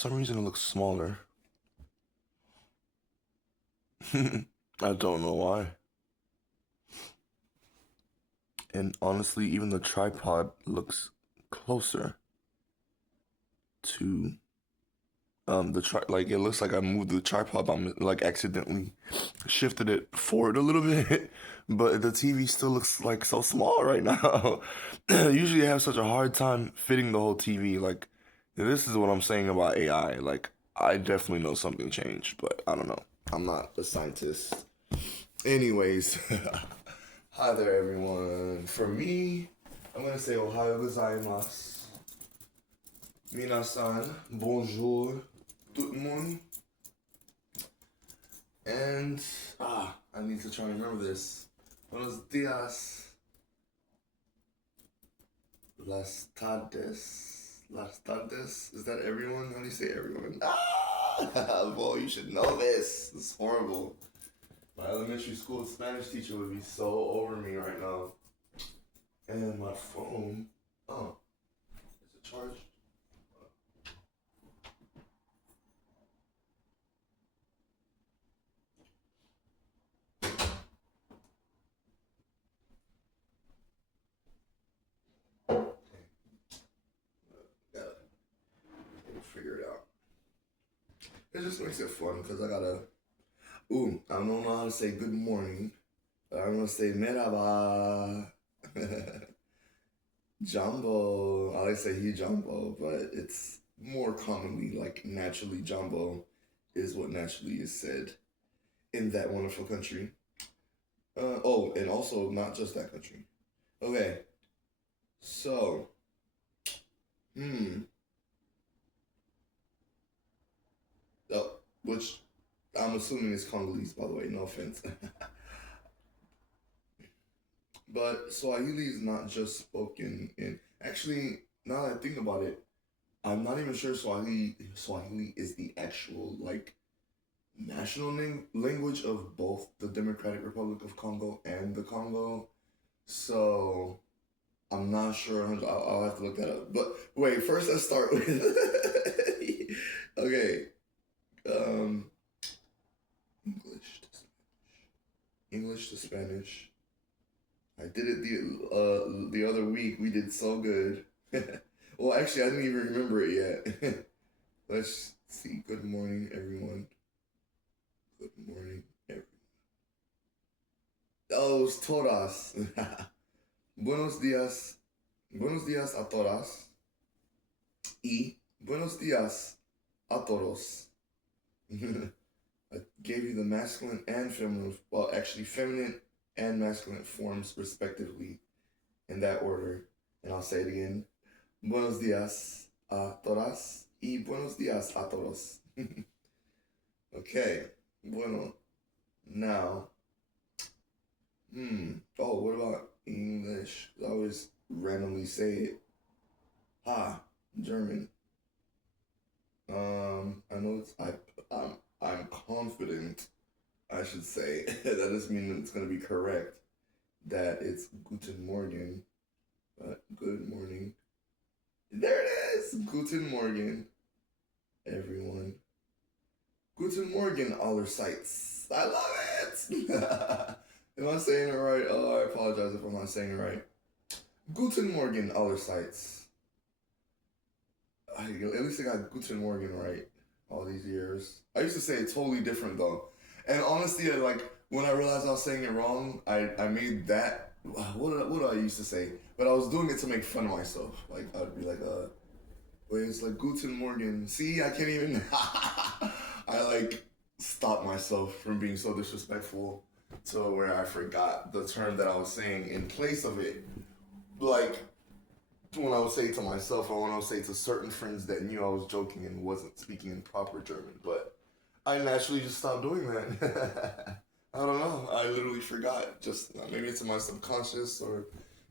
some reason it looks smaller. I don't know why. And honestly, even the tripod looks closer to like it looks like I moved the tripod, but I'm like accidentally shifted it forward a little bit. But the TV still looks like so small right now. Usually I have such a hard time fitting the whole TV. Like this is what I'm saying about AI. Like I definitely know something changed, but I don't know. I'm not a scientist. Anyways, hi there everyone. For me, I'm gonna say Ohayo gozaimasu. Minasan, bonjour, tout le monde. And, I need to try and remember this. Buenos dias. Las tardes. Las tardes. Is that everyone? How do you say everyone? Boy, you should know this. This is horrible. My elementary school Spanish teacher would be so over me right now. And my phone. Oh, is it charged? Figure it out. It just makes it fun because I gotta. I don't know how to say good morning. But I'm gonna say merhaba. Jumbo. I like to say he jumbo, but it's more commonly like naturally jumbo is what naturally is said in that wonderful country. And also not just that country. Okay, so, hmm, which I'm assuming is Congolese, by the way. No offense. But Swahili is not just spoken in. Actually, now that I think about it, I'm not even sure Swahili is the actual like national language of both the Democratic Republic of Congo and the Congo. So I'm not sure. I'll have to look that up. But wait, first let's start with. Okay. Um, English to Spanish. English to Spanish. I did it the other week. We did so good. Well, actually, I didn't even remember it yet. Let's see. Good morning, everyone. Good morning, everyone. Oh, it's todas. Buenos días. Buenos días a todas. Y buenos días a todos. I gave you the masculine and feminine, well, actually, feminine and masculine forms, respectively, in that order. And I'll say it again. Buenos días a todas y buenos días a todos. Okay. Bueno. Now. Oh, what about English? I always randomly say it. German. I know I'm confident. I should say that doesn't mean it's gonna be correct. That it's Guten Morgen, but good morning. There it is. Guten Morgen, everyone. Guten Morgen, allerseits. I love it. Am I saying it right? Oh, I apologize if I'm not saying it right. Guten Morgen, allerseits. At least I got Guten Morgen right all these years. I used to say it totally different though. And honestly, like when I realized I was saying it wrong, I made that. What do I used to say? But I was doing it to make fun of myself. Like I'd be like, wait, it's like Guten Morgen. See, I can't even. I like stopped myself from being so disrespectful to where I forgot the term that I was saying in place of it. Like when I would say to myself or when I would say to certain friends that knew I was joking and wasn't speaking in proper German, but I naturally just stopped doing that. I don't know. I literally forgot. Just maybe it's in my subconscious or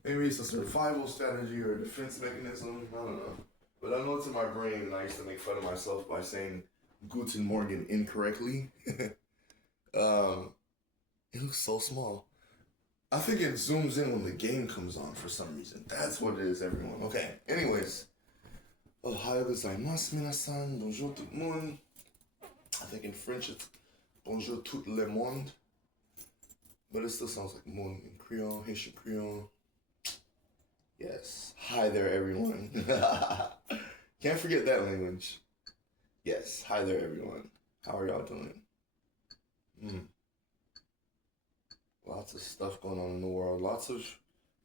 maybe it's a survival strategy or a defense mechanism. I don't know. But I know it's in my brain and I used to make fun of myself by saying Guten Morgen incorrectly. um, it looks so small. I think it zooms in when the game comes on for some reason. That's what it is, everyone. Okay. Anyways, Ohayou gozaimasu, minasan. Bonjour tout le monde. I think in French it's bonjour tout le monde. But it still sounds like monde in Creole, Haitian Creole. Yes. Hi there, everyone. Can't forget that language. Yes. Hi there, everyone. How are y'all doing? Mm. Lots of stuff going on in the world. Lots of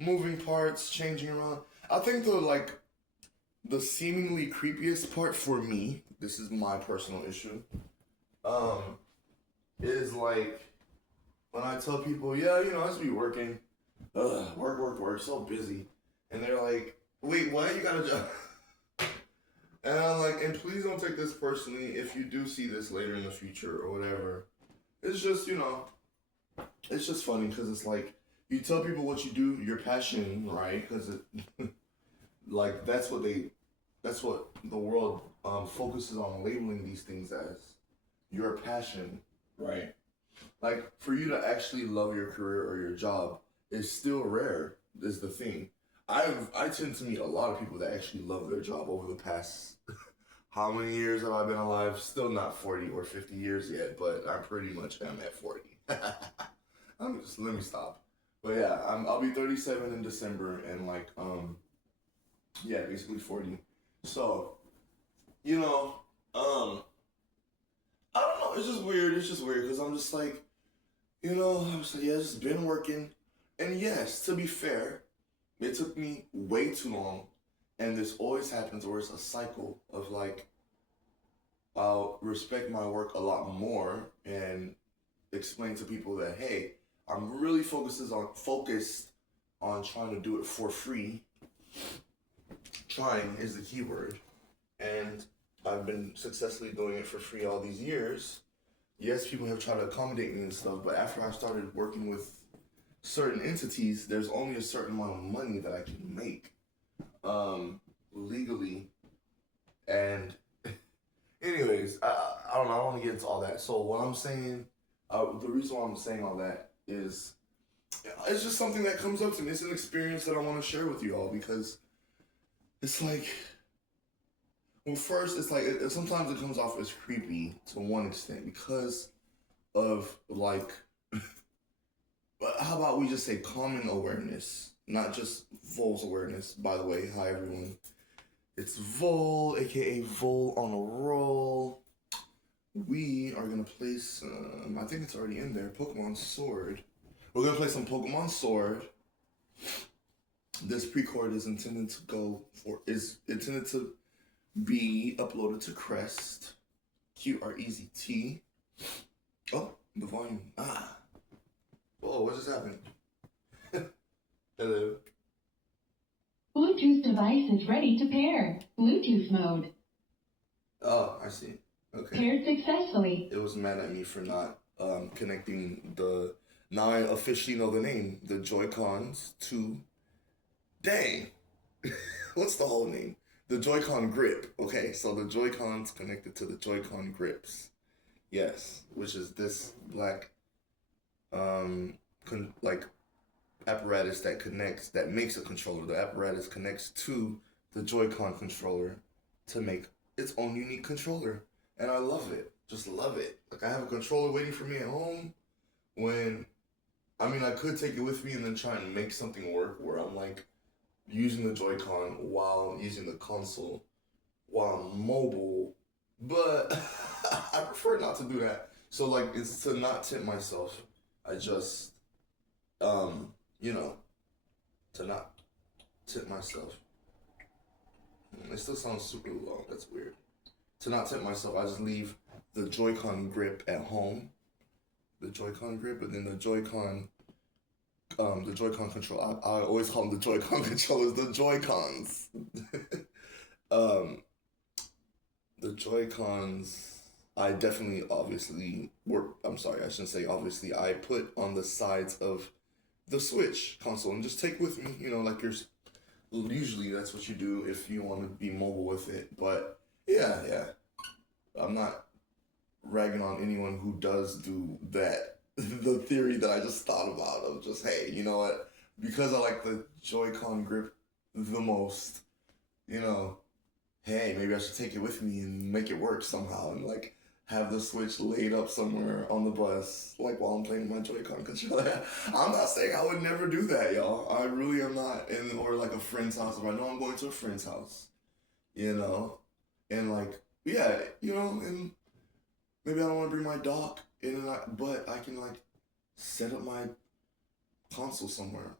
moving parts, changing around. I think the seemingly creepiest part for me, this is my personal issue, um, is like when I tell people, yeah, I just be working, work, so busy, and they're like, wait, what? You got a job? And I'm like, and please don't take this personally if you do see this later in the future or whatever. It's just, it's just funny because it's like you tell people what you do, your passion, right? Because it, like that's what the world focuses on labeling these things as your passion, right? Like for you to actually love your career or your job is still rare. Is the thing. I tend to meet a lot of people that actually love their job over the past how many years have I been alive? Still not 40 or 50 years yet, but I pretty much am at 40. Let me stop. But yeah, I'll be 37 in December and like yeah, basically 40. So, you know, I don't know, it's just weird. It's just weird because I'm just like, I'm just like, yeah, it's just been working. And yes, to be fair, it took me way too long. And this always happens where it's a cycle of like, I'll respect my work a lot more and explain to people that, hey, I'm really focused on trying to do it for free. Trying is the key word. And I've been successfully doing it for free all these years. Yes, people have tried to accommodate me and stuff, but after I started working with certain entities, there's only a certain amount of money that I can make legally. And anyways, I don't know, I don't want to get into all that. So what I'm saying, the reason why I'm saying all that is it's just something that comes up to me. It's an experience that I want to share with you all because it's like, well, first, it's like, sometimes it comes off as creepy to one extent because of like, how about we just say common awareness, not just VoL's awareness, by the way. Hi, everyone. It's VoL, aka VoL on a roll. We are going to play some, I think it's already in there, Pokemon Sword. We're going to play some Pokemon Sword. This pre-cord is intended to be uploaded to Crest. QREZT. Oh, the volume. Whoa, what just happened? Hello. Bluetooth device is ready to pair. Bluetooth mode. Oh, I see. Okay. Paired successfully. It was mad at me for not connecting the... Now I officially know the name. The Joy-Cons to... Dang! What's the whole name? The Joy-Con grip. Okay, so the Joy-Cons connected to the Joy-Con grips. Yes, which is this black apparatus that makes a controller. The apparatus connects to the Joy-Con controller to make its own unique controller. And I love it. Just love it. Like I have a controller waiting for me at home I could take it with me and then try and make something work where I'm like using the Joy-Con while using the console while I'm mobile, but I prefer not to do that. So like it's to not tempt myself. I just to not tip myself. It still sounds super long. That's weird. To not tip myself, I just leave the Joy-Con grip at home. The Joy-Con grip, and then the Joy-Con control. I always call them the Joy-Con controllers. The Joy-Cons. The Joy-Cons. I definitely, obviously work. I'm sorry, I shouldn't say obviously. I put on the sides of the Switch console and just take with me. Like usually that's what you do if you want to be mobile with it. But yeah. I'm not ragging on anyone who does do that. The theory that I just thought about of just, hey, you know what? Because I like the Joy-Con grip the most, hey, maybe I should take it with me and make it work somehow, and like have the Switch laid up somewhere on the bus, like while I'm playing my Joy-Con controller. I'm not saying I would never do that, y'all. I really am not. And or like a friend's house. If I know I'm going to a friend's house, you know, and like yeah, and maybe I don't want to bring my dock, but I can like set up my console somewhere.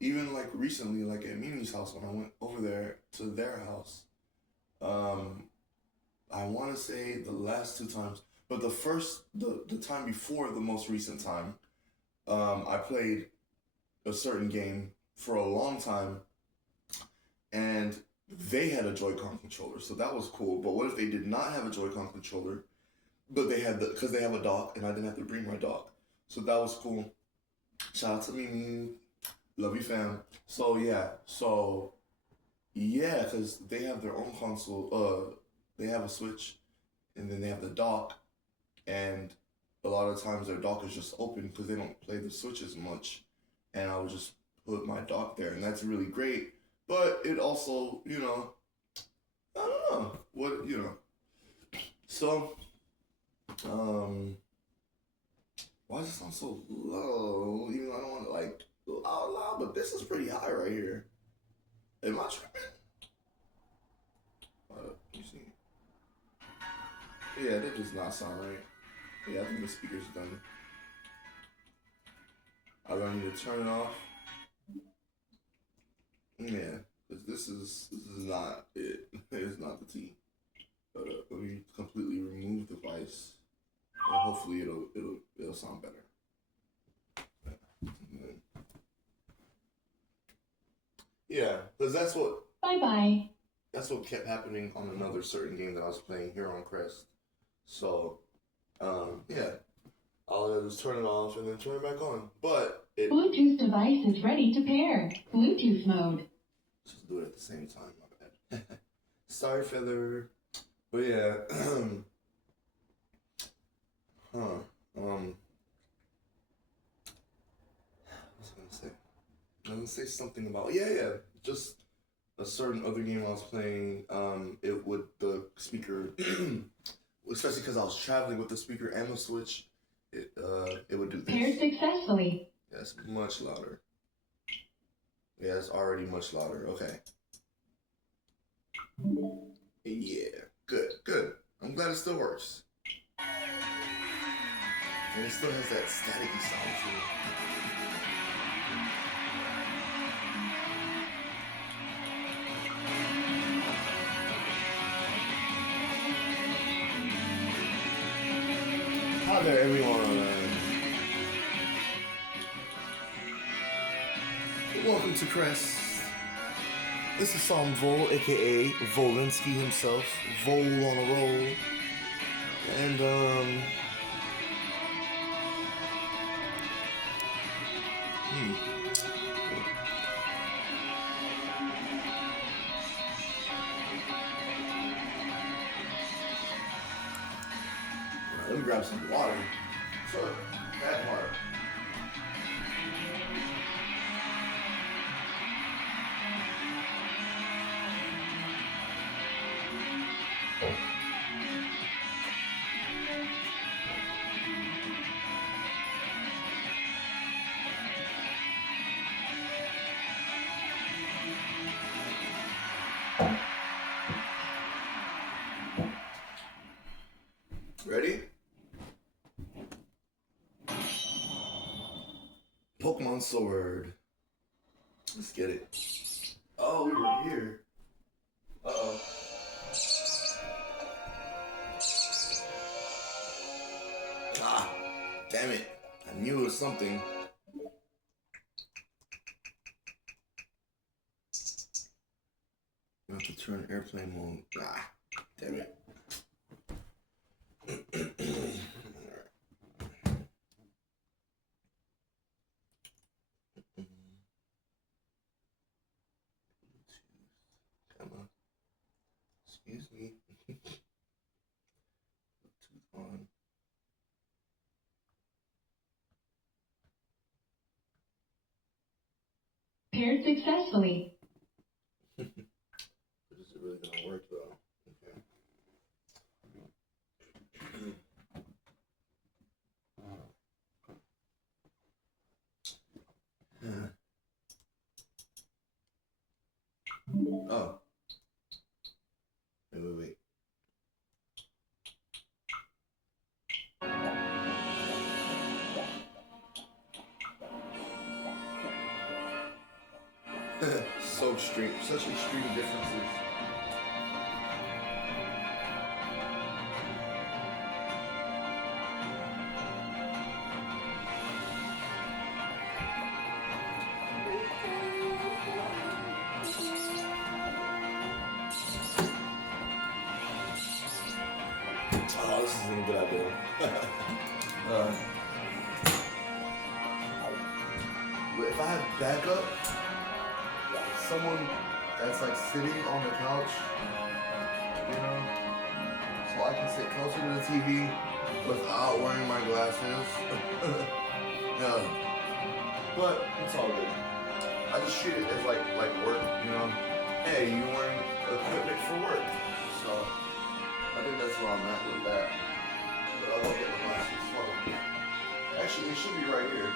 Even like recently, like at Mimi's house when I went over there to their house. Um, I want to say the last two times, but the time before the most recent time, I played a certain game for a long time, and they had a Joy-Con controller, so that was cool. But what if they did not have a Joy-Con controller, but they had because they have a dock, and I didn't have to bring my dock, so that was cool. Shout out to Mimi, love you fam. So yeah, because they have their own console. They have a Switch, and then they have the dock, and a lot of times their dock is just open because they don't play the Switch as much, and I would just put my dock there, and that's really great. But it also, I don't know what. So, um, why does it sound so low? Even though I don't want to like out loud, but this is pretty high right here. Am I tripping? You see? Yeah, that does not sound right. Yeah, I think the speaker's done. I need to turn it off. Yeah, because this is not it. It's not the T. But let me completely remove the device, and hopefully it'll sound better. Yeah, because Bye bye. that's what kept happening on another certain game that I was playing here on Crest. So, yeah, all I did was turn it off and then turn it back on. But Bluetooth device is ready to pair. Bluetooth mode. just do it at the same time. My bad. Sorry, Feather. But yeah, huh? What was I gonna say? I was gonna say something about yeah. Just a certain other game I was playing. It would the speaker, especially because I was traveling with the speaker and the Switch. It would do Paired this. successfully. Yeah, it's much louder. Yeah, it's already much louder. Okay. Yeah, good. I'm glad it still works. And it still has that staticky sound too. Hi there, everyone. Welcome to Crest. This is Psalm VoL, aka Volinsky himself. VoL on a roll. And, let me grab some water. So, that part. Ready? Pokemon Sword. Let's get it. Oh, we were here. Uh-oh. Ah, damn it. I knew it was something. I have to turn airplane mode. Ah, damn it. Come on. Excuse me. Bluetooth on. Paired successfully. What is it really gonna work though? Okay. Oh. Wait. So extreme, such extreme differences. Oh, this isn't a good idea. If I have backup, someone that's like sitting on the couch, you know, so I can sit closer to the TV without wearing my glasses. Yeah, but it's all good. I just treat it as like work, you know. Hey, you're wearing equipment for work, so I think that's where I'm at with that. But I won't get my glasses. Hold on. Actually, it should be right here.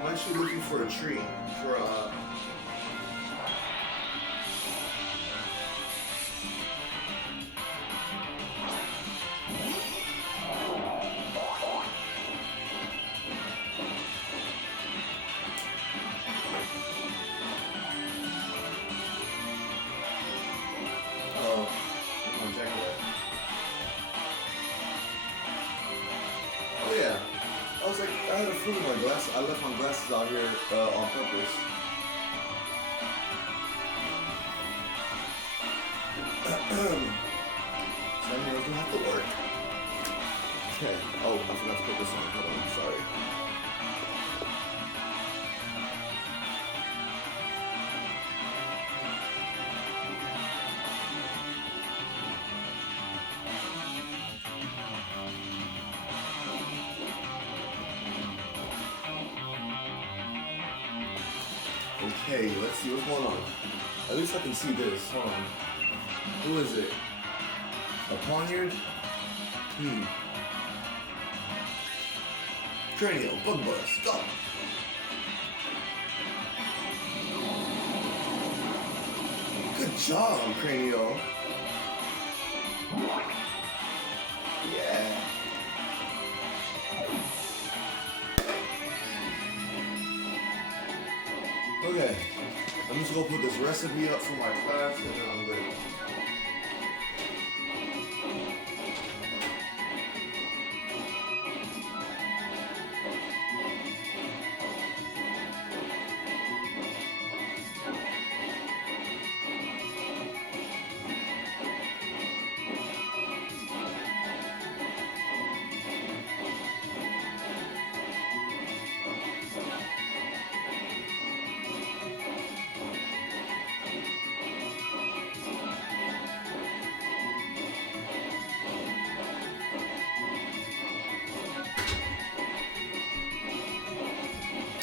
I'm actually looking for a tree for oh yeah. I was like, I had a fool in my glasses. I left my glasses out here on purpose. So that means it doesn't have to work. Okay. Oh, I forgot to put this on. Hold on. Sorry. Okay, let's see what's going on. At least I can see this. Hold on. Who is it? A poniard? Cranial, bug buzz, go! Good job, Cranial. Yeah. Okay, I'm just gonna put this recipe up for my class and then I'm good.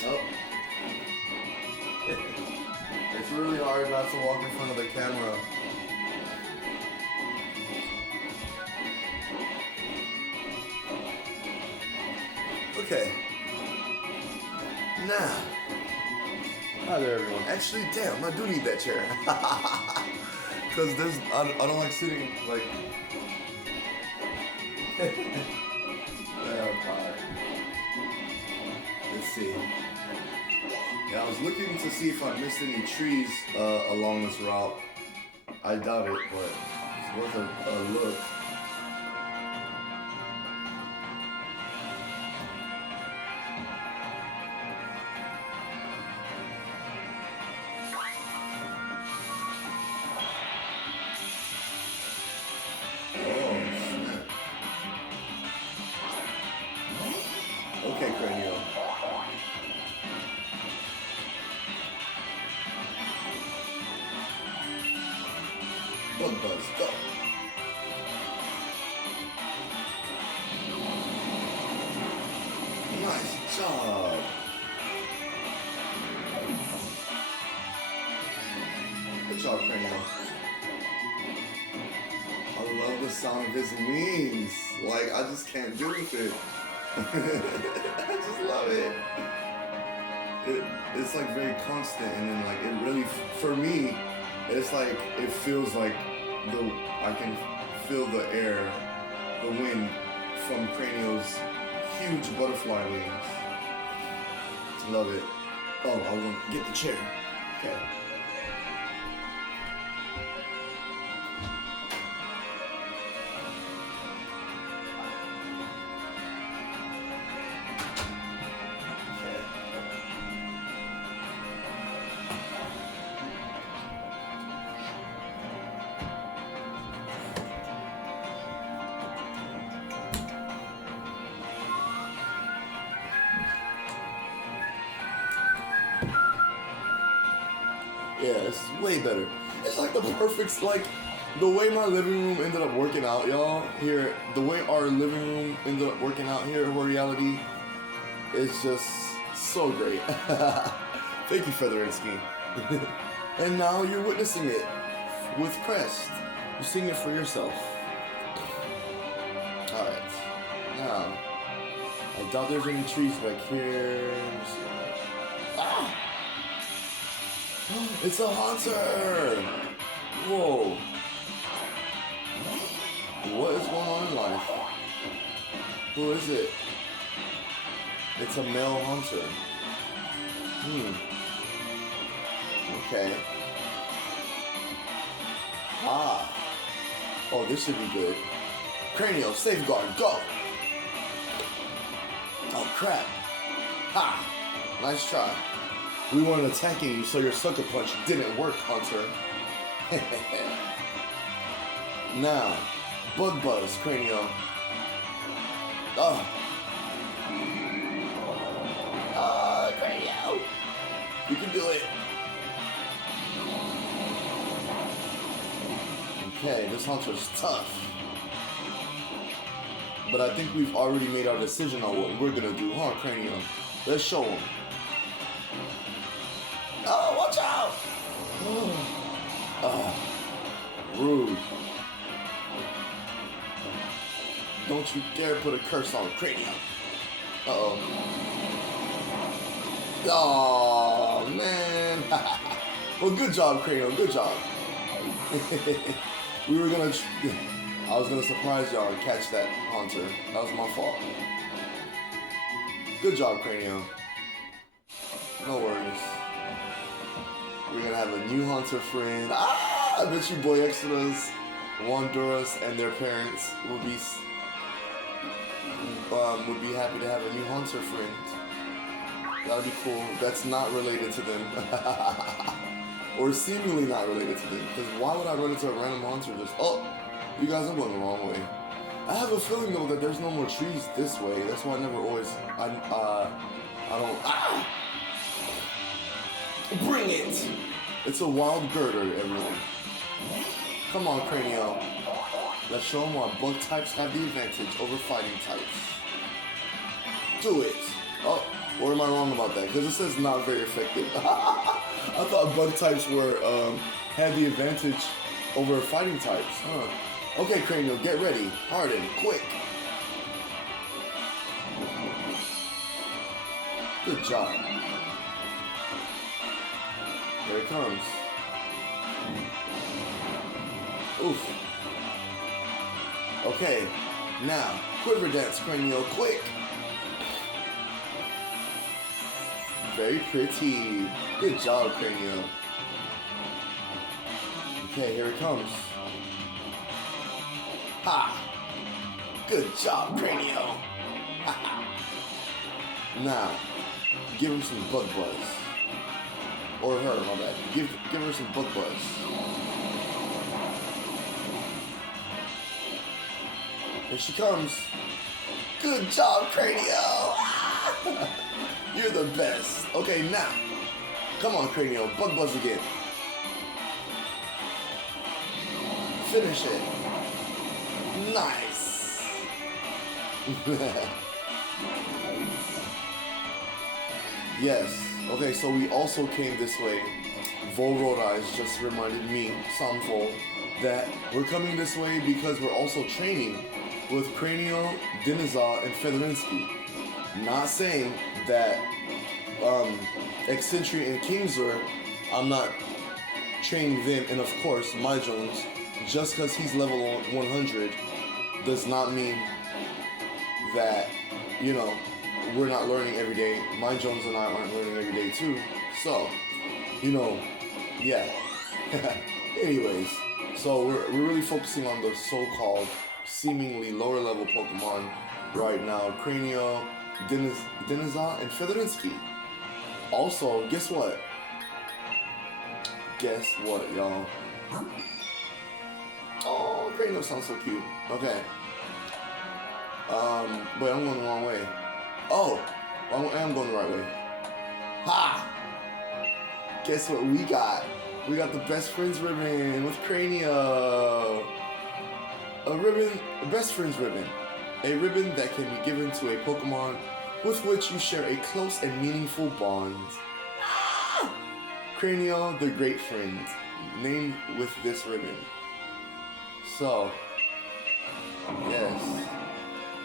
Oh. It's really hard not to walk in front of the camera. Okay. Now. Hi there, everyone. Actually, damn, I do need that chair. Because I don't like sitting, like... Oh, God. Let's see. Yeah, I was looking to see if I missed any trees along this route. I doubt it, but it's worth a look. Okay, Cranial. Bug buzz, go. Nice job. Good job, Cranial. I love the sound of his wings. Like, I just can't deal with it. I just love it. It's like very constant, and then like it really, for me, it's like it feels like I can feel the air, the wind from Cranial's huge butterfly wings. Love it. Oh, I was gonna get the chair. Okay. Yeah, it's way better. It's like the perfect, like, the way my living room ended up working out, y'all, here, the way our living room ended up working out here at Reality is just so great. Thank you, Featherinsky. And now you're witnessing it with Crest. You're seeing it for yourself. Alright. Now, I doubt there's any trees back here. Ah! It's a hunter! Whoa. What is going on in life? Who is it? It's a male hunter. Okay. Ah. Oh, this should be good. Cranial, safeguard, go! Oh, crap. Ha! Nice try. We weren't attacking you, so your sucker punch didn't work, Hunter. Now, Bug Buzz, Cranial. Cranial! You can do it! Okay, this Hunter's tough. But I think we've already made our decision on what we're gonna do, huh, Cranial? Let's show him. Oh, watch out! Rude. Don't you dare put a curse on Cranial. Uh-oh. Oh, man. Well, good job, Cranial. Good job. I was gonna surprise y'all and catch that Hunter. That was my fault. Good job, Cranial. No worries. We're gonna have a new Hunter friend. I bet you Boy Extras, Wanderers, and their parents would be happy to have a new Hunter friend. That'd be cool. That's not related to them. Or seemingly not related to them. Because why would I run into a random Hunter just, oh, you guys are going the wrong way. I have a feeling though that there's no more trees this way. That's why I never always, I don't, Bring it! It's a wild girder, everyone. Come on, Cranial. Let's show them why bug types have the advantage over fighting types. Do it! Oh, or am I wrong about that? Because it says not very effective. I thought bug types were, had the advantage over fighting types. Huh. Okay, Cranial, get ready. Harden, quick. Good job. There it comes. Oof. Okay, now, quiver dance, Cranial, quick. Very pretty. Good job, Cranial. Okay, here it comes. Ha! Good job, Cranial. Now, give him some bug buzz. Or her, my bad. Give her some bug buzz. Here she comes. Good job, Cranial. You're the best. Okay, now. Come on, Cranial. Bug buzz again. finish it. Nice. Yes. Okay, so we also came this way. VoL Rodiiz just reminded me, VoL, that we're coming this way because we're also training with Cranio, Dinizar, and Fedorinsky. Not saying that Eccentric and Kingsler, I'm not training them, and of course, my Jones, just because he's level 100 does not mean that, you know, we're not learning every day. My Jones and I aren't learning every day too. So, you know, yeah. Anyways, so we're really focusing on the so-called seemingly lower level Pokemon right now. Cranio, Dinizar, and Fedorinsky. Also, guess what? Guess what, y'all? Oh, Cranio sounds so cute. Okay. But I'm going the wrong way. Oh, I am going the right way. Ha! Guess what we got? We got the best friends ribbon with Cranio. A ribbon, a best friends ribbon. A ribbon that can be given to a Pokemon with which you share a close and meaningful bond. Ah! Cranio, the great friend, named with this ribbon. So, yes,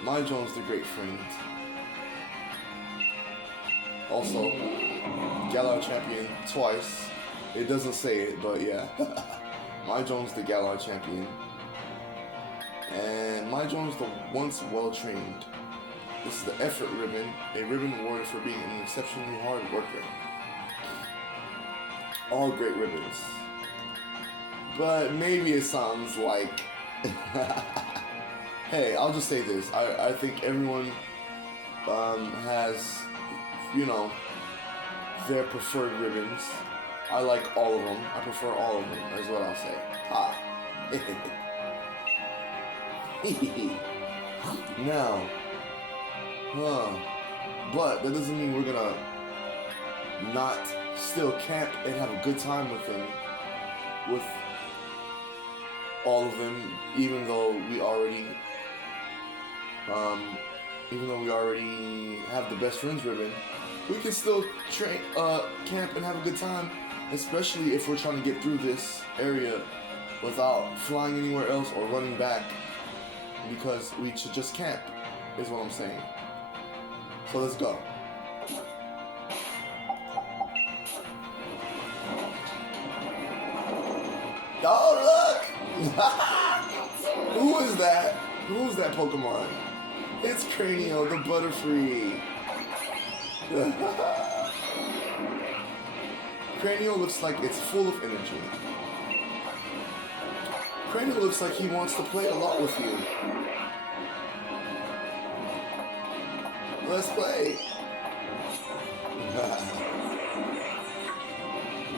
my Jones, the great friend. Also, Galar champion twice. It doesn't say it, but yeah. My Jones, the Galar champion. And my Jones, the once well-trained. This is the effort ribbon, a ribbon awarded for being an exceptionally hard worker. All great ribbons. But maybe it sounds like... Hey, I'll just say this. I think everyone has, you know, their preferred ribbons. I like all of them. I prefer all of them, is what I'll say. Ah. Now, but that doesn't mean we're gonna not still camp and have a good time with them, with all of them, even though we already have the best friends ribbon. We can still camp and have a good time, especially if we're trying to get through this area without flying anywhere else or running back, because we should just camp, is what I'm saying. So let's go. Oh, look! Who is that? Who's that Pokemon? It's Cranio, the Butterfree. Cranio looks like it's full of energy. Cranio looks like he wants to play a lot with you. Let's play.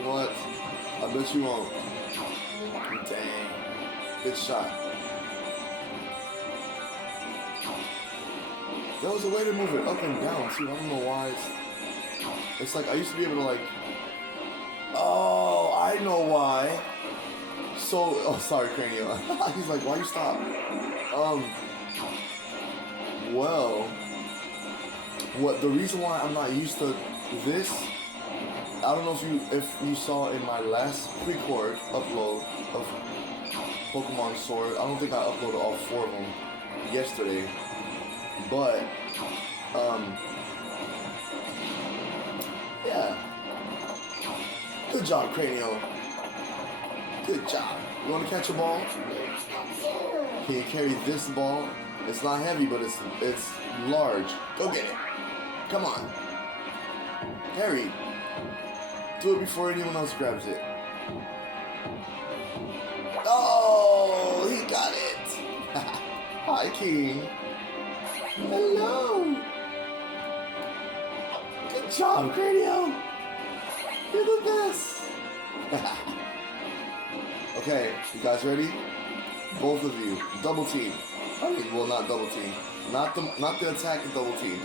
What? I bet you won't. Dang. Good shot. There was a way to move it up and down too. I don't know why it's like I used to be able to like. Oh, I know why. So, oh, sorry, Cranio. He's like, why you stop? Well, the reason why I'm not used to this, I don't know if you saw in my last pre-record upload of Pokemon Sword. I don't think I uploaded all 4 of them yesterday, but yeah. Good job, Cranio. Good job. You want to catch a ball? Can you carry this ball? It's not heavy, but it's large. Go get it. Come on. Harry. Do it before anyone else grabs it. Oh, he got it. Hi, King. Hello. Good job, Cranio. You're the best. Okay, you guys ready? Both of you, double team. I mean, well, not double team. Not the attack and double team.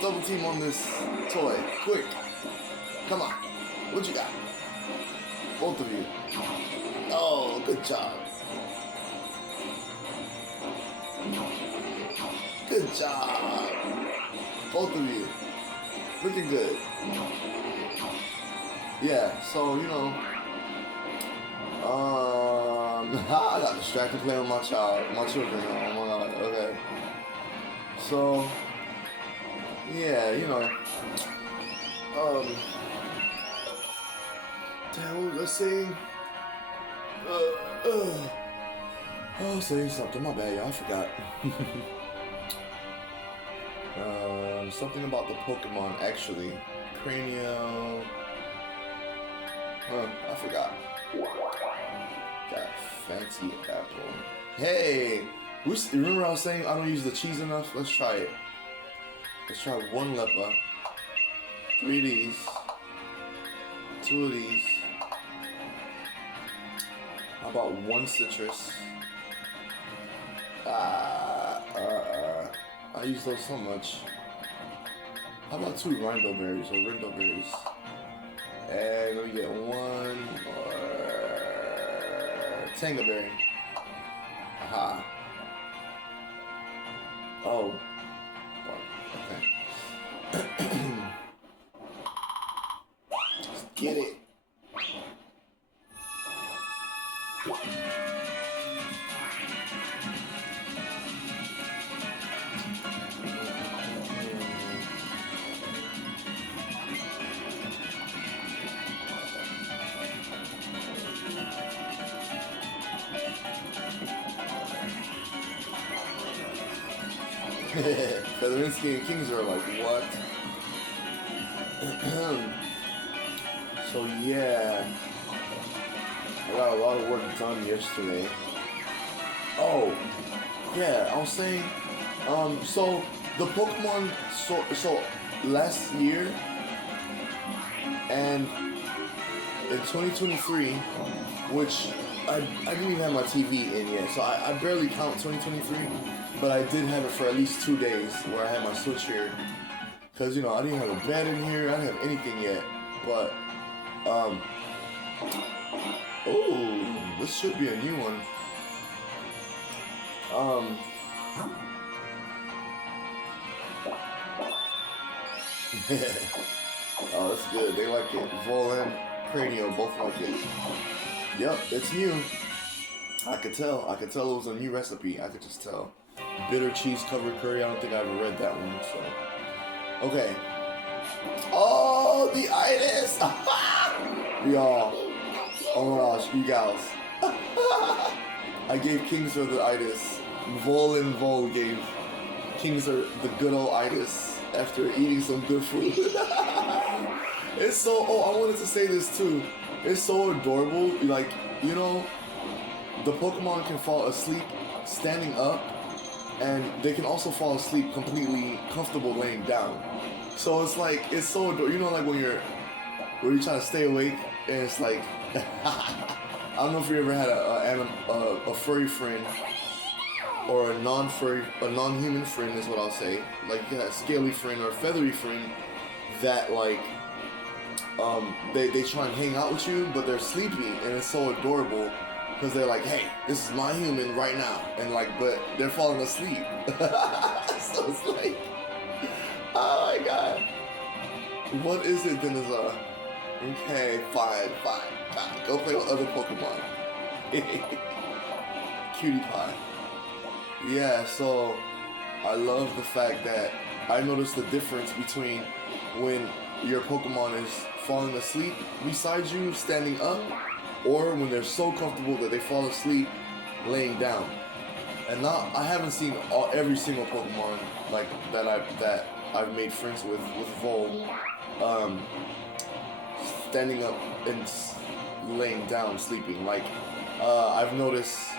Double team on this toy, quick. Come on, what you got? Both of you. Oh, good job. Good job. Both of you. Looking good. Yeah, so, you know, I got distracted playing with my children. Oh my god, okay. So, yeah, you know, damn, let's see. Oh, say something, my bad, y'all, I forgot. Something about the Pokemon, actually. Cranial. I forgot. Got fancy apple. Hey! Remember I was saying I don't use the cheese enough? Let's try it. Let's try 1 Leppa. 3 of these. 2 of these. How about 1 citrus? I use those so much. How about 2 Rindo berries or Rindo berries? And let me get 1 more Tanga berry. Aha. Oh. Okay. Let's get it. Featherinsky and Kings are like, what? So yeah, I got a lot of work done yesterday. Oh, yeah, I was saying, so the Pokemon, so last year and in 2023, which I didn't even have my TV in yet, so I barely count 2023, but I did have it for at least 2 days where I had my Switch here. Because, you know, I didn't have a bed in here, I didn't have anything yet, but, oh, this should be a new one. Oh, that's good, they like it. VoL and Cranio both like it. Yep, it's new. I could tell it was a new recipe, I could just tell. Bitter cheese covered curry, I don't think I ever read that one, so. Okay. Oh, the itis! Y'all. Oh my gosh, you guys. I gave Kingser the itis. Vol and Vol gave Kingser the good old itis after eating some good food. It's so, I wanted to say this too. It's so adorable. Like, you know, the Pokemon can fall asleep standing up, and they can also fall asleep completely comfortable laying down. So it's like, it's so adorable. You know, like when you're trying to stay awake, and it's like, I don't know if you ever had a furry friend, or a non-human friend is what I'll say. Like you had a scaly friend or a feathery friend that like, they try and hang out with you, but they're sleepy, and it's so adorable. Because they're like, hey, this is my human right now. And like, but they're falling asleep. So it's like, oh my god. What is it then? Okay, fine. Go play with other Pokemon. Cutie pie. Yeah, so I love the fact that I noticed the difference between when your Pokemon is falling asleep beside you, standing up, or when they're so comfortable that they fall asleep laying down. And now I haven't seen every single Pokemon like that I've made friends with VoL standing up and laying down sleeping. Like I've noticed,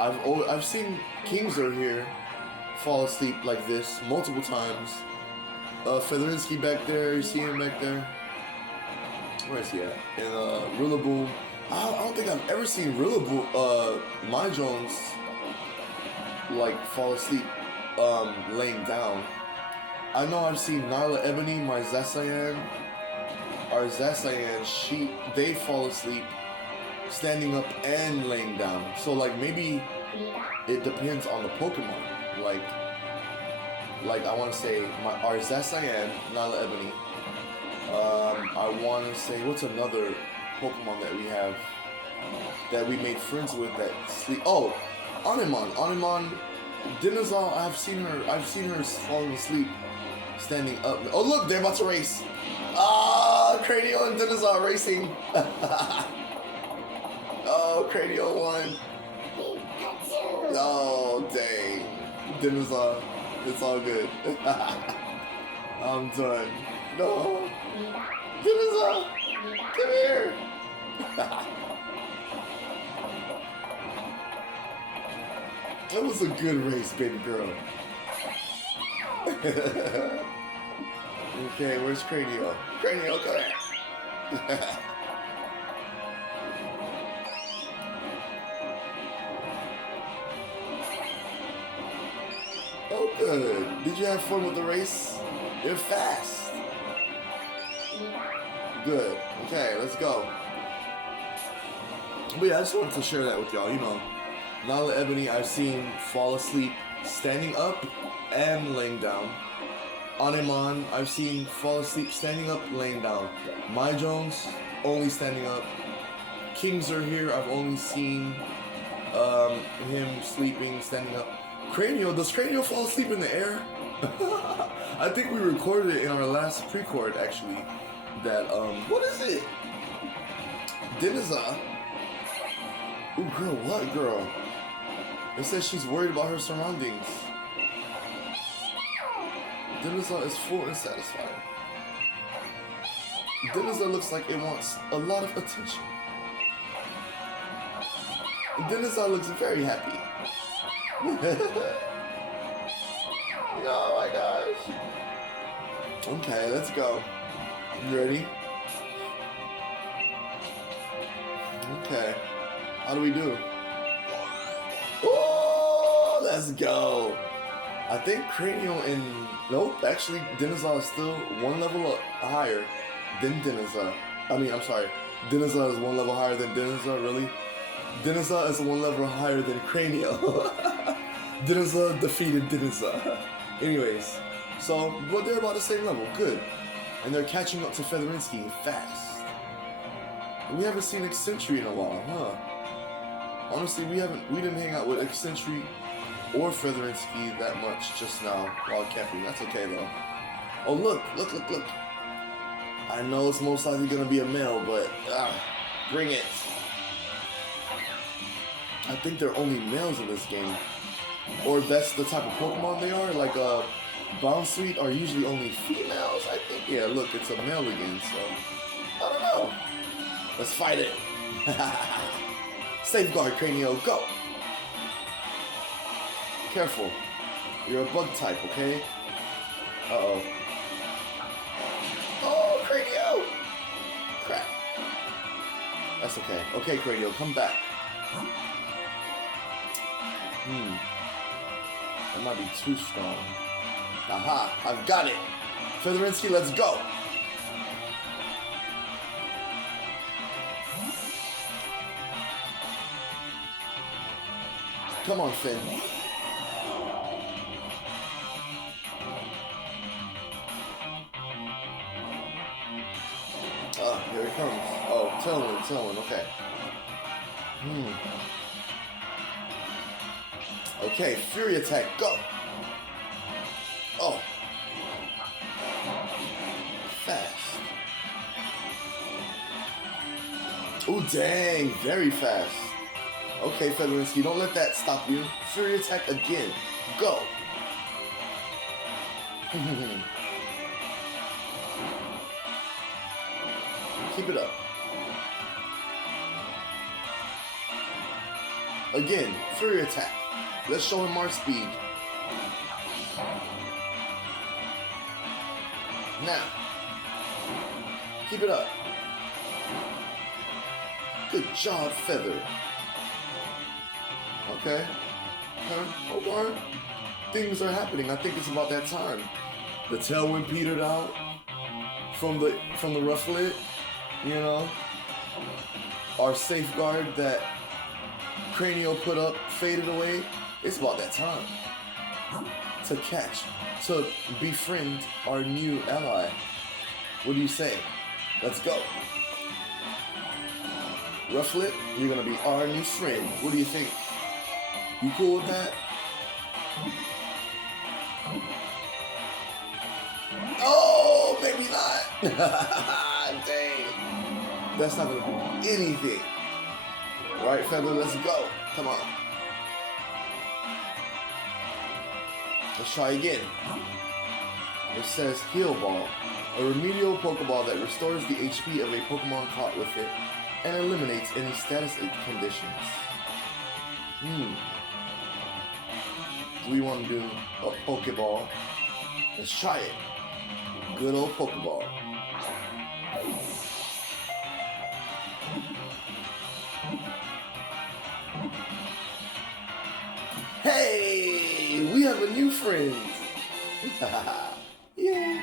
I've seen Kingser here fall asleep like this multiple times. Featherinsky back there, you see him back there? Where is he at? In Rillaboom. I don't think I've ever seen Rillaboom, my Jones, like fall asleep, laying down. I know I've seen Nyla Ebony, my Zacian, they fall asleep standing up and laying down. So like maybe it depends on the Pokemon. Like I want to say our Zacian, Nala Ebony. I want to say what's another Pokemon that we have that we made friends with that sleep. Oh, Anemon. Dinazal, I've seen her falling asleep, standing up. Oh look, they're about to race. Ah, Cranial and Dinazal racing. Oh, Cranial won. Oh, dang. Dinazal, it's all good. I'm done. No. Dinazal, come here. That was a good race, baby girl. Okay, where's Cranial? Cranial, come here. Oh, good. Did you have fun with the race? You're fast. Good. Okay, let's go. But yeah, I just wanted to share that with y'all. You know, Nala Ebony, I've seen fall asleep standing up and laying down. Anemon, I've seen fall asleep standing up, laying down. My Jones, only standing up. Kingser here, I've only seen him sleeping, standing up. Cranial, does Cranial fall asleep in the air? I think we recorded it in our last pre-cord actually. That what is it? Deniza. Ooh, girl, what girl? It says she's worried about her surroundings. Deniza is full and satisfied. Deniza looks like it wants a lot of attention. Deniza looks very happy. Oh my gosh. Okay, let's go. You ready? Okay. How do we do? Oh, let's go. I think Cranial and... Nope, actually, Deniza is still one level higher than Deniza. I'm sorry. Deniza is one level higher than Deniza, really? Deniza is one level higher than Cranial. Deniza defeated Deniza. Anyways, so, but they're about the same level. Good. And they're catching up to Featherinsky fast. We haven't seen Eccentric in a while, huh? Honestly, we didn't hang out with Eccentric or Featherinsky that much just now while camping. That's okay though. Oh look. I know it's most likely gonna be a male, but bring it. I think they're only males in this game. Or that's the type of Pokemon they are, like Bounsweet are usually only females, I think. Yeah, look, it's a male again, so I don't know. Let's fight it. Safeguard, Cranial, go. Careful. You're a bug type, okay? Uh-oh. Oh, Cranial! Crap. That's okay. Okay, Cranial, come back. That might be too strong. Aha, I've got it. Featherinsky, let's go. Come on, Finn. Here it comes. Oh, Tailwind, okay. Okay, Fury Attack, go! Oh. Fast. Oh, dang, very fast. Okay, Featherinsky, don't let that stop you. Fury Attack again, go! Keep it up. Again, Fury Attack. Let's show him our speed. Now. Keep it up. Good job, Feather. Okay. Okay. Things are happening. I think it's about that time. The Tailwind petered out from the Rufflet, you know. our safeguard that Cranio put up faded away, it's about that time to befriend our new ally. What do you say? Let's go. Rufflet, you're gonna be our new friend. What do you think? You cool with that? Oh, maybe not. Dang. That's not gonna do anything. Right, Feather, let's go. Come on. Let's try again. It says Heal Ball, a remedial Pokeball that restores the HP of a Pokemon caught with it and eliminates any status conditions. Do we want to do a Pokeball? Let's try it. Good old Pokeball. Hey, we have a new friend. Yay.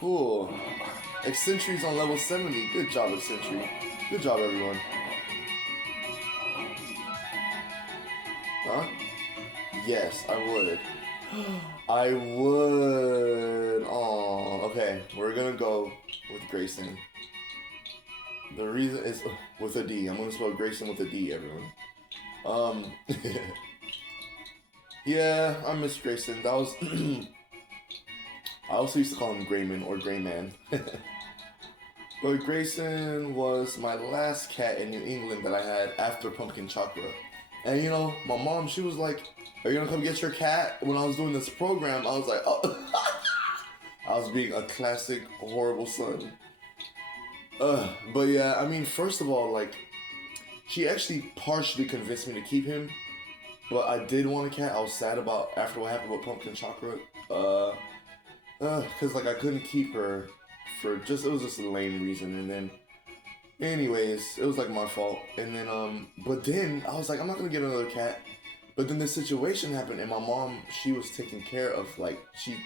Cool. Eccentri's on level 70. Good job, Eccentric. Good job, everyone. Huh? Yes, I would. I would. Aw. Okay, we're gonna go with Grayson. The reason is with a D. I'm gonna spell Grayson with a D, everyone. Yeah, I miss Grayson. That was I also used to call him Grayman or Grayman. But Grayson was my last cat in New England that I had after Pumpkin Chakra. And you know, my mom, she was like, "Are you gonna come get your cat?" When I was doing this program, I was like, oh. I was being a classic horrible son. But yeah, I mean, first of all, like, she actually partially convinced me to keep him. But I did want a cat. I was sad about after what happened with Pumpkin Chakra. Cause like I couldn't keep her for it was just a lame reason. And then, anyways, it was like my fault. And then, but then I was like, I'm not gonna get another cat. But then this situation happened, and my mom, she was taking care of, like, she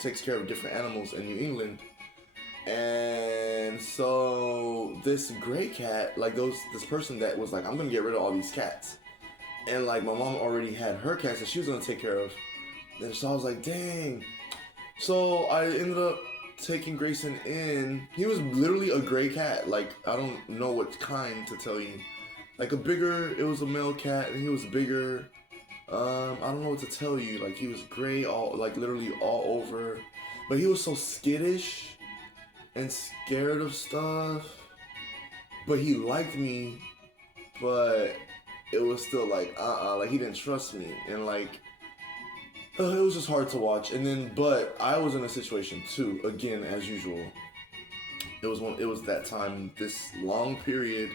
takes care of different animals in New England. And so this gray cat, like this person that was like, I'm gonna get rid of all these cats. And like my mom already had her cats that she was gonna take care of. And so I was like, dang. So I ended up taking Grayson in. He was literally a gray cat. Like, I don't know what kind to tell you. Like it was a male cat, and he was bigger. I don't know what to tell you. Like, he was gray literally all over. But he was so skittish and scared of stuff. But he liked me, but it was still like, like he didn't trust me. And like, it was just hard to watch. And then, but I was in a situation too, again, as usual. It was that time, this long period,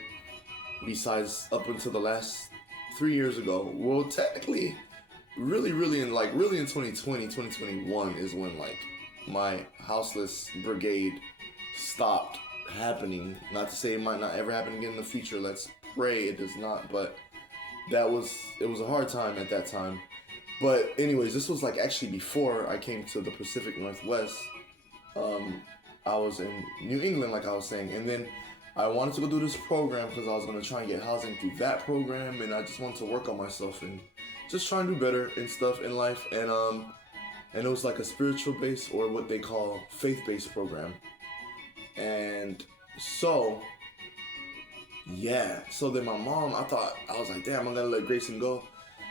besides up until the last 3 years ago. Well, technically, really in 2020, 2021 is when like my houseless brigade stopped happening. Not to say it might not ever happen again in the future. Let's pray it does not. But it was a hard time at that time. But anyways, this was like actually before I came to the Pacific Northwest. I was in New England, like I was saying, and then I wanted to go do this program because I was going to try and get housing through that program, and I just wanted to work on myself and just try and do better and stuff in life. And it was like a spiritual based, or what they call faith-based program. And so then my mom, I was like, damn, I'm gonna let Grayson go.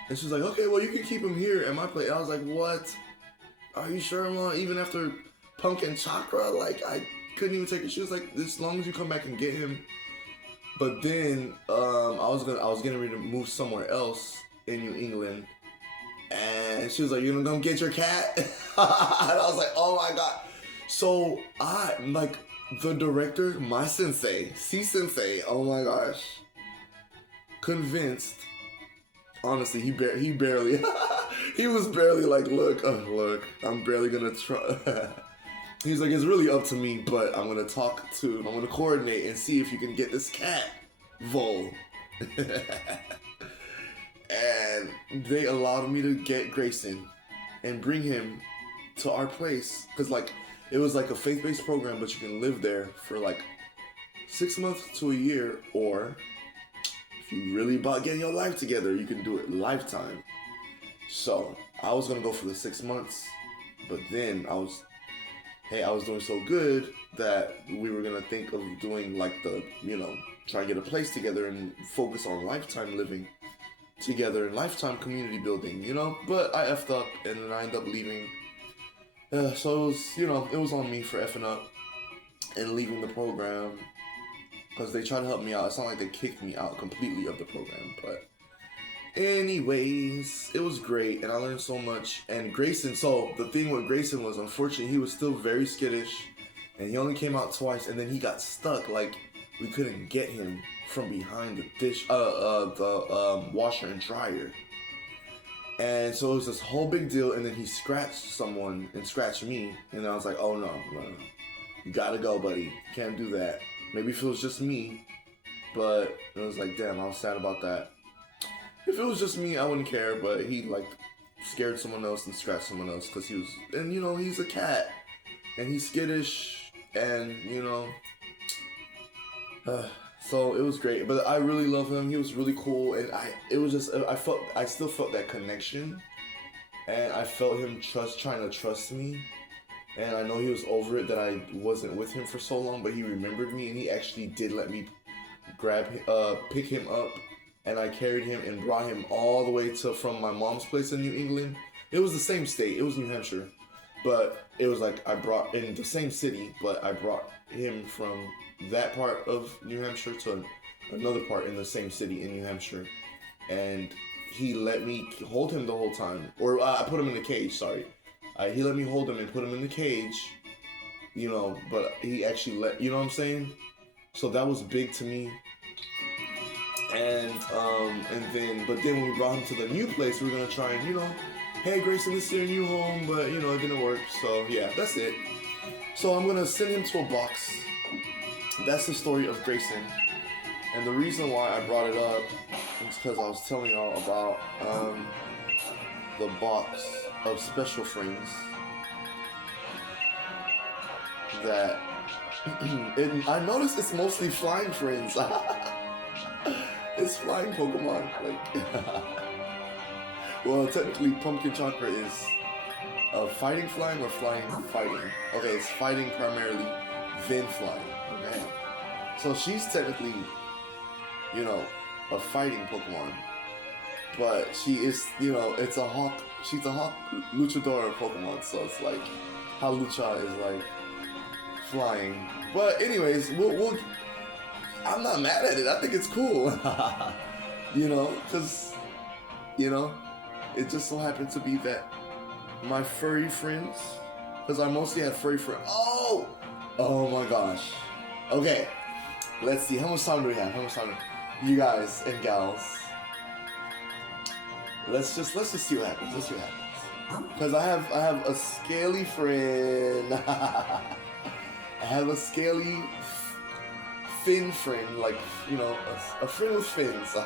And she was like, okay, well, you can keep him here at my place. I was like, what? Are you sure, Mom? Even after Pumpkin Chakra, like, I couldn't even take it. She was like, as long as you come back and get him. But then I was getting ready to move somewhere else in New England, and she was like, "You're gonna come get your cat?" And I was like, "Oh my god!" So I like the director, my sensei, C-sensei. Oh my gosh, convinced. Honestly, he barely he was barely like, look, I'm barely gonna try. He's like, it's really up to me, but I'm gonna coordinate and see if you can get this cat, VoL. And they allowed me to get Grayson and bring him to our place. Cause like, It was like a faith-based program, but you can live there for like 6 months to a year, or if you really about getting your life together, you can do it lifetime. So I was gonna go for the 6 months, but then I was doing so good that we were gonna think of doing like the, try and get a place together and focus on lifetime living together and lifetime community building, But I effed up and then I ended up leaving. So it was on me for effing up and leaving the program because they tried to help me out. It's not like they kicked me out completely of the program, but anyways, it was great and I learned so much. And Grayson, so the thing with Grayson was, unfortunately, he was still very skittish and he only came out twice and then he got stuck. Like, we couldn't get him from behind the washer and dryer. And so it was this whole big deal, and then he scratched someone and scratched me, and I was like, oh no. You gotta go, buddy. Can't do that. Maybe if it was just me, but it was like, damn, I was sad about that. If it was just me, I wouldn't care, but he like scared someone else and scratched someone else because he was, and he's a cat, and he's skittish, and so it was great, but I really love him. He was really cool, and I still felt that connection, and I felt him trying to trust me, and I know he was over it that I wasn't with him for so long, but he remembered me, and he actually did let me pick him up, and I carried him and brought him all the way from my mom's place in New England. It was the same state, it was New Hampshire, but it was like I brought in the same city, but I brought him from that part of New Hampshire to another part in the same city in New Hampshire, and he let me hold him the whole time, or I put him in the cage, sorry. He let me hold him and put him in the cage, but he actually let, you know what I'm saying? So that was big to me. And then when we brought him to the new place, we were gonna try and, hey Grayson, this is your new home, but it didn't work, so yeah, that's it. So I'm gonna send him to a box. That's the story of Grayson. And the reason why I brought it up is because I was telling y'all about the box of special friends that I noticed it's mostly flying friends. It's flying Pokemon. Well, technically Pumpkin Chakra is fighting flying or flying fighting. Okay, it's fighting primarily, then flying. Okay. So she's technically, a fighting Pokemon. But she is, it's a hawk. She's a hawk luchador Pokemon. So it's like how Lucha is like flying. But anyways, we'll I'm not mad at it. I think it's cool. Because, it just so happened to be that my furry friends, because I mostly have furry friends. Oh my gosh. Okay, let's see. How much time do we have? You guys and gals. Let's just see what happens. Because I have a scaly friend. I have a scaly fin friend, like, a friend with fins.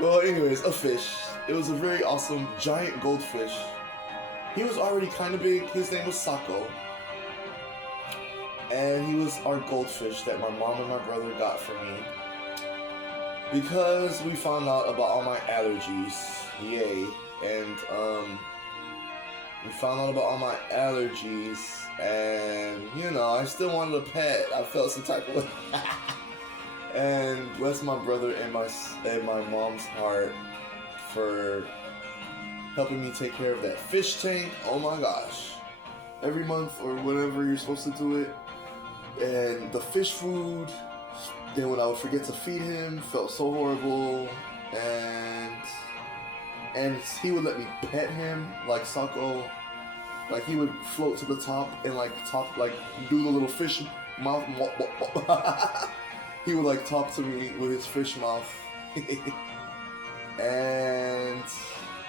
Well, anyways, a fish. It was a very awesome giant goldfish. He was already kind of big. His name was Sako. And he was our goldfish that my mom and my brother got for me. Because we found out about all my allergies. Yay. And, we found out about all my allergies. And, I still wanted a pet. I felt some type of way. And bless my brother and my mom's heart for helping me take care of that fish tank. Oh my gosh. Every month or whenever you're supposed to do it. And the fish food. Then when I would forget to feed him, felt so horrible. And he would let me pet him like Sako. Like he would float to the top and do the little fish mouth. He would like talk to me with his fish mouth. And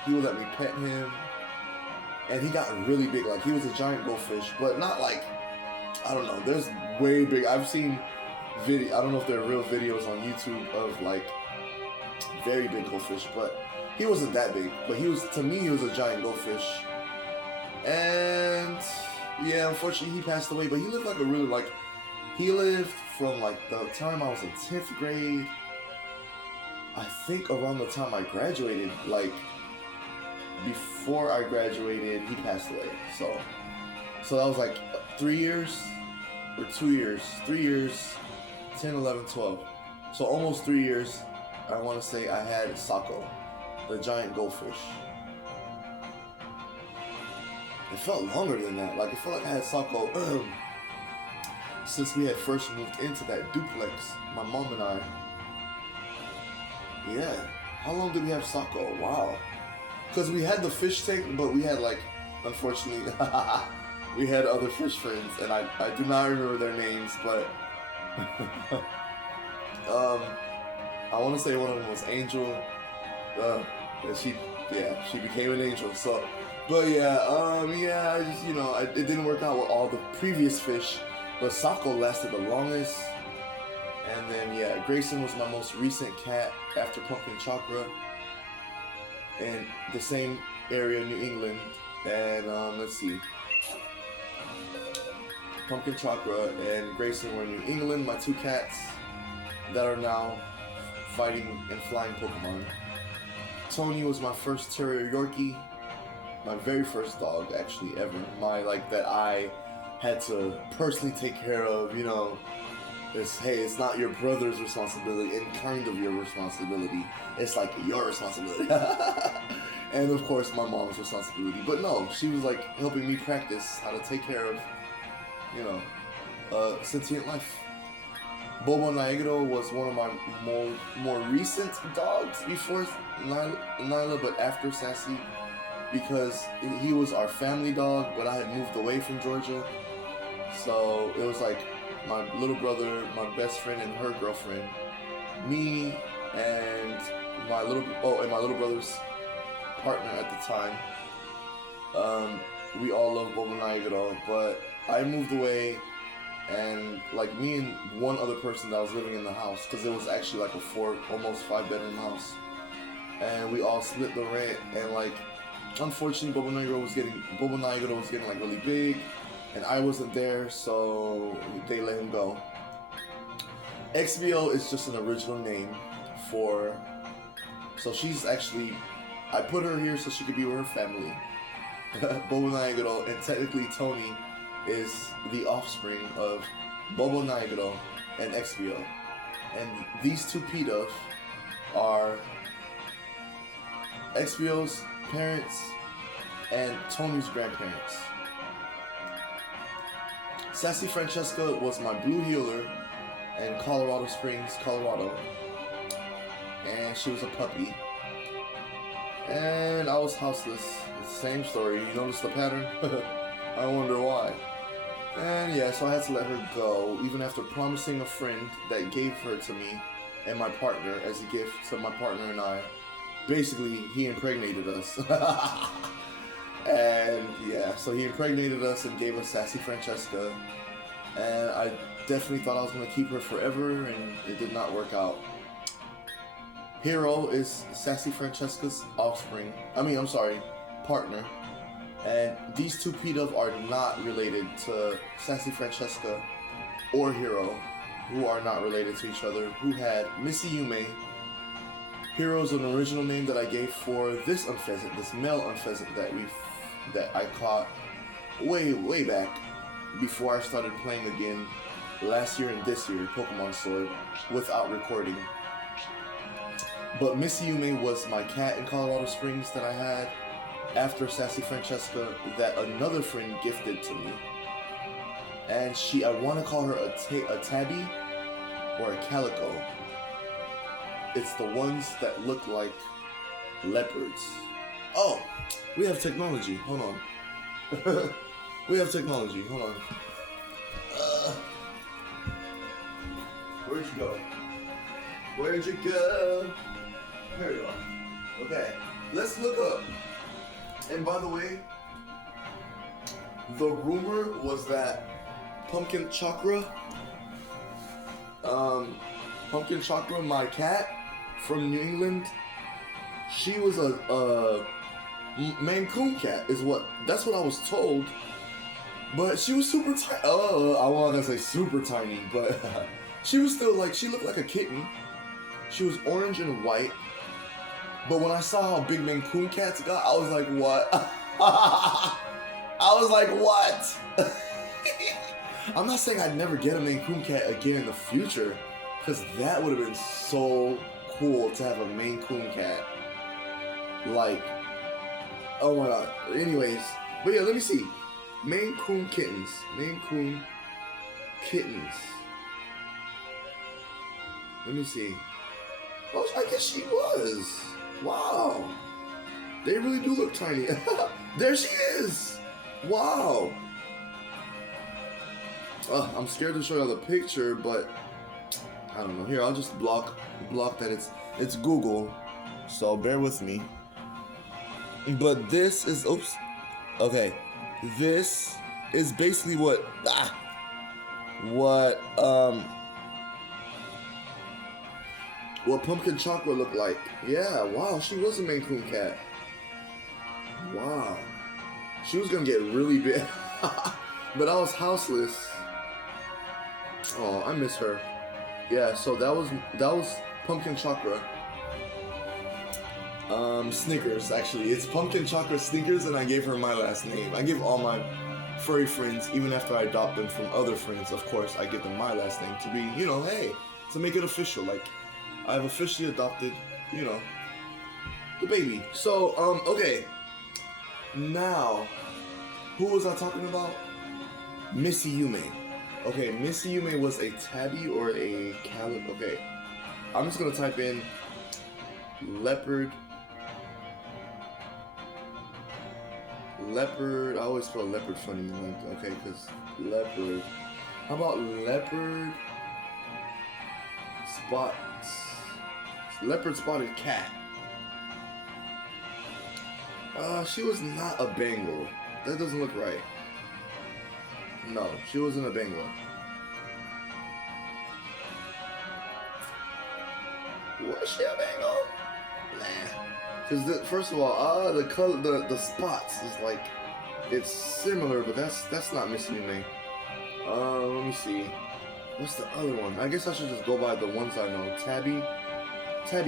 he would let me pet him. And he got really big. Like he was a giant goldfish, but not like, I don't know. There's way big. I've seen I don't know if they're real videos on YouTube of like very big goldfish, but he wasn't that big. But to me, he was a giant goldfish. And Yeah, unfortunately he passed away, but he lived like a really like he lived from like the time I was in 10th grade, I think around the time I graduated, like before I graduated, he passed away. So that was like 3 years or 2 years, 3 years, 10, 11, 12. So almost 3 years. I want to say I had Sako, the giant goldfish. It felt longer than that. Like, it felt like I had Sako since we had first moved into that duplex, my mom and I. Yeah. How long did we have Sako? Wow. Because we had the fish tank, but we had, like, unfortunately, we had other fish friends, and I do not remember their names, but I want to say one of them was Angel. She became an angel. So, but yeah, I just, it didn't work out with all the previous fish, but Sako lasted the longest. And then, yeah, Grayson was my most recent cat after Pumpkin Chakra in the same area, New England. And let's see, Pumpkin Chakra and Grayson were in New England, my two cats that are now fighting and flying Pokemon. Tony was my first Terrier Yorkie, my very first dog actually ever. That I had to personally take care of, it's not your brother's responsibility and kind of your responsibility. It's like your responsibility. And of course my mom's responsibility. But no, she was like helping me practice how to take care of, sentient life. Bobo Naeguro was one of my more recent dogs before Nyla, but after Sassy, because he was our family dog, but I had moved away from Georgia. So it was like my little brother, my best friend, and her girlfriend, me, and my little brother's partner at the time. We all loved Bobo Naeguro, but I moved away. And like me and one other person that was living in the house, because it was actually like a almost 5-bedroom house, and we all split the rent. And like, unfortunately, Bobo Naeguro was getting like really big, and I wasn't there, so they let him go. XBO is just an original name so she's actually, I put her here so she could be with her family. Bobo Naeguro, and technically Tony is the offspring of Bobo Naeguro and XBO. And these two PDUF are XBO's parents and Tony's grandparents. Sassy Francesca was my blue healer in Colorado Springs, Colorado. And she was a puppy. And I was houseless. It's the same story. You notice the pattern? I wonder why. And yeah, so I had to let her go, even after promising a friend that gave her to me and my partner as a gift to my partner and I. Basically, he impregnated us. And yeah, so he impregnated us and gave us Sassy Francesca. And I definitely thought I was going to keep her forever, and it did not work out. Hero is Sassy Francesca's partner. And these two PDUF are not related to Sassy Francesca or Hero, who are not related to each other, who had Missy Yume. Hero's an original name that I gave for this unpheasant, this male unpheasant that I caught way back before I started playing again last year and this year, Pokemon Sword, without recording. But Missy Yume was my cat in Colorado Springs that I had after Sassy Francesca, that another friend gifted to me. And I want to call her a tabby or a calico. It's the ones that look like leopards. Oh, we have technology. Hold on. We have technology. Hold on. Where'd you go? Where'd you go? Here you are. Okay, let's look up. And by the way, the rumor was that Pumpkin Chakra, my cat from New England, she was a Maine Coon cat. That's what I was told. But she was super tiny. Oh, I wasn't gonna say super tiny, but she was still like, she looked like a kitten. She was orange and white. But when I saw how big Maine Coon cats got, I was like, what? I was like, what? I'm not saying I'd never get a Maine Coon cat again in the future, because that would have been so cool to have a Maine Coon cat. Like, oh my god. Anyways, but yeah, let me see. Maine Coon kittens. Maine Coon kittens. Let me see. Oh, I guess she was. Wow. They really do look tiny. There she is. Wow. I'm scared to show you the picture, but I don't know. Here, I'll just block that it's Google. So bear with me. But this is, oops. Okay. This is basically what pumpkin chocolate looked like. Yeah, wow, she was a Maine Coon cat. Wow. She was gonna get really big. But I was houseless. Oh, I miss her. Yeah, so that was pumpkin chocolate. Snickers, actually. It's pumpkin chocolate Snickers, and I gave her my last name. I give all my furry friends, even after I adopt them from other friends, of course, I give them my last name to be, hey, to make it official. Like, I've officially adopted, the baby. So, okay. Now, who was I talking about? Missy Yume. Okay, Missy Yume was a tabby or a calico. Okay, I'm just gonna type in leopard. I always spell leopard funny. Like, okay, because leopard. How about leopard spots? Leopard spotted cat. She was not a Bengal. That doesn't look right. No, she wasn't a Bengal. Was she a Bengal? Nah. Because first of all, the color, the spots is like, it's similar, but that's not Miss Yume. Let me see. What's the other one? I guess I should just go by the ones I know. Tabby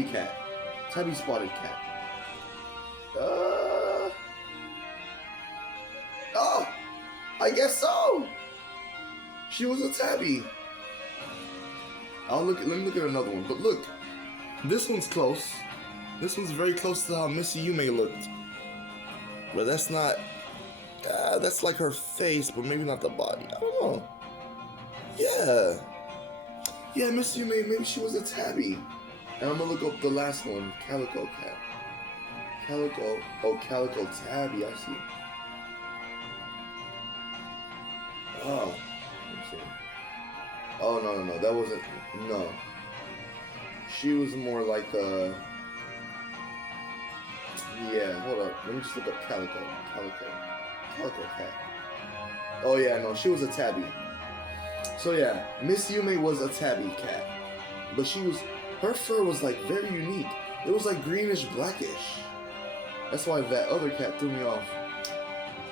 cat. Tabby spotted cat. Oh! I guess so! She was a tabby. Let me look at another one. But look, this one's close. This one's very close to how Missy Yume looked. But that's not, that's like her face, but maybe not the body. I don't know. Yeah, Missy Yume, maybe she was a tabby. And I'm gonna look up the last one, calico cat. Calico tabby, I see. Oh, let me see. Oh, no, that wasn't, no. She was more like yeah, hold up. Let me just look up calico cat. Oh yeah, no, she was a tabby. So yeah, Miss Yume was a tabby cat. But her fur was like very unique. It was like greenish blackish. That's why that other cat threw me off.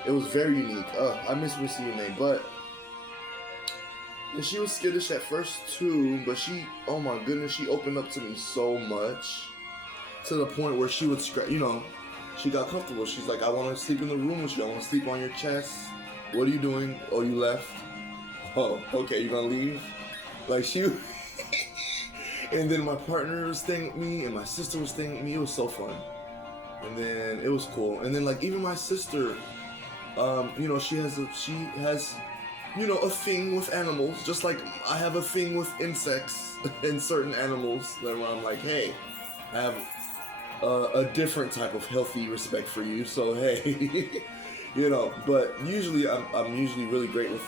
It was very unique. I miss Miss Yume, but and she was skittish at first too, but oh my goodness, she opened up to me so much. To the point where she would scratch, she got comfortable. She's like, I want to sleep in the room with you. I want to sleep on your chest. What are you doing? Oh, you left? Oh, okay, you gonna leave? Like she, and then my partner was staying with me, and my sister was staying with me. It was so fun. And then it was cool. And then like even my sister, she has a thing with animals, just like I have a thing with insects and certain animals. That where I'm like, hey, I have a different type of healthy respect for you. So hey, But usually I'm usually really great with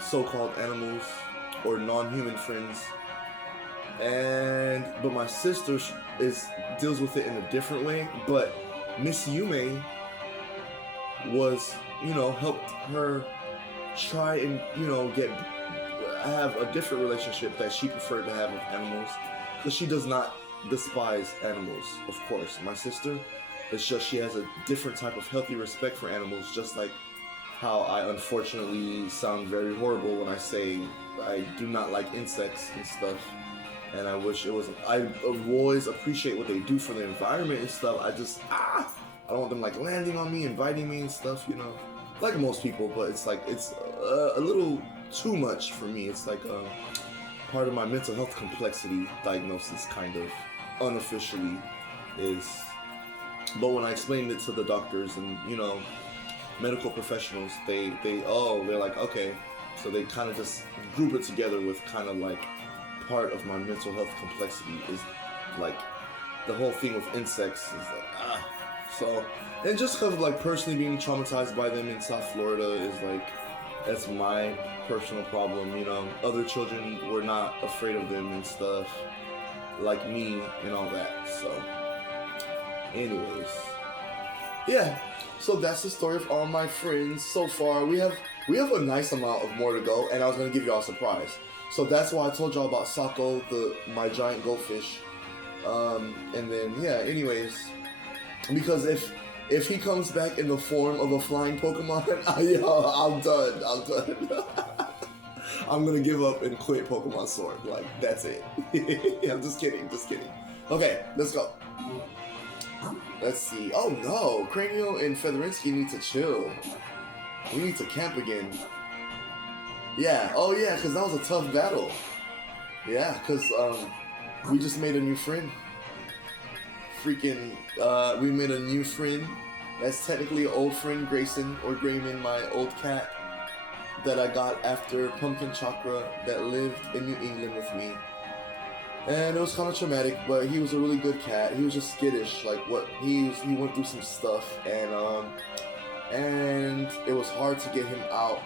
so-called animals or non-human friends. But my sister deals with it in a different way. But Miss Yume was, helped her try and, have a different relationship that she preferred to have with animals. Because she does not despise animals, of course. My sister, it's just she has a different type of healthy respect for animals, just like how I unfortunately sound very horrible when I say I do not like insects and stuff. And I wish it was. I always appreciate what they do for the environment and stuff. I don't want them like landing on me, inviting me and stuff. You know, like most people. But it's like it's a little too much for me. It's like part of my mental health complexity diagnosis, kind of unofficially is. But when I explained it to the doctors and medical professionals, they're like, okay, so they kind of just group it together with kind of like part of my mental health complexity is like the whole thing with insects is like so, and just because of like personally being traumatized by them in South Florida is like that's my personal problem. Other children were not afraid of them and stuff like me and all that. So anyways, yeah, so that's the story of all my friends so far. We have a nice amount of more to go, and I was gonna give y'all a surprise. So that's why I told y'all about Sako, my giant goldfish. And then yeah, anyways, because if he comes back in the form of a flying Pokemon, I'm done. I'm gonna give up and quit Pokemon Sword. Like that's it. I'm just kidding. Okay, let's go. Let's see. Oh no, Cranio and Featherinsky need to chill. We need to camp again. Yeah, oh yeah, because that was a tough battle. Yeah, because we just made a new friend. We made a new friend. That's technically an old friend, Grayson, or Grayman, my old cat that I got after Pumpkin Chakra that lived in New England with me. And it was kind of traumatic, but he was a really good cat. He was just skittish, like he went through some stuff, and it was hard to get him out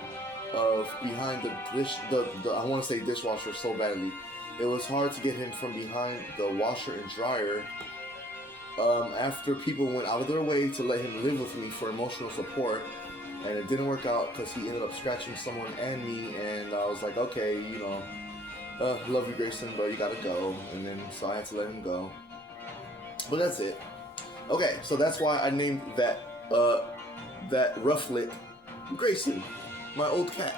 of behind the I want to say dishwasher so badly. It was hard to get him from behind the washer and dryer after people went out of their way to let him live with me for emotional support, and it didn't work out because he ended up scratching someone and me, and I was like, okay, love you, Grayson, but you gotta go. And then so I had to let him go, but that's it. Okay, so that's why I named that rufflet Grayson, my old cat.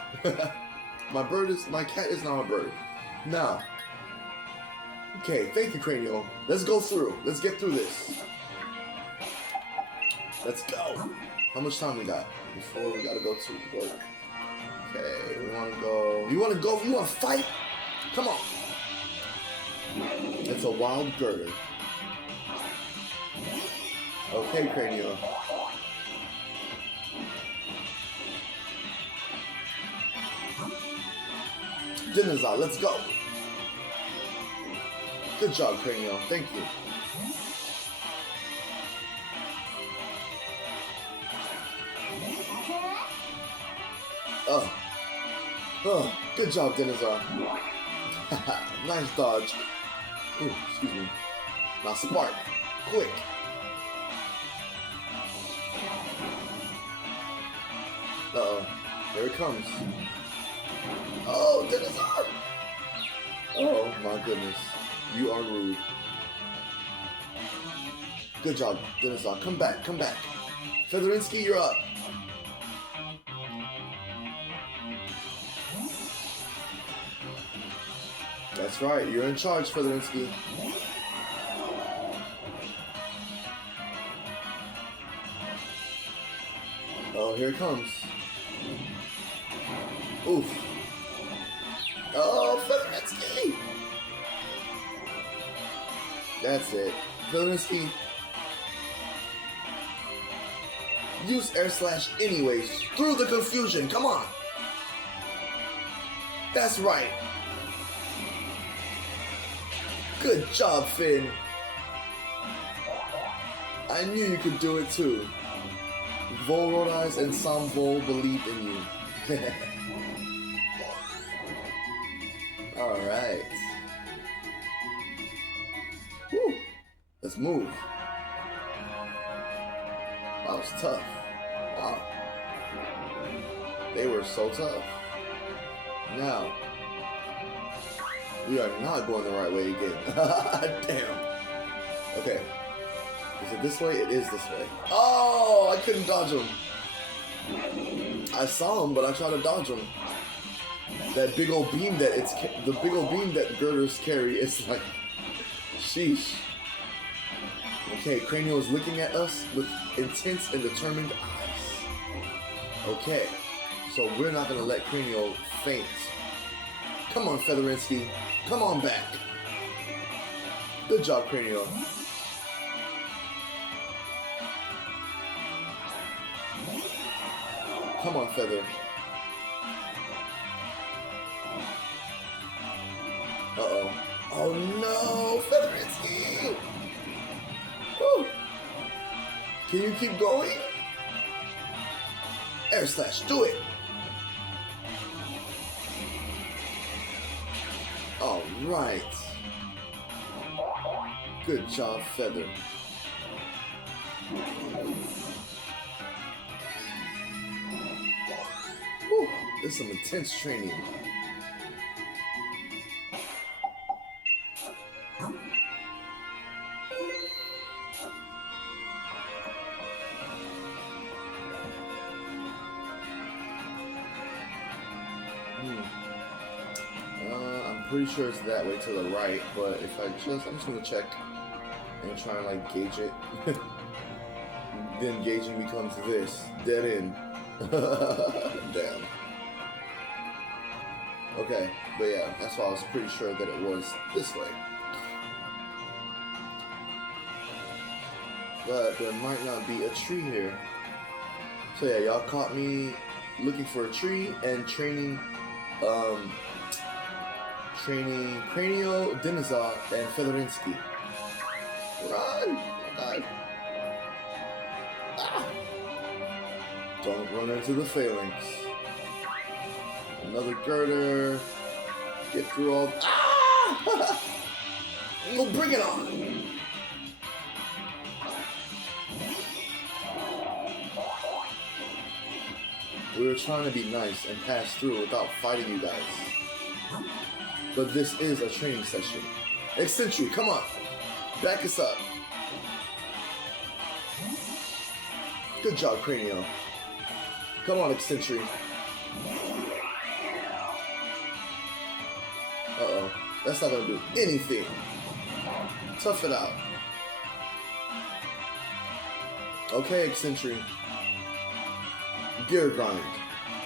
My cat is now a bird. Now, okay, thank you, Cranio. Let's go through. Let's get through this. Let's go. How much time we got before we gotta go to work? Okay, we wanna go. You wanna go? You wanna fight? Come on. It's a wild girder. Okay, Cranio. Dinazar, let's go. Good job, Cranio. Thank you. Oh, good job, Dinazar. Nice dodge. Ooh, excuse me. Now spark. Quick. Uh-oh. Here it comes. Oh, Dinazar! Oh, my goodness. You are rude. Good job, Dinazar. Come back. Featherinsky, you're up. That's right, you're in charge, Featherinsky. Oh, here it comes. Oof. Oh, Featherinsky! That's it. Featherinsky. Use air slash anyways. Through the confusion, come on! That's right. Good job, Finn. I knew you could do it too. VoL, Rodiiz, and some VoL believed in you. Alright. Woo. Let's move. That was tough. Wow. They were so tough. Now, we are not going the right way again. Damn. Okay. Is it this way? It is this way. Oh, I couldn't dodge him. I saw him, but I tried to dodge him. That big old beam that the big old beam that girders carry is like, sheesh. Okay, Cranial is looking at us with intense and determined eyes. Okay, so we're not gonna let Cranial faint. Come on, Featherinsky. Come on back. Good job, Cranial. Come on, Feather. Uh-oh. Oh no, Featherinsky! Woo. Can you keep going? Air slash, do it! All right. Good job, Feather. Whew, this is some intense training. I'm pretty sure it's that way to the right, but if I'm just gonna check and try and like gauge it. Then gauging becomes this, dead end. Damn. Okay, but yeah, that's why I was pretty sure that it was this way. But there might not be a tree here. So yeah, y'all caught me looking for a tree and training Cranio, Denizar, and Featherinsky. Run! Oh God. Ah. Don't run into the phalanx. Another girder. Get through all. Ah! Well, bring it on! We were trying to be nice and pass through without fighting you guys. But this is a training session. Eccentric, come on. Back us up. Good job, Cranio. Come on, Eccentric. Uh-oh. That's not gonna do anything. Tough it out. Okay, Eccentric. Gear grind.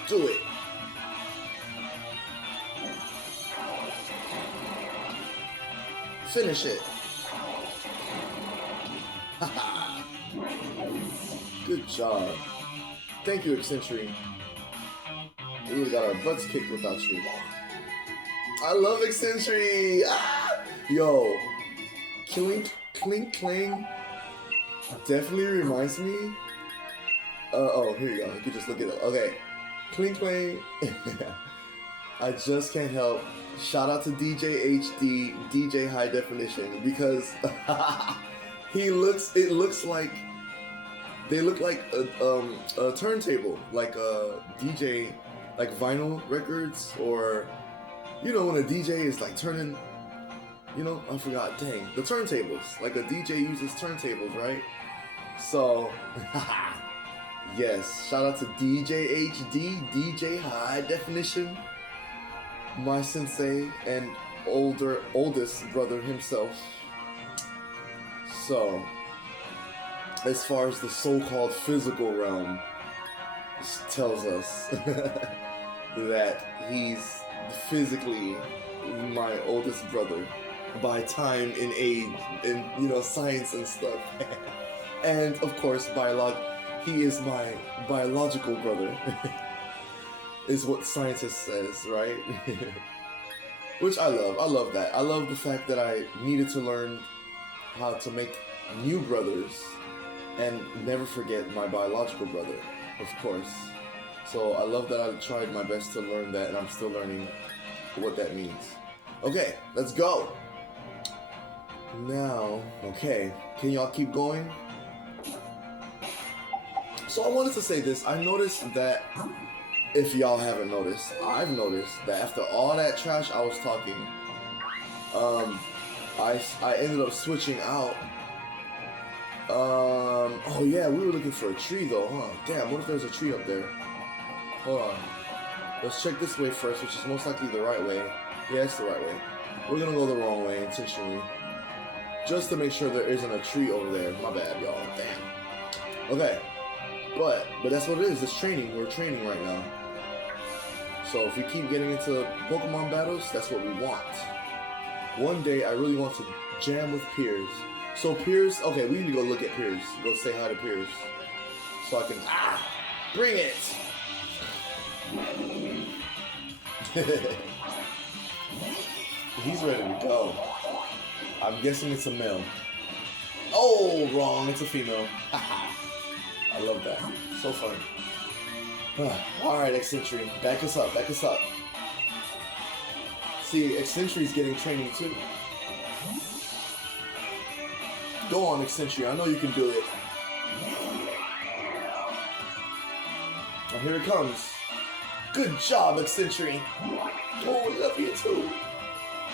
Do it. Finish it. Haha. Good job. Thank you, Eccentric. We would have got our butts kicked without you. I love Eccentric. Ah! Yo, Clink Clang definitely reminds me. Oh, here you go. You can just look it up. Okay, Clink Clang. I just can't help. Shout out to DJ HD, DJ High Definition, because they look like a turntable, like a DJ, like vinyl records, or, you know, when a DJ is like turning, you know, I forgot, dang, the turntables, like a DJ uses turntables, right? So, yes, shout out to DJ HD, DJ High Definition, my sensei and oldest brother himself. So, as far as the so-called physical realm tells us that he's physically my oldest brother by time and age and, you know, science and stuff. And of course, he is my biological brother. Is what scientist says, right? Which I love. I love that. I love the fact that I needed to learn how to make new brothers and never forget my biological brother, of course. So I love that I tried my best to learn that, and I'm still learning what that means. Okay, let's go. Now, okay, can y'all keep going? So I wanted to say this. I noticed that, if y'all haven't noticed, I've noticed that after all that trash I was talking, I ended up switching out. Oh yeah, we were looking for a tree though, huh? Damn, what if there's a tree up there? Hold on. Let's check this way first, which is most likely the right way. Yeah, it's the right way. We're gonna go the wrong way intentionally. Just to make sure there isn't a tree over there. My bad, y'all. Damn. Okay. But that's what it is. It's training. We're training right now. So if we keep getting into Pokemon battles, that's what we want. One day, I really want to jam with Piers. So Piers, okay, we need to go look at Piers. Go say hi to Piers. So I can, bring it! He's ready to go. I'm guessing it's a male. Oh, wrong, it's a female. I love that. So fun. Alright, Eccentric, back us up, back us up. See, Eccentric's getting training too. Go on, Eccentric, I know you can do it. Oh, here it comes. Good job, Eccentric. Oh, we love you too.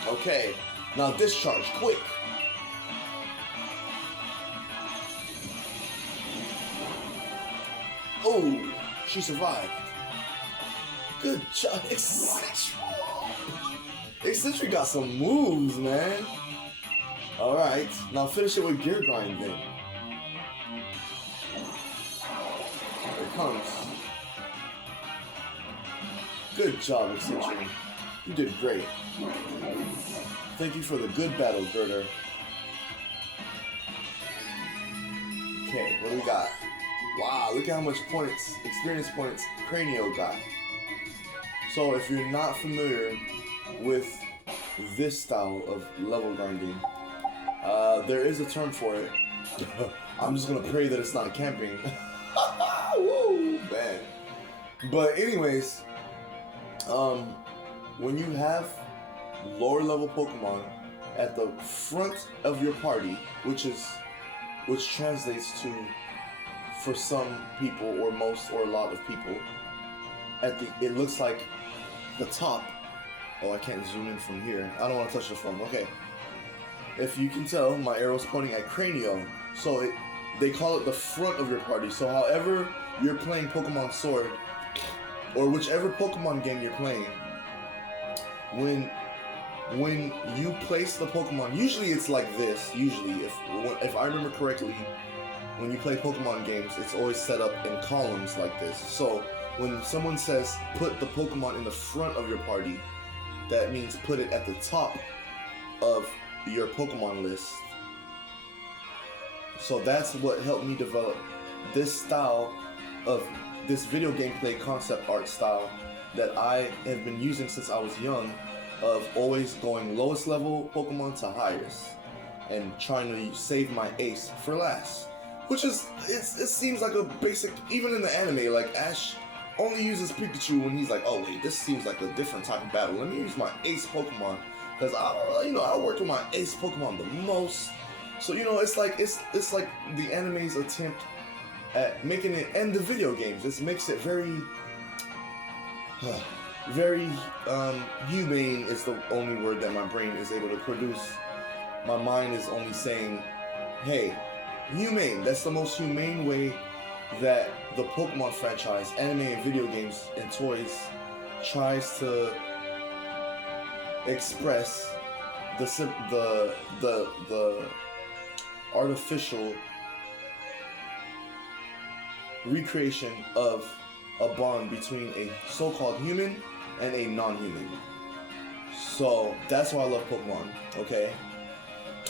Okay, now discharge, quick. Oh, she survived. Good job, Eccentric. Eccentric got some moves, man. Alright, now finish it with Gear Grind then. Here it comes. Good job, Eccentric. You did great. Thank you for the good battle, Girder. Okay, what do we got? Wow, look at how much points, experience points, Cranio got. So if you're not familiar with this style of level grinding, there is a term for it. I'm just gonna pray that it's not camping. Woo, man. But anyways, when you have lower level Pokemon at the front of your party, which translates to, for some people or most or a lot of people, it looks like the top. Oh, I can't zoom in from here. I don't want to touch the phone. Okay. If you can tell, my arrow's pointing at Cranio. So they call it the front of your party. So however you're playing Pokemon Sword, or whichever Pokemon game you're playing, when you place the Pokemon, usually it's like this. Usually, if I remember correctly, when you play Pokemon games, it's always set up in columns like this. So when someone says put the Pokemon in the front of your party, that means put it at the top of your Pokemon list. So that's what helped me develop this style of this video gameplay concept art style that I have been using since I was young, of always going lowest level Pokemon to highest and trying to save my ace for last. Which is, it seems like a basic, even in the anime, like Ash only uses Pikachu when he's like, oh wait, this seems like a different type of battle. Let me use my ace Pokemon, because I worked with my ace Pokemon the most. So it's like the anime's attempt at making it, and the video games, this makes it very, very humane is the only word that my brain is able to produce. My mind is only saying, hey, humane. That's the most humane way that the Pokemon franchise, anime and video games and toys, tries to express the artificial recreation of a bond between a so-called human and a non-human. So that's why I love Pokemon, okay?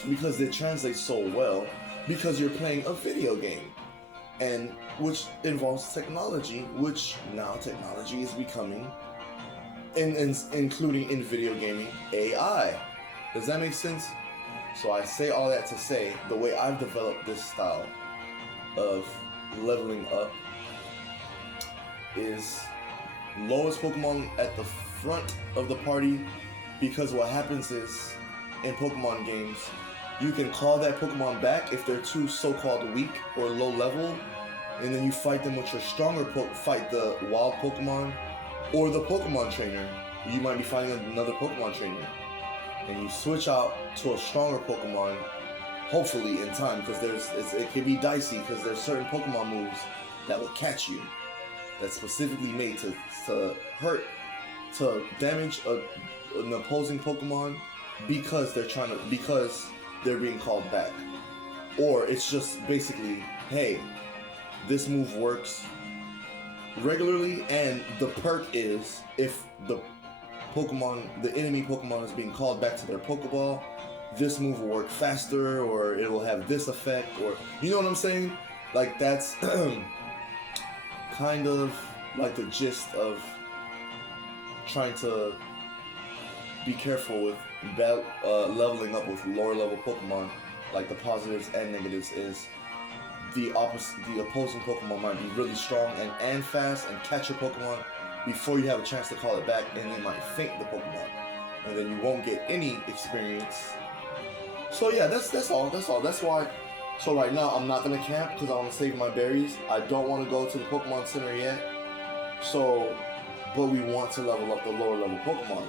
Because it translates so well, because you're playing a video game, and which involves technology, which now technology is becoming, including in video gaming, AI. Does that make sense? So I say all that to say, the way I've developed this style of leveling up is lowest Pokemon at the front of the party, because what happens is, in Pokemon games, you can call that Pokemon back if they're too so-called weak or low level, and then you fight them with your stronger fight the wild Pokemon or the Pokemon trainer. You might be fighting another Pokemon trainer, and you switch out to a stronger Pokemon, hopefully in time, because it can be dicey, because there's certain Pokemon moves that will catch you. that's specifically made to hurt, to damage an opposing Pokemon because they're being called back. Or it's just basically, hey, this move works regularly, and the perk is if the enemy Pokemon is being called back to their Pokeball, this move will work faster, or it will have this effect, or you know what I'm saying? Like that's kind of like the gist of trying to be careful with leveling up with lower level Pokemon. Like the positives and negatives is the opposing Pokemon might be really strong and fast and catch your Pokemon before you have a chance to call it back, and they might faint the Pokemon, and then you won't get any experience. So yeah, that's all. That's why. So right now I'm not gonna camp because I want to save my berries. I don't want to go to the Pokemon Center yet. So, but we want to level up the lower level Pokemon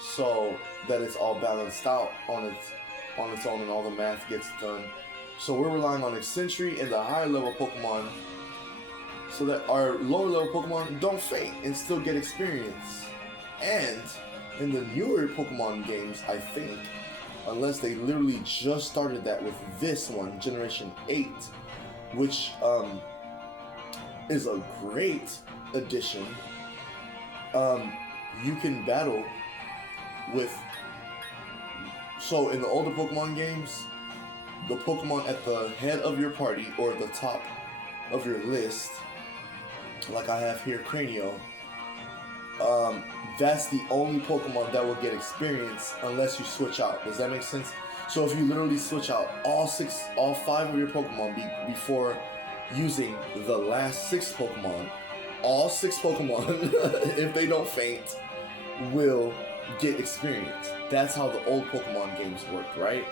so that it's all balanced out on its own and all the math gets done. So we're relying on Excentry and the higher level Pokemon so that our lower level Pokemon don't faint and still get experience. And in the newer Pokemon games, I think, unless they literally just started that with this one, Generation 8, which is a great addition, you can battle with. So in the older Pokemon games, the Pokemon at the head of your party or the top of your list, like I have here, Cranio, that's the only Pokemon that will get experience unless you switch out. Does that make sense? So if you literally switch out all 5 of your Pokemon before using the last 6 Pokemon, all 6 Pokemon, if they don't faint, will get experience. That's how the old Pokemon games worked, right?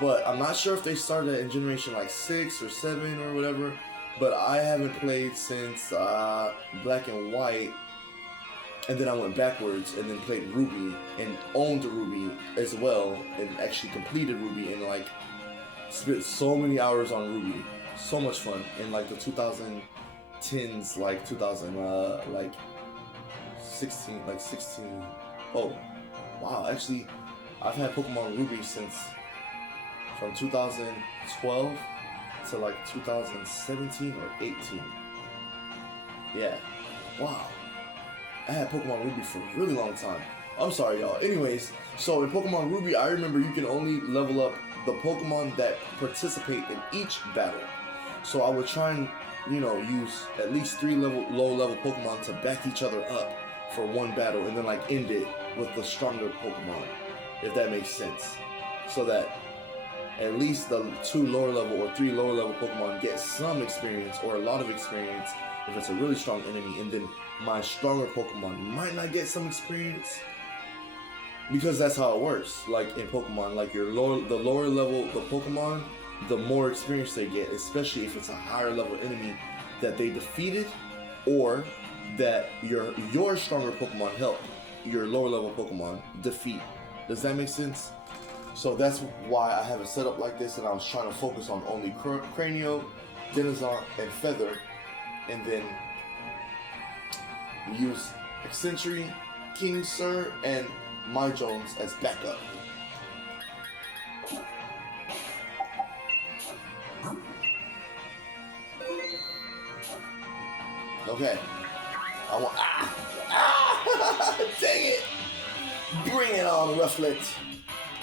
But I'm not sure if they started in Generation like 6 or 7 or whatever, but I haven't played since Black and White, and then I went backwards and then played Ruby and owned Ruby as well, and actually completed Ruby and like spent so many hours on Ruby. So much fun in like the 2010s, like 16. Oh, wow, actually I've had Pokemon Ruby since from 2012 to like 2017 or 18. Yeah, wow. I had Pokemon Ruby for a really long time. I'm sorry, y'all. Anyways, so in Pokemon Ruby, I remember you can only level up the Pokemon that participate in each battle. So I would try and, use at least 3 low-level Pokemon to back each other up for one battle, and then like end it with the stronger Pokemon, if that makes sense. So that at least the 2 lower level or 3 lower level Pokemon get some experience or a lot of experience if it's a really strong enemy, and then my stronger Pokemon might not get some experience, because that's how it works. Like in Pokemon, like the lower level the Pokemon, the more experience they get, especially if it's a higher level enemy that they defeated, or that your stronger Pokemon help your lower level Pokemon defeat. Does that make sense? So that's why I have it set up like this, and I was trying to focus on only Cranio, Denizar, and Feather, and then use Excentry, King Sir, and My Jones as backup. Okay. I want. Dang it! Bring it on, Rufflet.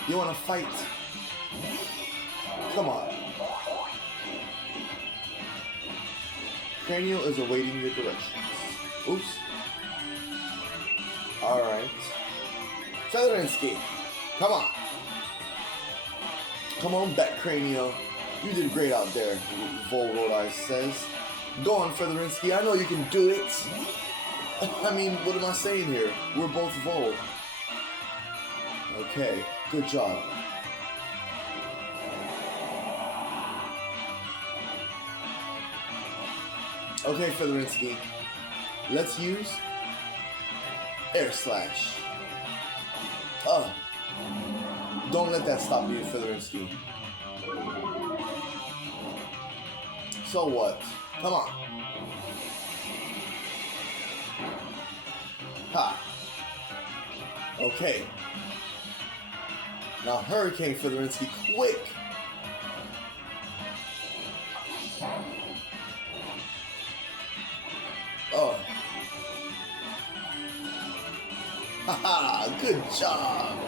You want to fight? Come on. Cranio is awaiting your directions. Oops. Alright. Featherinsky, come on. Come on back, Cranio. You did great out there, VoL Rodiiz says. Go on, Featherinsky, I know you can do it. I mean, what am I saying here? We're both VoL. Okay, good job. Okay, Featherinsky, let's use Air Slash. Don't let that stop you, Featherinsky. So what? Come on. Ha! Okay. Now Hurricane for the Rinsky, quick! Oh. Haha, good job!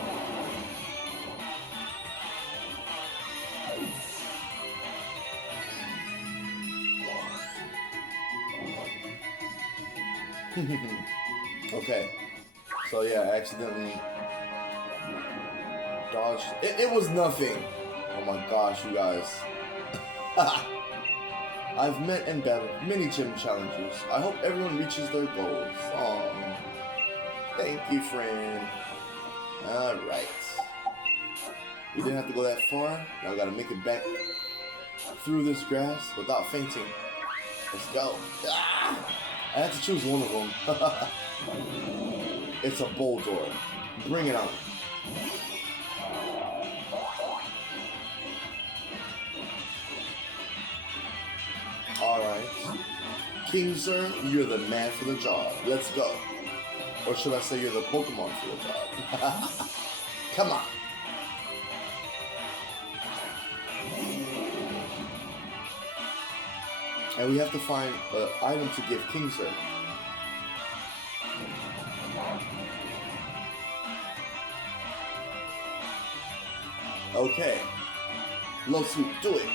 Okay. So yeah, I accidentally dodged. It was nothing. Oh my gosh, you guys. I've met and battled many gym challengers. I hope everyone reaches their goals. Aww. Thank you, friend. Alright. We didn't have to go that far. Now we gotta make it back through this grass without fainting. Let's go. Ah! I had to choose one of them. It's a bowl door. Bring it on. Alright. King Sir, you're the man for the job. Let's go. Or should I say you're the Pokemon for the job? Come on. And we have to find an item to give King Sir. Okay. Low sweep, do it.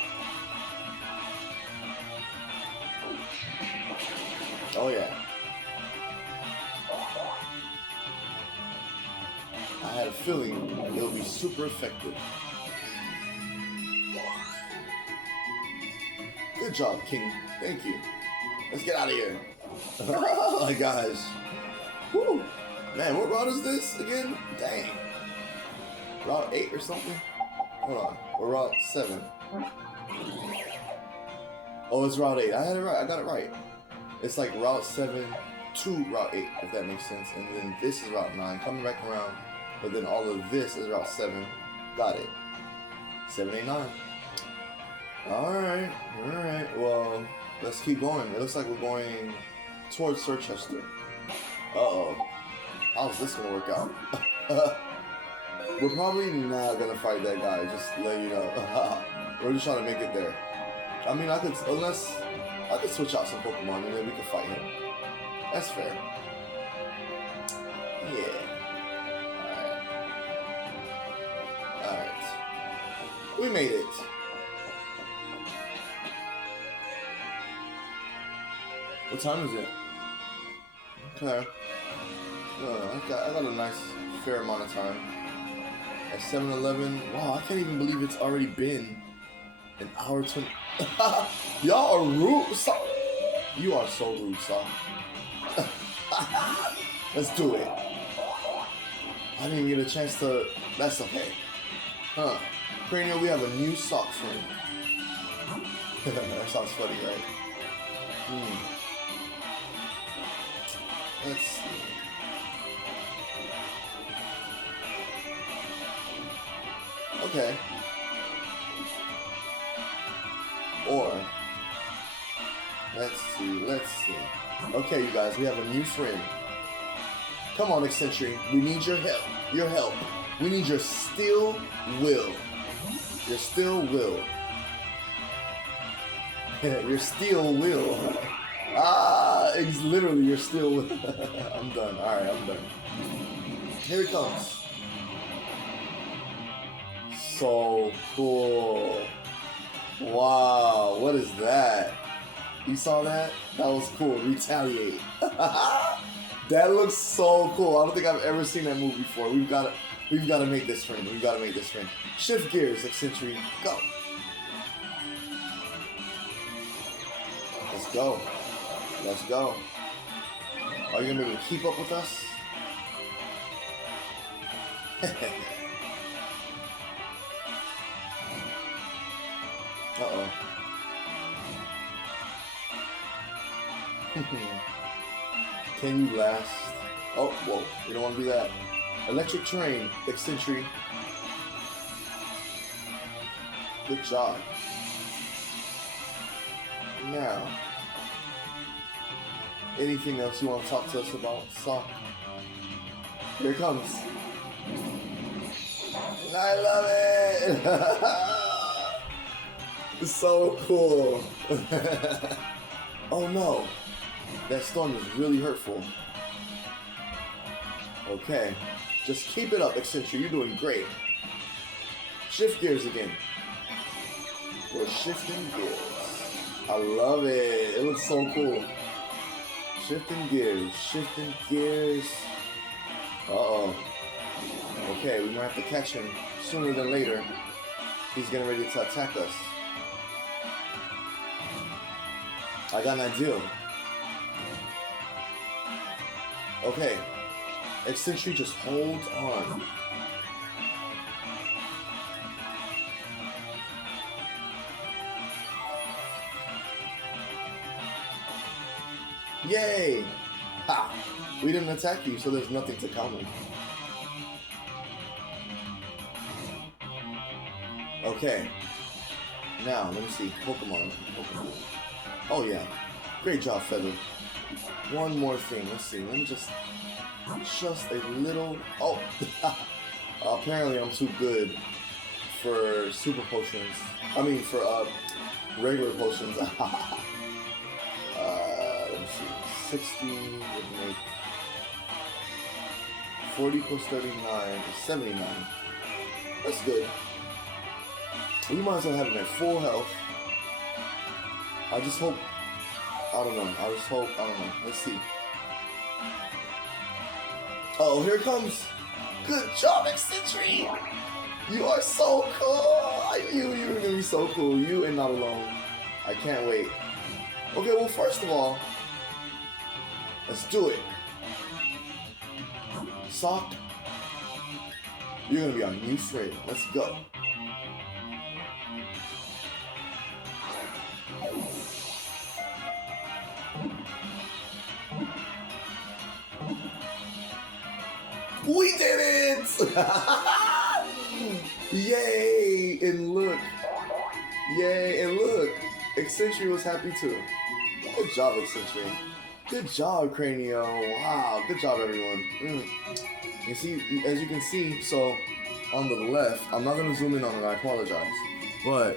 Oh yeah. I had a feeling it would be super effective. Good job, King. Thank you. Let's get out of here. Oh my gosh. Woo. Man, what route is this again? Dang. Route 8 or something? Hold on. Or Route 7. Oh, it's Route 8. I had it right. I got it right. It's like Route 7 to Route 8, if that makes sense. And then this is Route 9, coming back around. But then all of this is Route 7. Got it. 7, 8, 9. Alright. Alright. Well, let's keep going. It looks like we're going towards Dorchester. Uh-oh. How's this gonna work out? We're probably not gonna fight that guy, just to let you know. We're just trying to make it there. I mean, I could switch out some Pokemon and then we could fight him. That's fair. Yeah. Alright. We made it. What time is it? Okay. I got a nice fair amount of time. At 7-Eleven. Wow, I can't even believe it's already been an hour 20. Y'all are rude. You are so rude, Saw. Let's do it. I didn't even get a chance to. That's okay. Huh. Cranial, we have a new sock friend. That sounds funny, right? Let's see. Okay. Or, let's see. Okay, you guys, we have a new friend. Come on, Eccentric. We need your help. We need your steel will. Your steel will. Your steel will. It's literally your steel will. I'm done. Alright, I'm done. Here it comes. So cool. Wow, what is that? You saw that? That was cool. Retaliate. That looks so cool. I don't think I've ever seen that move before. We've got to make this friend. Shift gears, Eccentric. Go. Let's go. Are you gonna be able to keep up with us? Uh-oh. Can you last? Oh, whoa. We don't want to do that. Electric terrain, Eccentric. Good job. Now, anything else you want to talk to us about, Sock? Here it comes. I love it! It's so cool. Oh no. That storm is really hurtful. Okay. Just keep it up, Eccentric. You're doing great. Shift gears again. We're shifting gears. I love it. It looks so cool. Shifting gears. Shifting gears. Uh-oh. Okay, we might have to catch him sooner than later. He's getting ready to attack us. I got an idea. Okay. Eccentric just holds on. Yay! Ha! We didn't attack you, so there's nothing to counter. Okay. Now, let me see. Pokemon. Oh, yeah. Great job, Feather. One more thing. Let's see. Let me just a little... Oh! Apparently, I'm too good for super potions. I mean, for regular potions. Let me see. 60 would make 40 plus 39 is 79. That's good. We might as well have him at full health. I just hope... I don't know. I don't know. Let's see. Oh, here it comes. Good job, Eccentric. You are so cool. You're gonna be so cool. You and not alone. I can't wait. Okay, well, first of all, let's do it. Sock. You're gonna be our new friend. Let's go. We did it! Yay! And look. Yay, and look. Eccentric was happy too. Good job, Eccentric. Good job, Cranio. Wow, good job, everyone. You see, as you can see, so on the left, I'm not gonna zoom in on it, I apologize. But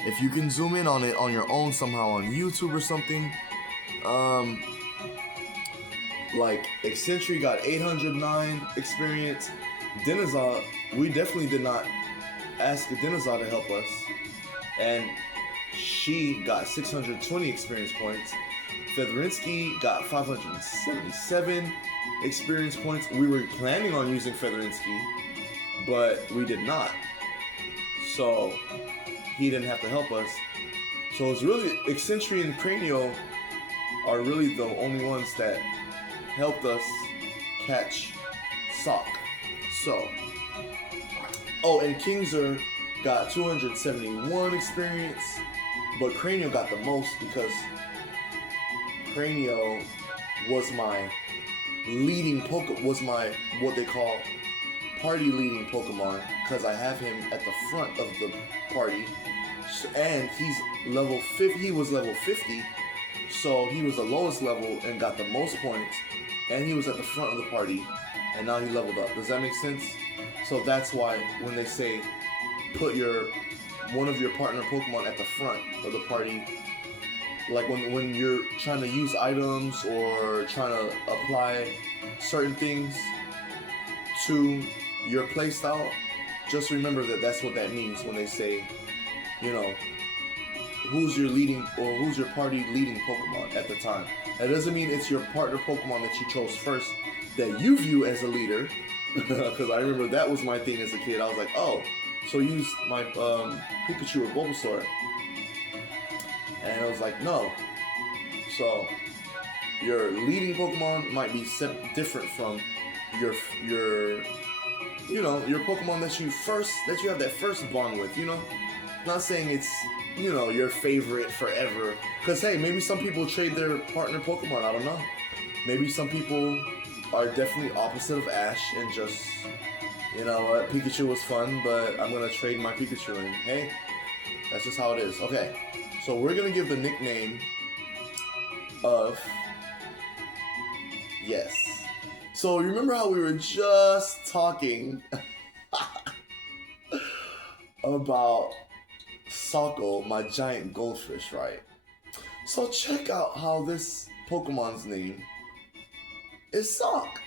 if you can zoom in on it on your own somehow on YouTube or something, like Eccentric got 809 experience. Denizar, we definitely did not ask Denizar to help us, and she got 620 experience points. Featherinsky got 577 experience points. We were planning on using Featherinsky, but we did not. So he didn't have to help us. So it's really Eccentric and Cranio are really the only ones that helped us catch Sock. So, oh, and Kingser got 271 experience, but Cranio got the most because Cranio was my leading was my what they call party leading Pokemon, because I have him at the front of the party, and he's level 50. He was level 50, so he was the lowest level and got the most points, and he was at the front of the party, and now he leveled up. Does that make sense? So that's why when they say put one of your partner Pokemon at the front of the party, like when you're trying to use items or trying to apply certain things to your playstyle, just remember that that's what that means when they say, you know, who's your leading or who's your party leading Pokemon at the time. That doesn't mean it's your partner Pokemon that you chose first that you view as a leader, because I remember that was my thing as a kid. I was like, oh, so use my Pikachu or Bulbasaur. And I was like, no. So your leading Pokemon might be different from your Pokemon that you have that first bond with, you know? Not saying it's, you know, your favorite forever. Because, hey, maybe some people trade their partner Pokemon, I don't know. Maybe some people are definitely opposite of Ash and just, you know what, Pikachu was fun, but I'm going to trade my Pikachu, and hey, that's just how it is. Okay, so we're going to give the nickname of, yes, So remember how we were just talking about Sako, my giant goldfish, right? So check out how this Pokemon's name is Sock.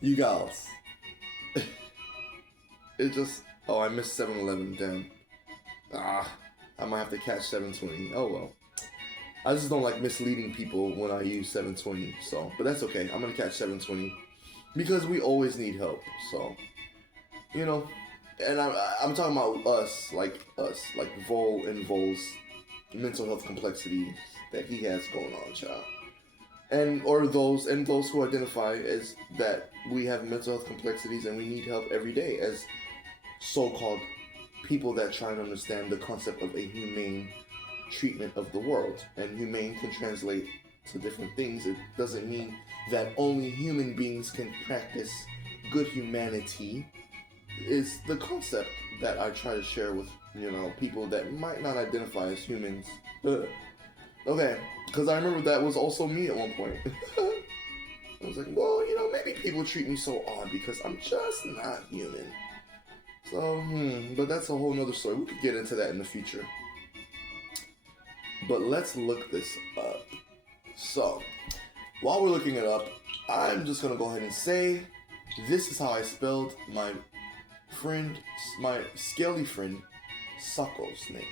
You guys. It just... Oh, I missed 7-Eleven, damn. I might have to catch 720. Oh well. I just don't like misleading people when I use 720, so... But that's okay, I'm gonna catch 720. Because we always need help, so... You know... And I'm talking about us, like VoL and VoL's mental health complexities that he has going on, child. And those who identify as that we have mental health complexities and we need help every day as so-called people that try and understand the concept of a humane treatment of the world. And humane can translate to different things. It doesn't mean that only human beings can practice good humanity. Is the concept that I try to share with, people that might not identify as humans. Okay, because I remember that was also me at one point. I was like, well, maybe people treat me so odd because I'm just not human. So, but that's a whole nother story. We could get into that in the future. But let's look this up. So, while we're looking it up, I'm just going to go ahead and say, this is how I spelled my scaly friend, Sako's name.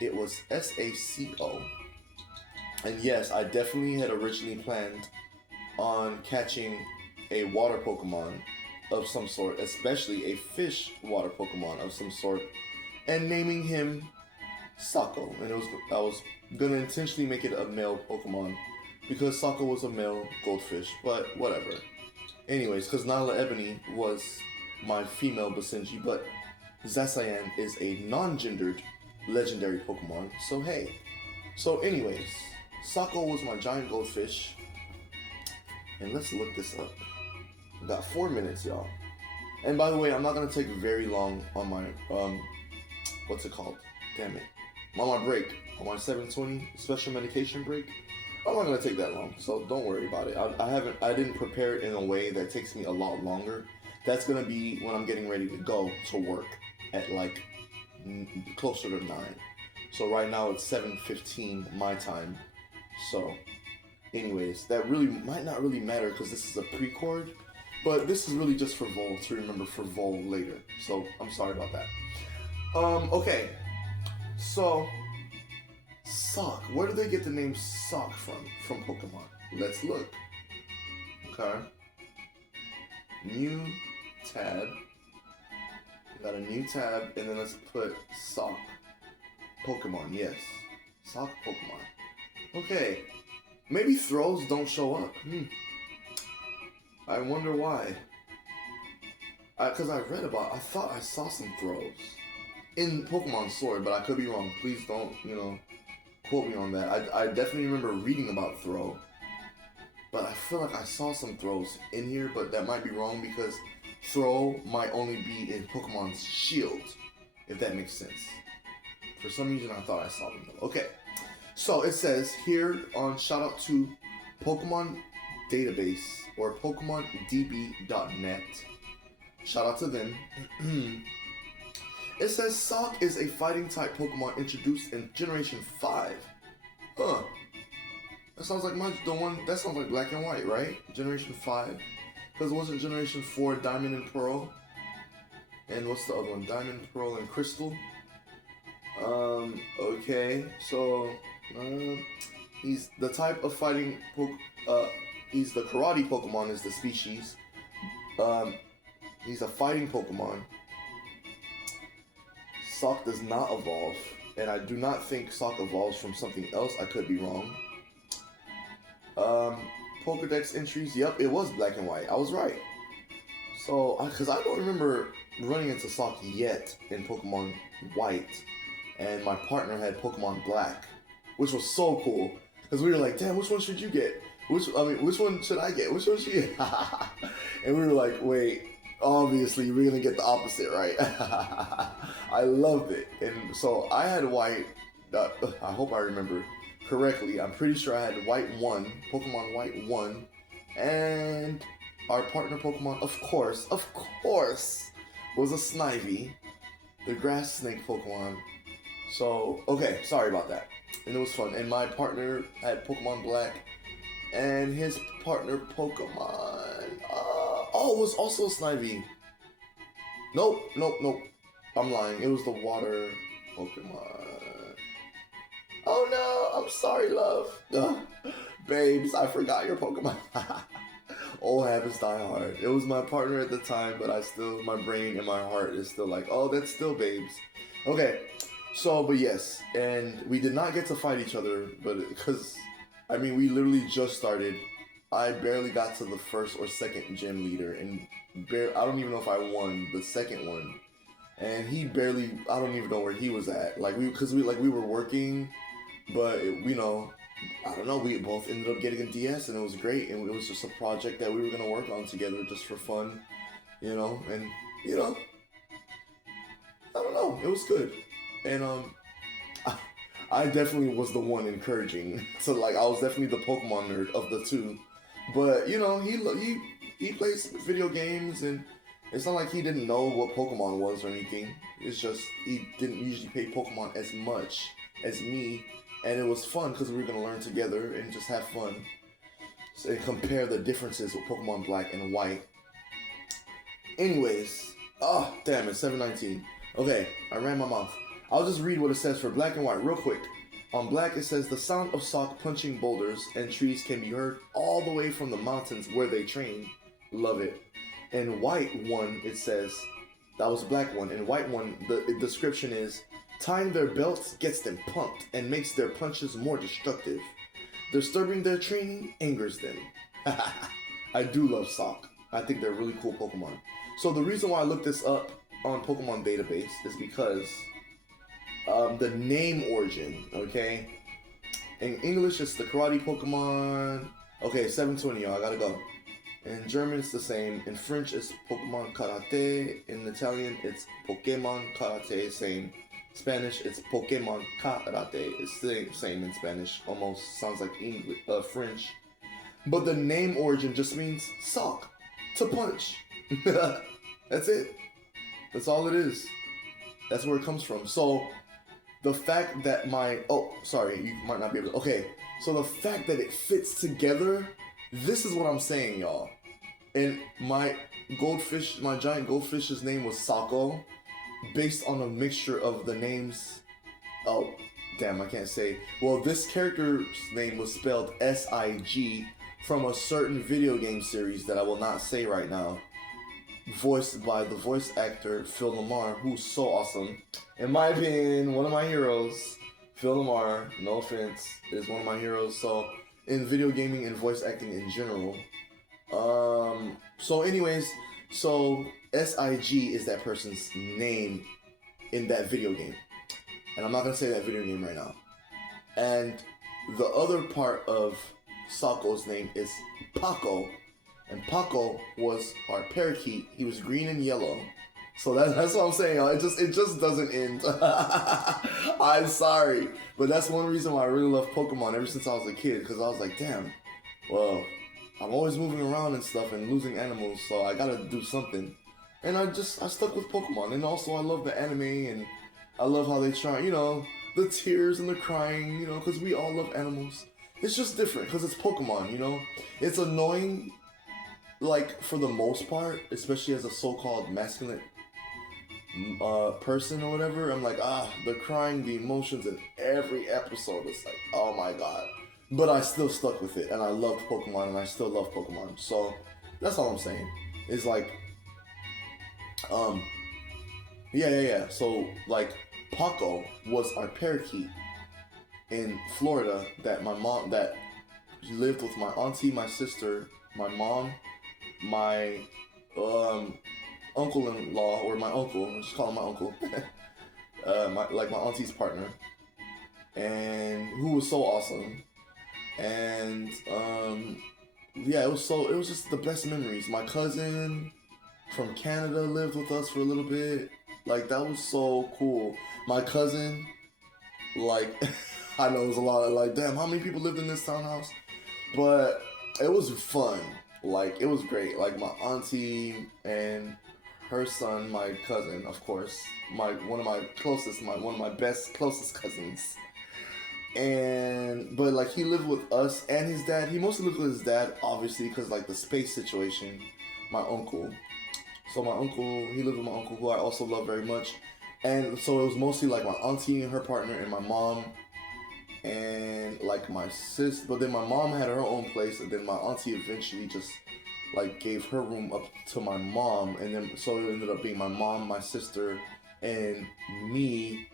It was S-A-C-O. And yes, I definitely had originally planned on catching a water Pokemon of some sort, especially a fish water Pokemon of some sort, and naming him Sako. And I was gonna intentionally make it a male Pokemon because Sako was a male goldfish, but whatever. Anyways, because Nyla Ebony was my female Basenji, but Zacian is a non-gendered legendary Pokemon, so hey. So anyways, Sako was my giant goldfish, and let's look this up. We got 4 minutes, y'all. And by the way, I'm not gonna take very long on my, what's it called? Damn it. On my break, on my 720 special medication break, I'm not gonna take that long, so don't worry about it. I didn't prepare it in a way that takes me a lot longer. That's gonna be when I'm getting ready to go to work at like closer to 9. So right now it's 7:15 my time. So, anyways, that really might not really matter because this is a pre-cord, but this is really just for VoL to remember for VoL later. So I'm sorry about that. Okay, so. Sock. Where do they get the name Sock from Pokemon? Let's look. Okay. New tab. Got a new tab, and then let's put Sock. Pokemon, yes. Sock Pokemon. Okay. Maybe throws don't show up. I wonder why. Because I thought I saw some throws in Pokemon Sword, but I could be wrong. Please don't, quote me on that. I definitely remember reading about throw, but I feel like I saw some throws in here, but that might be wrong because throw might only be in Pokemon's shield, if that makes sense. For some reason I thought I saw them though. Okay, so it says here on shout out to Pokemon Database or PokemonDB.net. Shout out to them. It says Sock is a fighting type Pokemon introduced in Generation 5. Huh. That sounds like that sounds like Black and White, right? Generation 5. Because it wasn't Generation 4 Diamond and Pearl. And what's the other one? Diamond, Pearl, and Crystal. Okay. So, he's the type of fighting he's the karate Pokemon is the species. He's a fighting Pokemon. Sock does not evolve, and I do not think Sock evolves from something else. I could be wrong. Pokedex entries, yep, it was Black and White. I was right. So, because I don't remember running into Sock yet in Pokemon White, and my partner had Pokemon Black, which was so cool. Because we were like, damn, which one should you get? Which one should I get? Which one should you get? And we were like, wait. Obviously, we're gonna get the opposite, right? I loved it. And so I had white, I hope I remember correctly. I'm pretty sure I had White 1, Pokemon White 1, and our partner Pokemon, of course, was a Snivy, the grass snake Pokemon. So, okay, sorry about that. And it was fun. And my partner had Pokemon Black, and his partner Pokemon, was also a Snivy. Nope. I'm lying. It was the water Pokemon. Oh no, I'm sorry, love. Babes, I forgot your Pokemon. Old habits die hard. It was my partner at the time, but my brain and my heart is still like, oh, that's still babes. Okay, so, but yes, and we did not get to fight each other, but because, I mean, we literally just started. I barely got to the first or second gym leader, and I don't even know if I won the second one. And he barely, I don't even know where he was at. Because we were working, but I don't know, we both ended up getting a DS, and it was great, and it was just a project that we were going to work on together just for fun, and, I don't know, it was good. And, I definitely was the one encouraging, so, I was definitely the Pokemon nerd of the two, but, he plays video games, and it's not like he didn't know what Pokemon was or anything. It's just he didn't usually play Pokemon as much as me, and it was fun because we were gonna learn together and just have fun and compare the differences with Pokemon Black and White. Anyways, damn it, 7:19. Okay, I ran my mouth. I'll just read what it says for Black and White real quick. On Black, it says the sound of Sock punching boulders and trees can be heard all the way from the mountains where they train. Love it. In White 1, it says, that was Black 1. In White 1, the description is, tying their belts gets them pumped and makes their punches more destructive. Disturbing their training angers them. I do love Sock. I think they're really cool Pokemon. So the reason why I looked this up on Pokemon Database is because the name origin, okay? In English, it's the karate Pokemon. Okay, 7:20, y'all. I gotta go. In German, it's the same. In French, it's Pokemon Karate. In Italian, it's Pokémon Karate, same. Spanish, it's Pokémon Karate. It's the same in Spanish. Almost sounds like English, French. But the name origin just means sock, to punch. That's it. That's all it is. That's where it comes from. So, the fact that you might not be able to. Okay, so the fact that it fits together. This is what I'm saying, y'all. And my giant goldfish's name was Sako, based on a mixture of the names. Oh, damn, I can't say. Well, this character's name was spelled S-I-G from a certain video game series that I will not say right now, voiced by the voice actor Phil Lamar, who's so awesome. In my opinion, one of my heroes. Phil Lamar, no offense, is one of my heroes. So, in video gaming and voice acting in general. So anyways, S-I-G is that person's name in that video game. And I'm not going to say that video game right now. And the other part of Sako's name is Paco. And Paco was our parakeet. He was green and yellow. So that's what I'm saying, y'all. It just doesn't end. I'm sorry. But that's one reason why I really love Pokemon ever since I was a kid. Because I was like, damn, well, I'm always moving around and stuff and losing animals. So I gotta do something. And I stuck with Pokemon. And also I love the anime. And I love how they try, the tears and the crying, because we all love animals. It's just different because it's Pokemon, It's annoying, for the most part, especially as a so-called masculine person or whatever. I'm like, the crying, the emotions in every episode. It's like, oh my god. But I still stuck with it, and I loved Pokemon, and I still love Pokemon. So that's all I'm saying. It's like, yeah. So Paco was our parakeet in Florida that lived with my auntie, my sister, my mom, my uncle-in-law, or my uncle, let's just call him my uncle, my auntie's partner, and who was so awesome. And it was just the best memories. My cousin from Canada lived with us for a little bit. That was so cool. My cousin, I know it was a lot of like, damn, how many people lived in this townhouse? But it was fun. Like, it was great. Like, my auntie and her son, my cousin, of course, one of my closest cousins. But like, he lived with us and his dad. He mostly lived with his dad, obviously, because like the space situation. My uncle. So my uncle, he lived with my uncle, who I also love very much. And so it was mostly like my auntie and her partner and my mom and like my sis. But then my mom had her own place, and then my auntie eventually just like gave her room up to my mom, and then so it ended up being my mom, my sister, and me.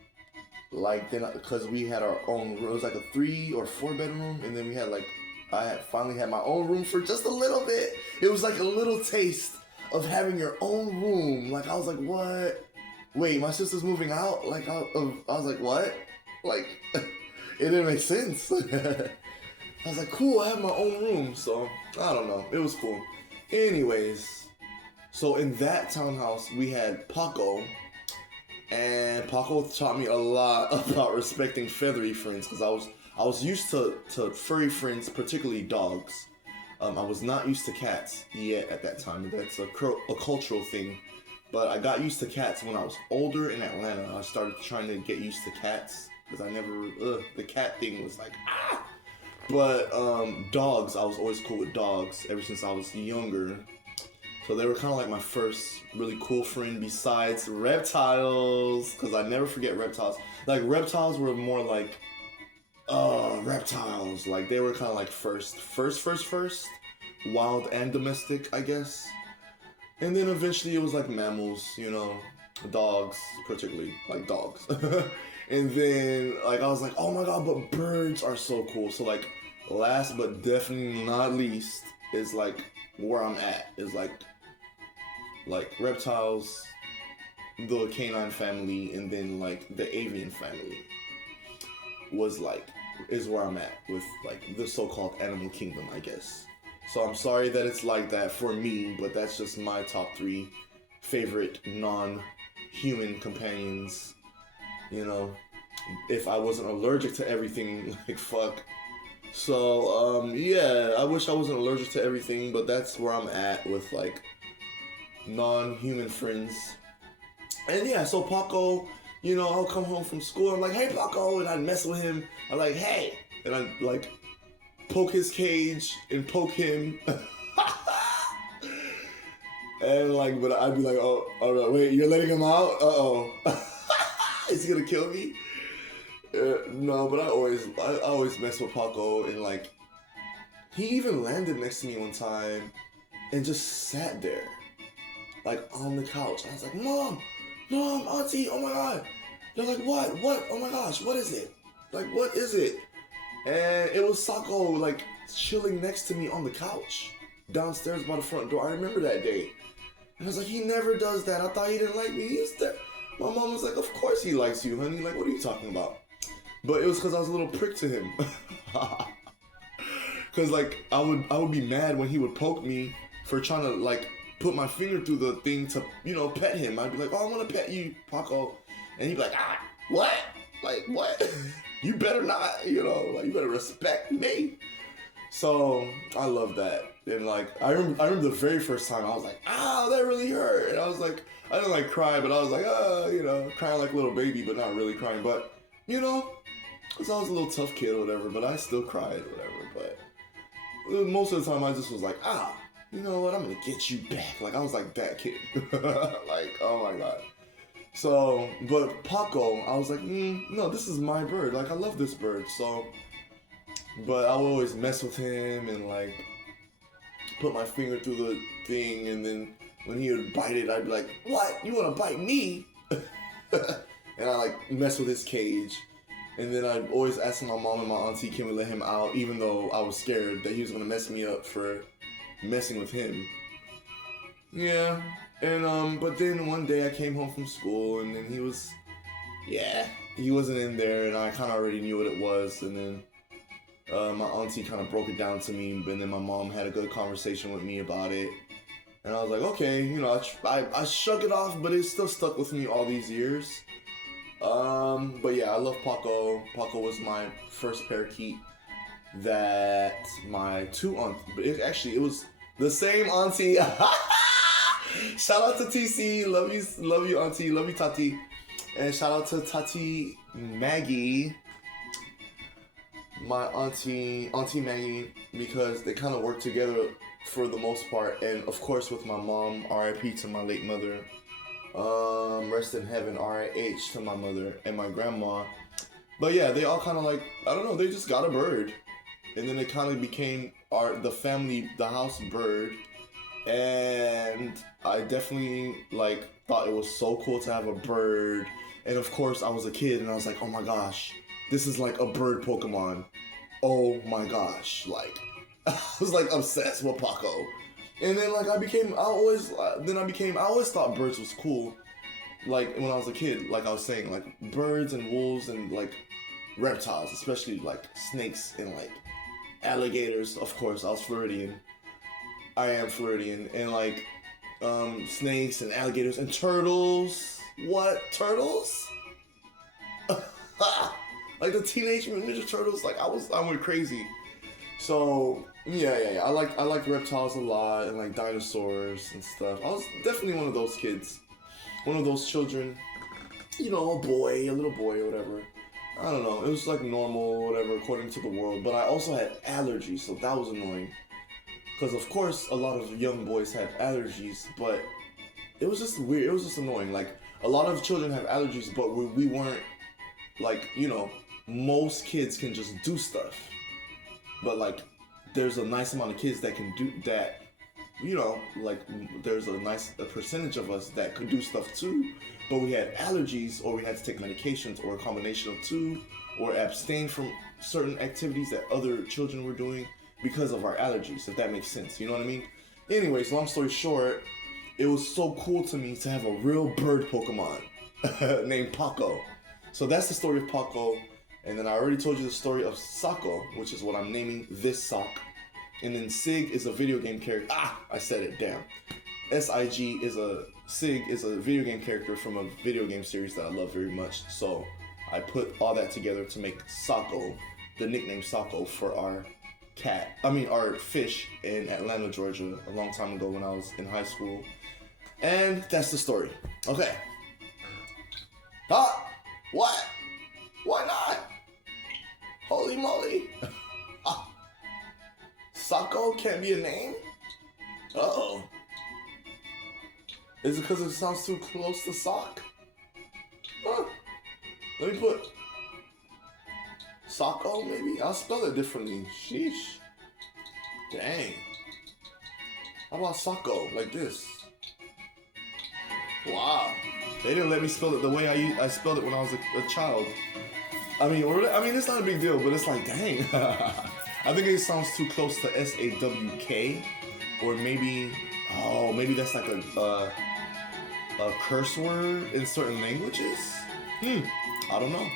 Like, then because we had our own room, it was like a 3 or 4 bedroom, and then we had like, finally had my own room for just a little bit. It was like a little taste of having your own room. Like, I was like, what? Wait, my sister's moving out? Like, I was like, what? Like, it didn't make sense. I was like, cool, I have my own room. So, I don't know. It was cool. Anyways, so in that townhouse, we had Paco. And Paco taught me a lot about respecting feathery friends, because I was used to furry friends, particularly dogs. I was not used to cats yet at that time. That's a cultural thing. But I got used to cats when I was older in Atlanta. I started trying to get used to cats because I never, the cat thing was like, ah! But dogs, I was always cool with dogs ever since I was younger. So they were kind of like my first really cool friend besides reptiles, because I never forget reptiles. Like, reptiles were more like, reptiles. Like, they were kind of like first, wild and domestic, I guess. And then eventually it was like mammals, you know, dogs, particularly, like dogs. And then, like, I was like, oh my god, but birds are so cool. So, like, last but definitely not least is, like, where I'm at. Is, like reptiles, the canine family, and then, like, the avian family is where I'm at with, like, the so-called animal kingdom, I guess. So I'm sorry that it's like that for me, but that's just my top 3 favorite non-human companions. You know, if I wasn't allergic to everything, like, fuck. So, yeah, I wish I wasn't allergic to everything, but that's where I'm at with, like, non-human friends. And yeah, so Paco, you know, I'll come home from school, I'm like, hey, Paco, and I'd mess with him. I'm like, hey, and I'd, like, poke his cage and poke him. And, like, but I'd be like, oh, all right, wait, you're letting him out? Uh-oh. Is he gonna kill me? No, but I always mess with Paco, and, like, he even landed next to me one time and just sat there, like, on the couch. I was like, Mom, Auntie, oh my god. They're like, what? Oh my gosh, what is it? Like, what is it? And it was Sako, like, chilling next to me on the couch, downstairs by the front door. I remember that day. And I was like, he never does that. I thought he didn't like me. He's there. My mom was like, of course he likes you, honey. Like, what are you talking about? But it was because I was a little prick to him. Because, like, I would be mad when he would poke me for trying to, like, put my finger through the thing to, you know, pet him. I'd be like, oh, I want to pet you, Paco. And he'd be like, ah, what? Like, what? You better not, you know, like, you better respect me. So, I love that. And, like, I remember the very first time I was like, ow, that really hurt. And I was like, I didn't, like, cry, but I was like, you know, crying like a little baby, but not really crying. But, you know, because I was a little tough kid or whatever, but I still cried or whatever. But most of the time I just was like, you know what, I'm going to get you back. Like, I was like that kid. Like, oh my god. So, but Paco, I was like, no, this is my bird. Like, I love this bird. So, but I would always mess with him and, like, put my finger through the thing, and then when he would bite it, I'd be like, what? You want to bite me? And I, like, mess with his cage. And then I'd always ask my mom and my auntie, can we let him out? Even though I was scared that he was going to mess me up for messing with him. Yeah. And, but then one day I came home from school, and then he wasn't in there, and I kind of already knew what it was. And then my auntie kind of broke it down to me, and then my mom had a good conversation with me about it. And I was like, okay, you know, I shook it off, but it still stuck with me all these years. But yeah, I love Paco. Paco was my first parakeet that my two aunt. It was the same auntie. Shout out to TC, love you, auntie, love you, Tati, and shout out to Tati Maggie, my auntie Maggie, because they kind of work together for the most part, and of course with my mom, R.I.P. to my late mother. Rest in heaven, R.I.H. to my mother and my grandma. But yeah, they all kind of like, I don't know, they just got a bird. And then it kind of became the house bird. And I definitely like thought it was so cool to have a bird. And of course I was a kid and I was like, oh my gosh, this is like a bird Pokemon. Oh my gosh, like, I was like obsessed with Paco. And then like I always thought birds was cool. Like when I was a kid, like I was saying, like birds and wolves and like reptiles, especially like snakes and like alligators. Of course, I was Floridian. I am Floridian, and like snakes and alligators and turtles. What, turtles? Like the Teenage Mutant Ninja Turtles. Like I went crazy. So yeah. I like reptiles a lot and like dinosaurs and stuff. I was definitely one of those kids, one of those children. You know, a little boy or whatever. I don't know. It was like normal or whatever according to the world. But I also had allergies, so that was annoying. Because of course a lot of young boys had allergies, but it was just weird. It was just annoying. Like a lot of children have allergies, but we weren't like, you know, most kids can just do stuff. But like, there's a nice amount of kids that can do that, you know, like there's a percentage of us that could do stuff too, but we had allergies or we had to take medications or a combination of two or abstain from certain activities that other children were doing because of our allergies, if that makes sense, you know what I mean? Anyways, long story short, it was so cool to me to have a real bird Pokemon named Paco. So that's the story of Paco. And then I already told you the story of Sako, which is what I'm naming this sock. And then Sig is a video game character. I said it, damn. SIG is a video game character from a video game series that I love very much. So I put all that together to make Sako, the nickname Sako, for our fish in Atlanta, Georgia, a long time ago when I was in high school. And that's the story. Okay. What? Why not? Holy moly. Sako can't be a name? Uh-oh. Is it because it sounds too close to sock? Let me put Sako, maybe? I'll spell it differently. Sheesh. Dang. How about Sako? Like this. Wow. They didn't let me spell it the way I spelled it when I was a child. I mean, it's not a big deal, but it's like, dang. I think it sounds too close to SAWK, or maybe that's like a curse word in certain languages. I don't know.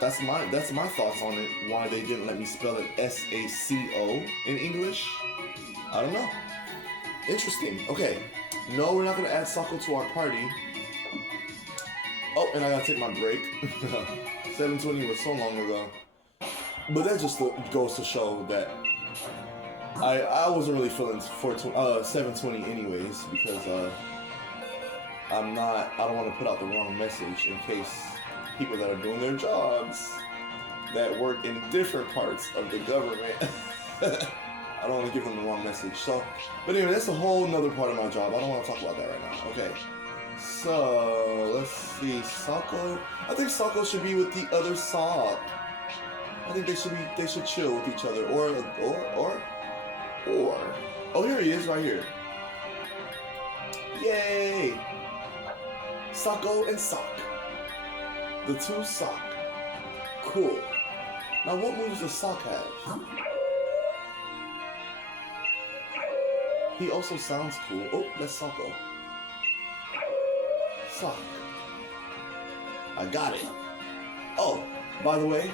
That's my thoughts on it. Why they didn't let me spell it SACO in English? I don't know. Interesting. Okay. No, we're not gonna add Sako to our party. Oh, and I gotta take my break. 720 was so long ago. But that just goes to show that I wasn't really feeling 720 anyways, because I don't want to put out the wrong message in case people that are doing their jobs that work in different parts of the government, I don't want to give them the wrong message. So, but anyway, that's a whole nother part of my job. I don't want to talk about that right now. Okay. So, let's see. Sako. I think Sako should be with the other sock. I think they should chill with each other. Or. Oh, here he is right here. Yay! Sako and Sock. The two sock. Cool. Now what moves does Sock have? He also sounds cool. Oh, that's Sako. Sock. I got it. Oh, by the way,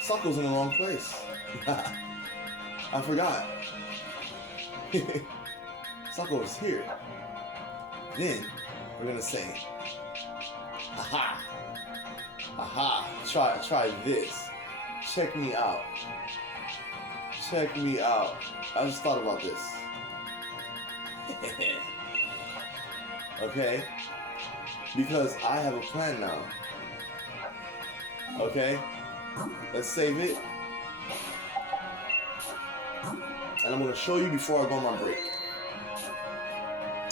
Sako's in the wrong place. I forgot. Sako is here. Then we're gonna say, haha, Aha! Try this. Check me out. Check me out. I just thought about this. Okay? Because I have a plan now. Okay? Let's save it. And I'm gonna show you before I go on my break.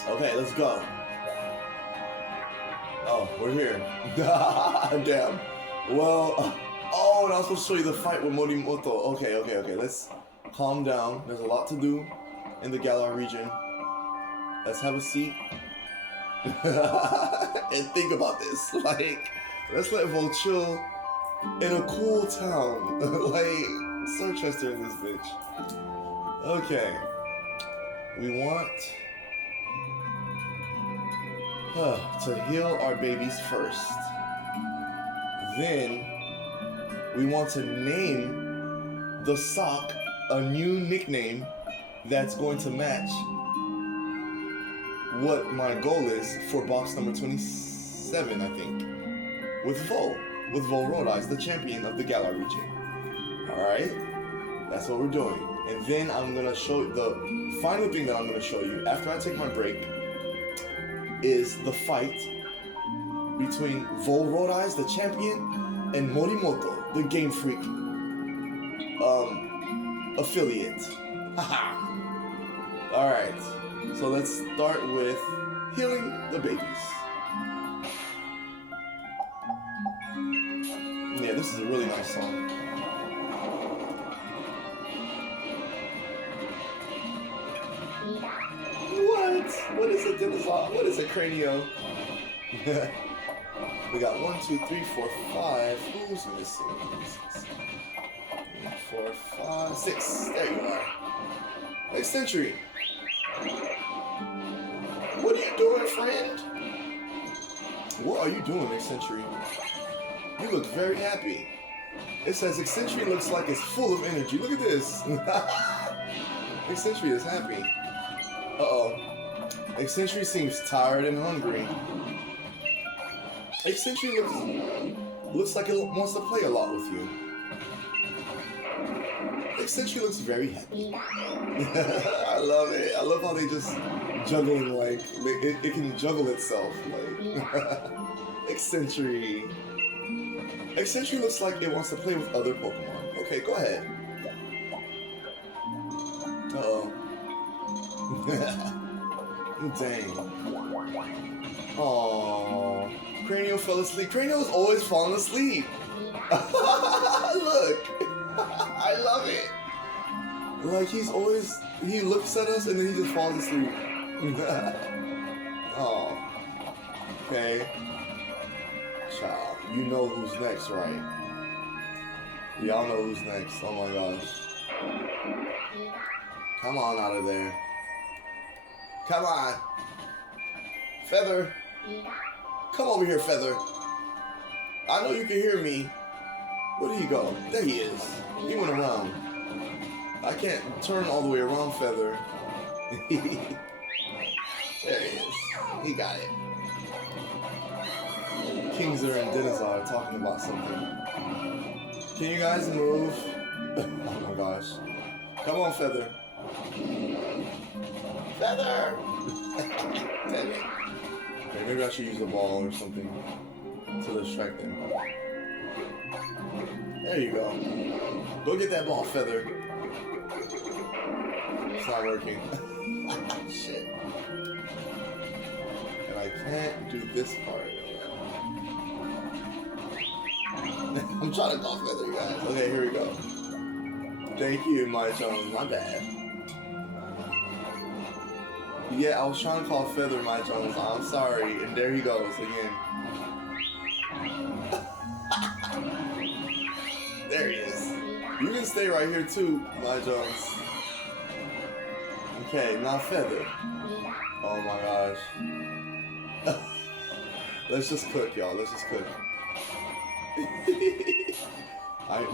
Okay, let's go. Oh, we're here. Damn. Well, oh, and I was supposed to show you the fight with Morimoto. Okay. Let's calm down. There's a lot to do in the Galar region. Let's have a seat. And think about this. Like, let's let VoL chill in a cool town. Like, Sir Chester in this bitch. Okay. We want to heal our babies first. Then we want to name the sock a new nickname that's going to match what my goal is for box number 27, I think. With VoL Rodiiz, the champion of the Galar region. Alright? That's what we're doing. And then I'm gonna show the final thing that I'm gonna show you after I take my break is the fight between VoL Rodiiz, the champion, and Morimoto, the Game Freak affiliate. Haha. Alright, so let's start with healing the babies. Yeah, this is a really nice song. What? What is a dinosaur? What is a cranio? We got 1, 2, 3, 4, 5. Who's missing? 3, 4, 5, 6. There you are. Eccentric. What are you doing, friend? What are you doing, Eccentric? You look very happy. It says Eccentric looks like it's full of energy. Look at this. Eccentric is happy. Uh-oh. Eccentric seems tired and hungry. Eccentric looks like it wants to play a lot with you. Eccentric looks very happy. I love it. I love how they just juggling, like, it can juggle itself. Like, Eccentric. Eccentric looks like it wants to play with other Pokemon. Okay, go ahead. Uh-oh. Dang. Aww. Cranio fell asleep. Cranio's always falling asleep. Look. I love it. Like, he looks at us and then he just falls asleep. Oh. Okay. Child, you know who's next, right? Y'all know who's next. Oh my gosh. Come on out of there. Come on. Feather. Come over here, Feather. I know you can hear me. Where did he go? There he is. He went around. I can't turn all the way around, Feather. There he is. He got it. Kingser and Denizar are talking about something. Can you guys move? Oh my gosh. Come on, Feather. Feather! Damn it. Okay, maybe I should use a ball or something to distract them. There you go. Go get that ball, Feather. It's not working. Shit. And I can't do this part. I'm trying to call Feather, guys. Okay, here we go. Thank you, my Jones. My bad. Yeah, I was trying to call Feather my Jones. I'm sorry. And there he goes again. There he is. You can stay right here too, my Jones. Okay, now Feather. Oh my gosh. Let's just cook, y'all. Let's just cook.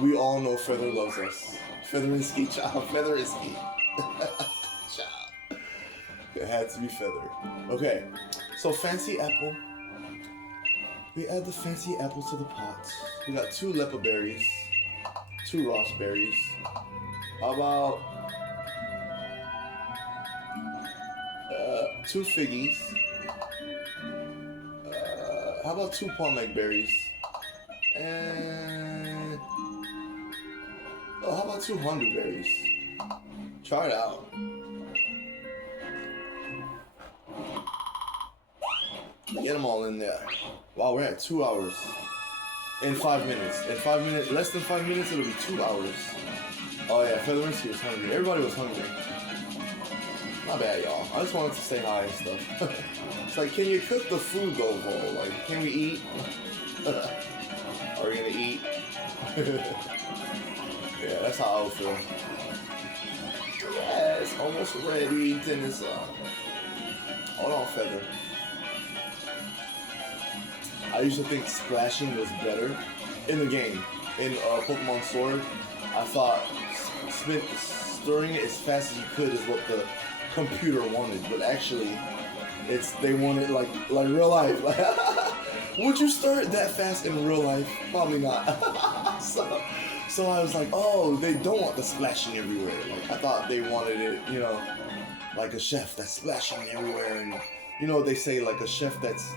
We all know Feather loves us. Featherinsky, child. Featherinsky. Child. It had to be Feather. Okay, so Fancy Apple We add the fancy apples to the pot. We got 2 lepa berries, 2 Ross berries. How about 2 figgies? How about 2 pomeg berries? And how about 2 hondu berries? Try it out. Get them all in there. Wow, we're at 2 hours. In 5 minutes. In 5 minutes, less than 5 minutes, it'll be 2 hours. Oh yeah, Featherinsky was hungry. Everybody was hungry. Not bad, y'all. I just wanted to say hi and stuff. It's like, can you cook the food though, Vol? Like, can we eat? Are we gonna eat? Yeah, that's how I would feel. Yeah, it's almost ready. Then it's hold on, Feather. I used to think splashing was better in the game. In Pokemon Sword, I thought stirring it as fast as you could is what the computer wanted, but actually, they wanted like real life. Would you stir it that fast in real life? Probably not. So I was like, oh, they don't want the splashing everywhere. Like I thought they wanted it, you know, like a chef that's splashing everywhere, and you know they say like a chef that's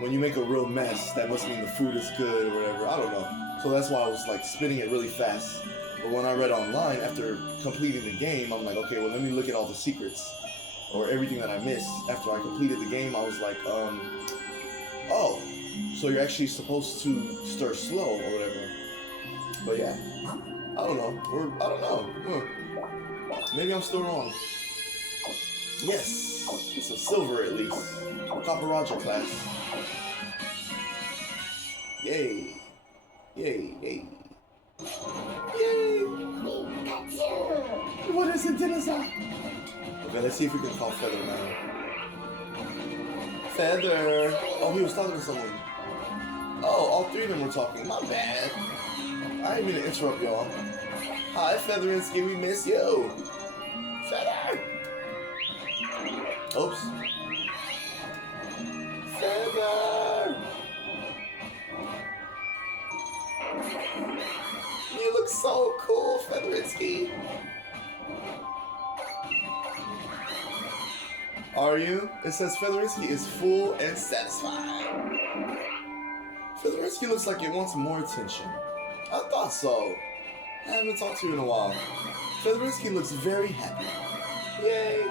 when you make a real mess, that must mean the food is good or whatever. I don't know. So that's why I was like spinning it really fast. But when I read online after completing the game, I'm like, okay, well let me look at all the secrets or everything that I missed after I completed the game. I was like, oh, so you're actually supposed to stir slow or whatever. But yeah, I don't know. I don't know. Maybe I'm still wrong. Yes, it's a silver at least. Copper Roger class. Yay. Yay, yay. Yay! What is it, dinosaur? Okay, let's see if we can call Feather now. Feather! Oh, he was talking to someone. Oh, all 3 of them were talking. My bad. I didn't mean to interrupt y'all. Hi, Featherinsky, we miss you. Feather! Oops. Feather! You look so cool, Featherinsky. Are you? It says Featherinsky is full and satisfied. Featherinsky looks like it wants more attention. I thought so. I haven't talked to you in a while. Featherinsky looks very happy. Yay!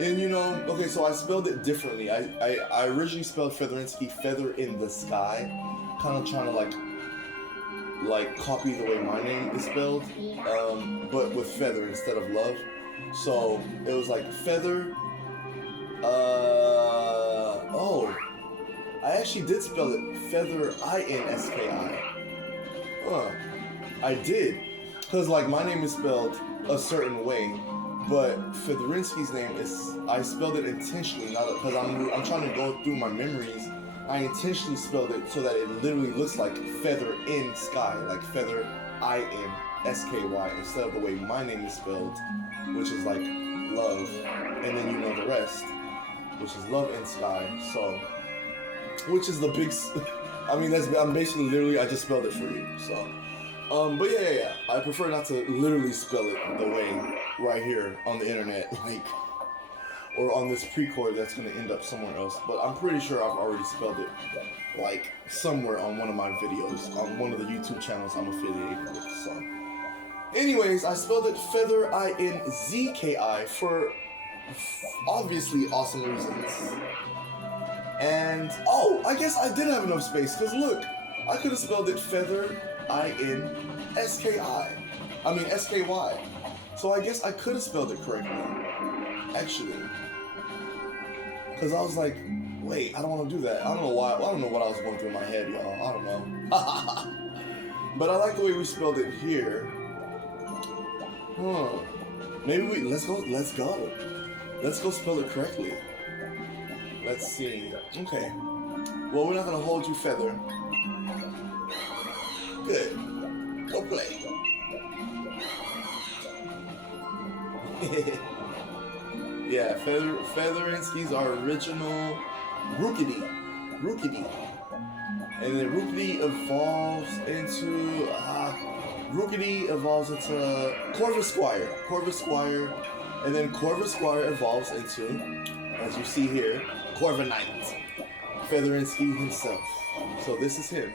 And you know, okay, so I spelled it differently. I originally spelled Featherinsky feather in the sky, kind of trying to like copy the way my name is spelled, but with feather instead of love. So it was like feather. Oh, I actually did spell it feather INSKI. I did, cause like my name is spelled a certain way. But Featherinsky's name is, I spelled it intentionally, not because I'm trying to go through my memories. I intentionally spelled it so that it literally looks like feather in sky, like feather INSKY, instead of the way my name is spelled, which is like love, and then you know the rest, which is love in sky. So, which is the big, I mean, I'm basically literally, I just spelled it for you. So. But yeah. I prefer not to literally spell it the way right here on the internet, like, or on this pre-cord that's gonna end up somewhere else. But I'm pretty sure I've already spelled it, like, somewhere on one of my videos, on one of the YouTube channels I'm affiliated with, so. Anyways, I spelled it feather INZKI for obviously awesome reasons. And, oh, I guess I did have enough space, because look, I could have spelled it feather INSKI. I mean SKY. So I guess I could have spelled it correctly. Actually. Because I was like, wait, I don't want to do that. I don't know why. I don't know what I was going through in my head, y'all. I don't know. But I like the way we spelled it here. Maybe let's go. Let's go spell it correctly. Let's see. Okay. Well, we're not going to hold you, Feather. Good. Go play. Yeah, Featherinski's our original Rookity. And then Rookity evolves into Corvus Squire, and then Corvus Squire evolves into, as you see here, Corviknight, Featherinski himself. So this is him.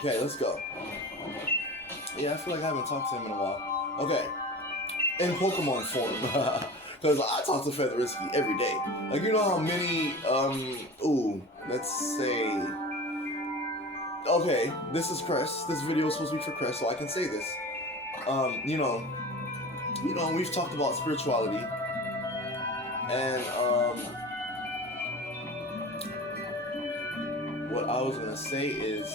Okay, let's go. Yeah, I feel like I haven't talked to him in a while. Okay, in Pokemon form, because I talk to Featherinski every day. Like, you know how many, let's say, okay, this is Crest. This video is supposed to be for Crest, so I can say this. You know, we've talked about spirituality, and what I was gonna say is,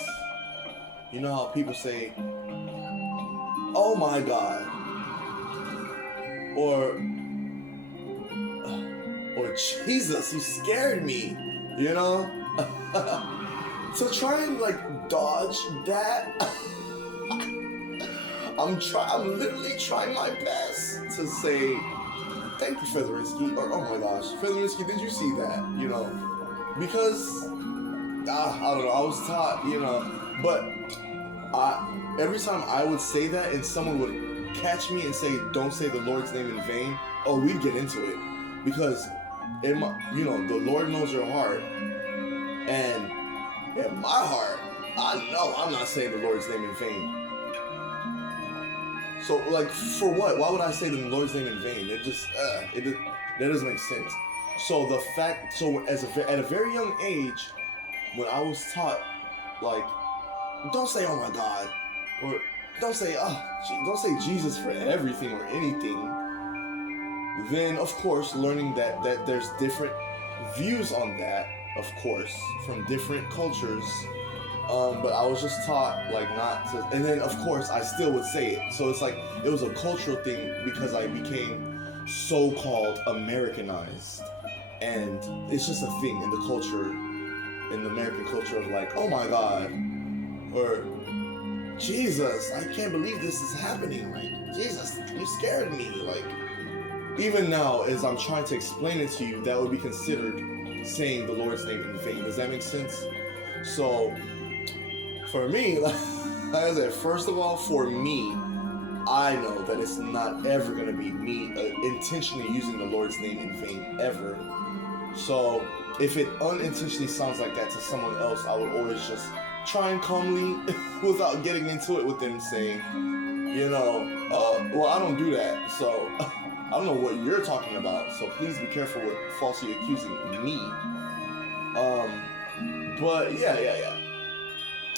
you know how people say, "Oh my God," or "Jesus, you scared me," you know. So try and like dodge that. I'm literally trying my best to say thank you, Featherinski, or oh my gosh, Featherinski, did you see that? You know, because I don't know, I was taught, you know, but every time I would say that and someone would catch me and say, "Don't say the Lord's name in vain," oh, we'd get into it, because the Lord knows your heart, and in my heart, I know I'm not saying the Lord's name in vain. So, like, for what? Why would I say the Lord's name in vain? It just, that doesn't make sense. So at a very young age, when I was taught, like, don't say "oh my God," or don't say Jesus for everything or anything, then of course learning that there's different views on that, of course, from different cultures. But I was just taught like not to, and then of course I still would say it. So it's like it was a cultural thing because I became so-called Americanized, and it's just a thing in the culture, in the American culture, of like, "Oh my God," or "Jesus, I can't believe this is happening." Like, "Jesus, you scared me." Like, even now, as I'm trying to explain it to you, that would be considered saying the Lord's name in vain. Does that make sense? So, for me, like I said, first of all, for me, I know that it's not ever going to be me intentionally using the Lord's name in vain, ever. So, if it unintentionally sounds like that to someone else, I would always just try and calmly, without getting into it with them, saying, well, I don't do that, so I don't know what you're talking about, so please be careful with falsely accusing me. But yeah.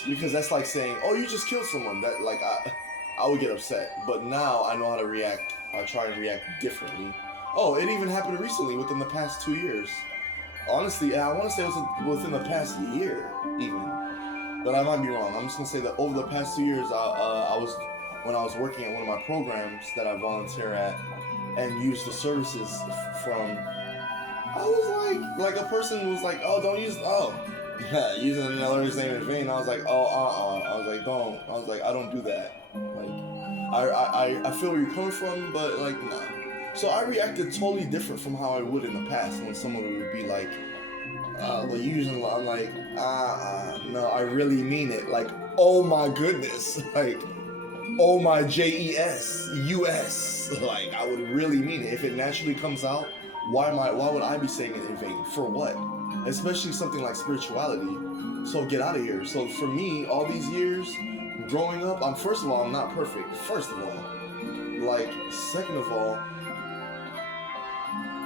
Because that's like saying, "Oh, you just killed someone." That, like, I would get upset. But now I know how to react. I try and react differently. Oh, it even happened recently, within the past 2 years. Honestly, I want to say it was within the past year, even. But I might be wrong. I'm just going to say that over the past 2 years, when I was working at one of my programs that I volunteer at, and used the services from, I was like a person was like, "Oh, don't use, using the Lord's name in vain." I was like, "Oh, I was like, don't. I was like, I don't do that. Like, I feel where you're coming from, but like, nah." So I reacted totally different from how I would in the past when someone would be like, "Well, using," I'm like, no, I really mean it. Like, "Oh my goodness," like, "Oh my JESUS," like, I would really mean it. If it naturally comes out, why would I be saying it in vain? For what? Especially something like spirituality. So get out of here. So for me, all these years growing up, first of all, I'm not perfect. First of all, like, second of all,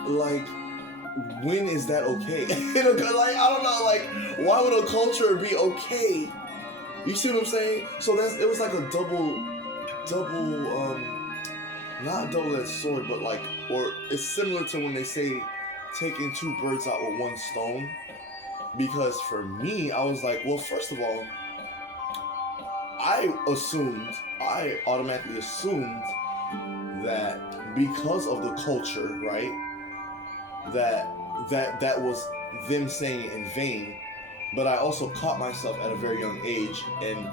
like, when is that okay? Like, I don't know. Like, why would a culture be okay? You see what I'm saying? So it was like a double, not double-edged sword, but like, or it's similar to when they say taking 2 birds out with 1 stone. Because for me, I was like, well, first of all, I automatically assumed that because of the culture, right, that was them saying it in vain. But I also caught myself at a very young age and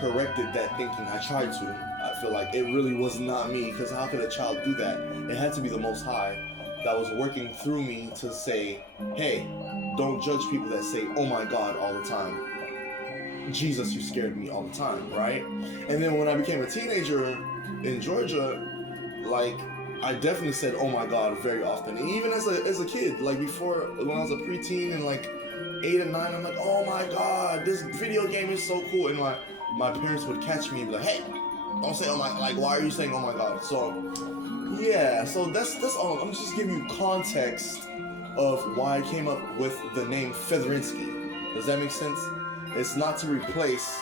corrected that thinking. I tried to. I feel like it really was not me, because how could a child do that? It had to be the Most High that was working through me to say, hey, don't judge people that say, oh my God, all the time. Jesus, you scared me all the time, right? And then when I became a teenager in Georgia, like, I definitely said, oh my God, very often. And even as a kid, like before, when I was a preteen and like 8 and 9, I'm like, oh my God, this video game is so cool. And my parents would catch me and be like, hey, don't say oh my, like, why are you saying oh my God? So, yeah, so that's all. I'm just giving you context of why I came up with the name Featherinsky. Does that make sense? It's not to replace.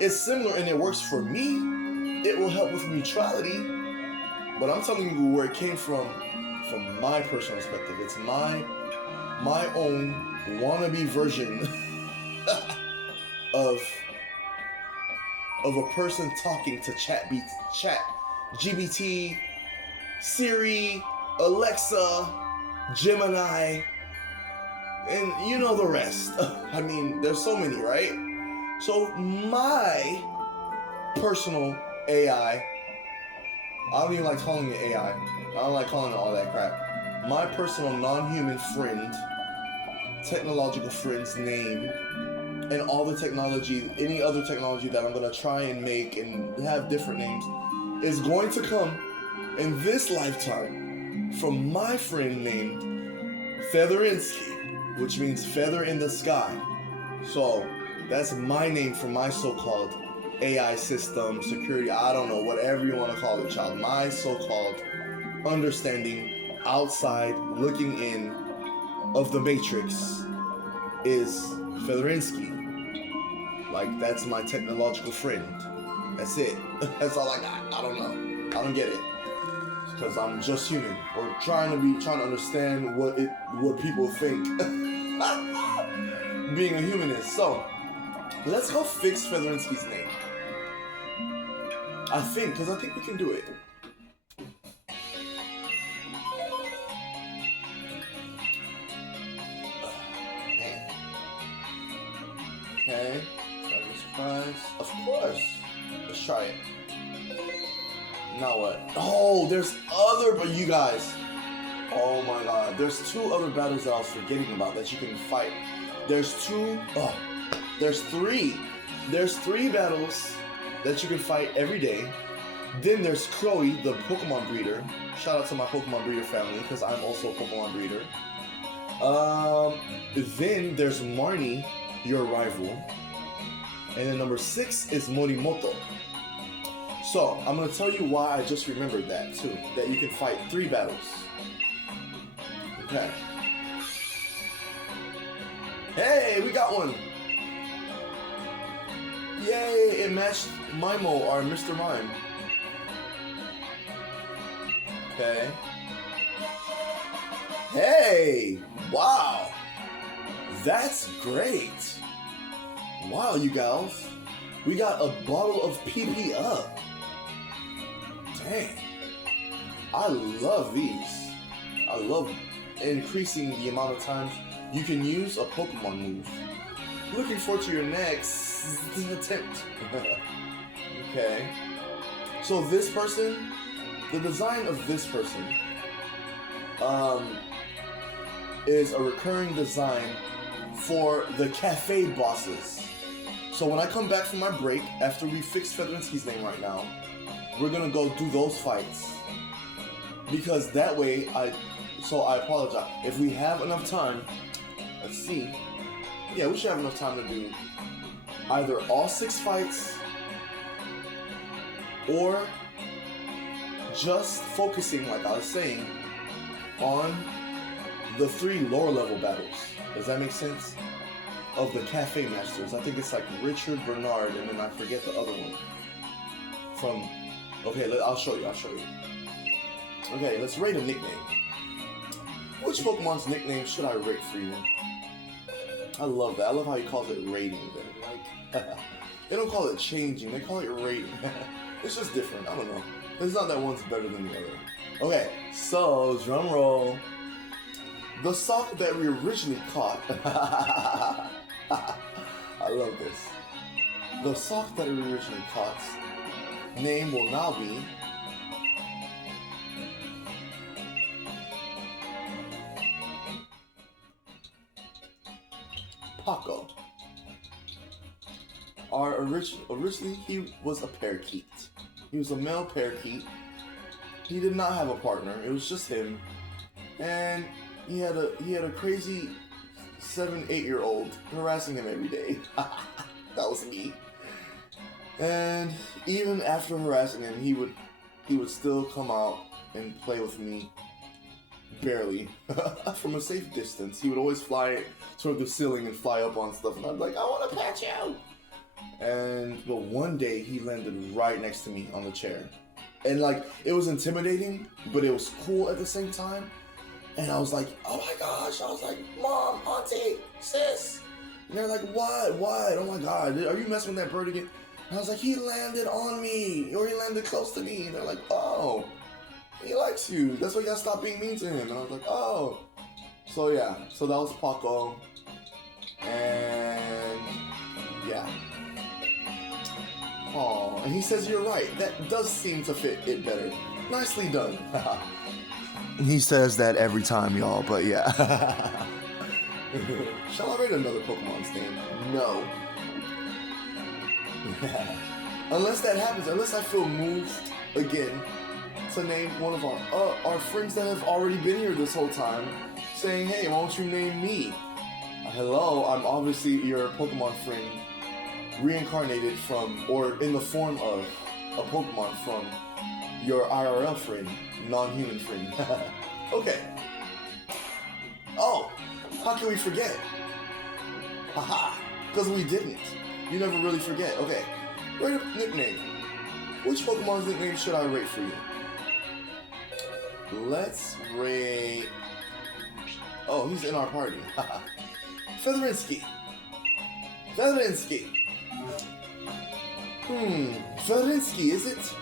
It's similar and it works for me. It will help with neutrality. But I'm telling you where it came from my personal perspective. It's my own wannabe version of a person talking to chat GBT, Siri, Alexa, Gemini, and you know the rest. I mean, there's so many, right? So my personal AI, I don't even like calling it AI. I don't like calling it all that crap. My personal non-human friend, technological friend's name, and all the technology, any other technology that I'm gonna try and make and have different names, is going to come in this lifetime from my friend named Featherinsky, which means feather in the sky. So that's my name for my so-called AI system, security, I don't know, whatever you want to call it, child. My so-called understanding outside, looking in of the Matrix is Featherinsky. Like, that's my technological friend. That's it. That's all I got. I don't know. I don't get it. Because I'm just human. Or trying to understand what people think being a human is. So, let's go fix Featherinsky's name. I think we can do it. Man. Okay. Surprise. Of course. Let's try it. Now what? Oh, there's other, but you guys. Oh my God. There's 2 other battles that I was forgetting about that you can fight. There's 3. There's 3 battles that you can fight every day. Then there's Chloe, the Pokemon breeder. Shout out to my Pokemon breeder family, because I'm also a Pokemon breeder. Then there's Marnie, your rival. And then number 6 is Morimoto. So, I'm going to tell you why I just remembered that too. That you can fight 3 battles. Okay. Hey, we got one! Yay, it matched Mimo, our Mr. Mime. Okay. Hey! Wow! That's great! Wow, you gals. We got a bottle of PP up. Dang. I love these. I love increasing the amount of times you can use a Pokemon move. Looking forward to your next attempt. Okay. So this person, the design of this person, is a recurring design for the cafe bosses. So when I come back from my break, after we fix Featherinsky's name right now, we're gonna go do those fights. Because that way, I apologize. If we have enough time, let's see. Yeah, we should have enough time to do either all 6 fights or just focusing, like I was saying, on the 3 lower level battles. Does that make sense? Of the Cafe Masters. I think it's like Richard, Bernard, and then I forget the other one. Okay, I'll show you. Okay, let's rate a nickname. Which Pokemon's nickname should I rate for you? I love that. I love how he calls it rating. Like, they don't call it changing, they call it rating. It's just different. I don't know. It's not that one's better than the other. Okay, so drum roll. The sock that we originally caught. I love this. The sock that we originally caught name will now be Paco. Originally, he was a parakeet. He was a male parakeet. He did not have a partner. It was just him, and he had a crazy 7-8-year-old harassing him every day. That was me. And even after harassing him, he would still come out and play with me. Barely. From a safe distance. He would always fly toward the ceiling and fly up on stuff, and I'd be like, I want to pet you! But one day, he landed right next to me on the chair. And like, it was intimidating, but it was cool at the same time. And I was like, oh my gosh. I was like, Mom, Auntie, Sis. And they're like, what? Oh my God, are you messing with that bird again? And I was like, he landed on me, or he landed close to me. And they're like, oh, he likes you. That's why you gotta stop being mean to him. And I was like, oh. So yeah, so that was Paco. And yeah. Aw, and he says you're right. That does seem to fit it better. Nicely done. He says that every time, y'all, but yeah. Shall I rate another Pokemon's name? No. Unless that happens, unless I feel moved again to name one of our friends that have already been here this whole time, saying, hey, why don't you name me? Hello, I'm obviously your Pokemon friend, reincarnated from, or in the form of a Pokemon from your IRL friend, non-human friend. Okay. Oh, how can we forget? Haha, because we didn't. You never really forget. Okay, rate a nickname. Which Pokemon's nickname should I rate for you? Let's rate... Oh, he's in our party. Featherinsky. Featherinsky. Featherinsky, is it?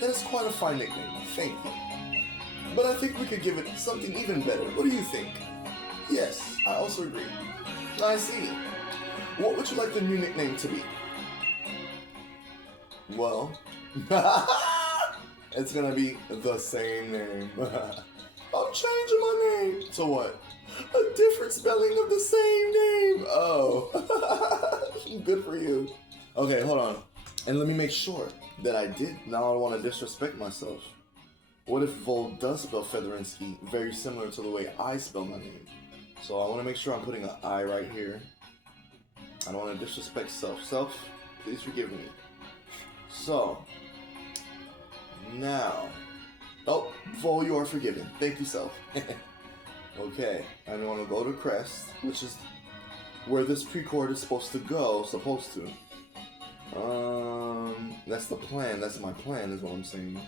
That is quite a fine nickname, thank you. But I think we could give it something even better. What do you think? Yes, I also agree. I see. What would you like the new nickname to be? Well, it's gonna be the same name. I'm changing my name. To what? A different spelling of the same name. Oh, good for you. Okay, hold on. And let me make sure that I did. Now I don't want to disrespect myself. What if VoL does spell Featherinsky very similar to the way I spell my name? So I want to make sure I'm putting an I right here. I don't want to disrespect self. Self, please forgive me. So, now. Oh, VoL, you are forgiven. Thank you, self. Okay, I'm going to go to Crest, which is where this pre-cord is supposed to go. That's the plan. That's my plan, is what I'm saying.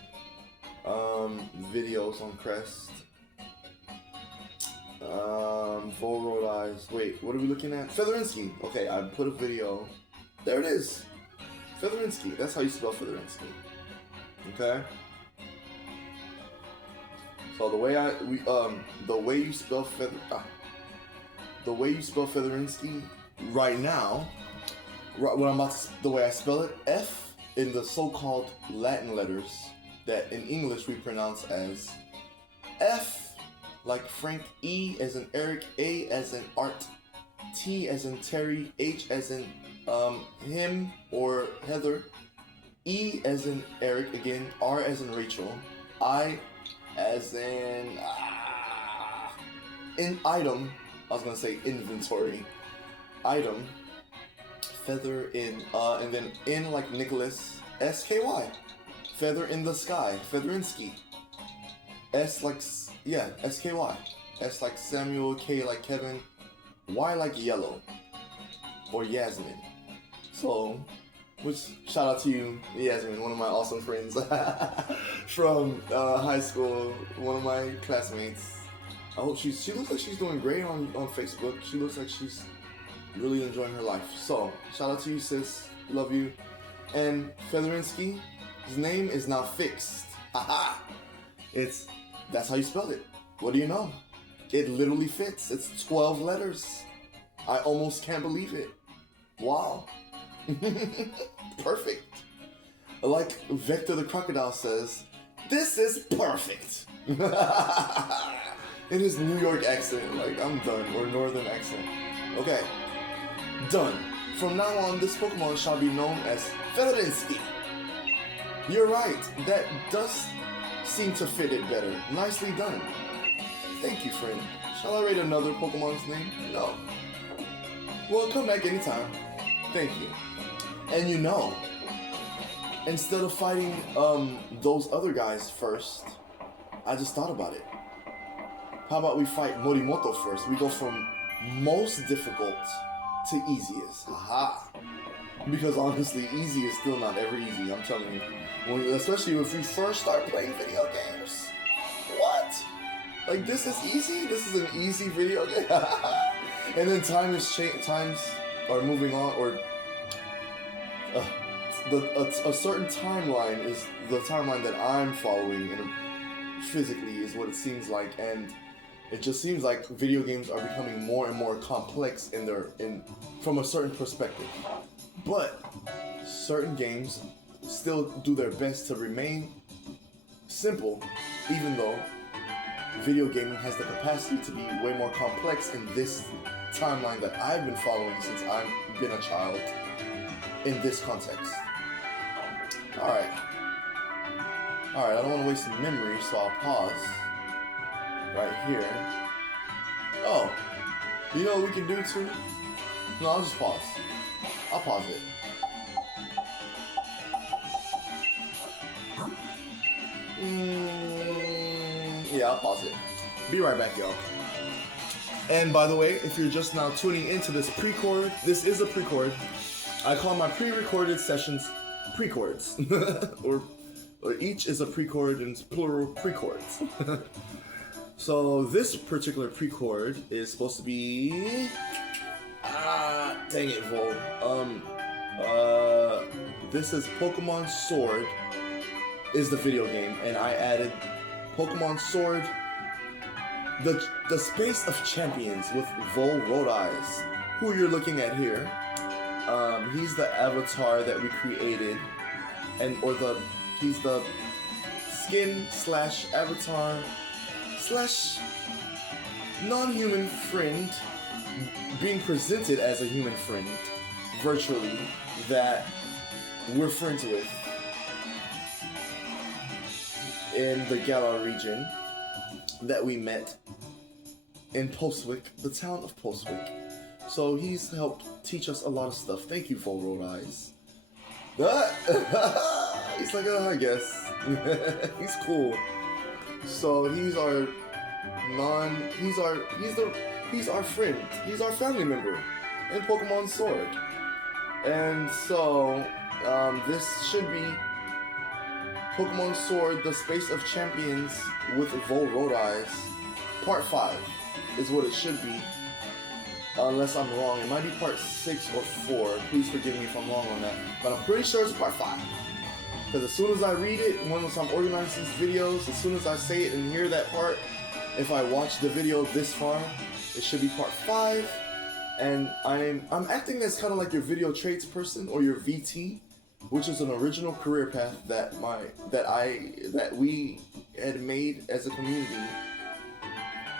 Videos on Crest. VoL Rodiiz. Wait, what are we looking at? Featherinsky. Okay, I put a video. There it is. Featherinsky. That's how you spell Featherinsky. Okay. So the way you spell Featherinsky right now, the way I spell it, F in the so-called Latin letters that in English we pronounce as F, like Frank, E as in Eric, A as in Art, T as in Terry, H as in him or Heather, E as in Eric again, R as in Rachel, I as in item, I was gonna say inventory, item, feather in, and then in like Nicholas, S-K-Y, feather in the sky, Featherinsky, S like, yeah, S-K-Y, S like Samuel, K like Kevin, Y like yellow, or Yasmin. So, which, shout out to you, Yasmin, one of my awesome friends from high school, one of my classmates. I hope she looks like she's doing great on Facebook. She looks like she's really enjoying her life. So, shout out to you, sis. Love you. And Featherinsky, his name is now fixed. Haha! That's how you spell it. What do you know? It literally fits. It's 12 letters. I almost can't believe it. Wow. Perfect. like Vector the Crocodile says, this is perfect. In his New York accent, like, I'm done, or northern accent. Okay, done. From now on, this Pokemon shall be known as Felerinsky. You're right, that does seem to fit it better. Nicely done. Thank you, friend. Shall I rate another Pokemon's name? No. Well, come back anytime. Thank you. And you know, instead of fighting those other guys first, I just thought about it. How about we fight Morimoto first? We go from most difficult to easiest. Haha. Because honestly, easy is still not ever easy, I'm telling you. Especially if you first start playing video games. What? Like, this is easy? This is an easy video game? And then times are moving on, or a certain timeline is the timeline that I'm following, and physically is what it seems like, and it just seems like video games are becoming more and more complex from a certain perspective. But certain games still do their best to remain simple, even though video gaming has the capacity to be way more complex in this timeline that I've been following since I've been a child in this context. Alright, I don't want to waste memory, so I'll pause right here. Oh, you know what we can do too? No, I'll just pause. I'll pause it. Yeah, I'll pause it. Be right back, y'all. And by the way, if you're just now tuning into this pre-cord, this is a pre-cord. I call my pre-recorded sessions pre-chords. or each is a pre-chord and plural pre-chords. So this particular pre-chord is supposed to be... dang it, VoL. This is Pokemon Sword is the video game, and I added Pokemon Sword, the Space of Champions with VoL Rodiiz, who you're looking at here. He's the avatar that we created, he's the skin / avatar / non-human friend being presented as a human friend virtually that we're friends with in the Galar region that we met in Postwick, the town of Postwick. So he's helped teach us a lot of stuff. Thank you, VoL Rodiiz. He's like, I guess. He's cool. So he's our friend. He's our family member in Pokemon Sword. And so this should be Pokemon Sword, the Space of Champions with VoL Rodiiz. Part 5 is what it should be. Unless I'm wrong. It might be part 6 or 4. Please forgive me if I'm wrong on that. But I'm pretty sure it's part 5. Because as soon as I read it, once I'm organizing these videos, as soon as I say it and hear that part, if I watch the video this far, it should be part 5. And I'm acting as kind of like your video traits person, or your VT, which is an original career path that we had made as a community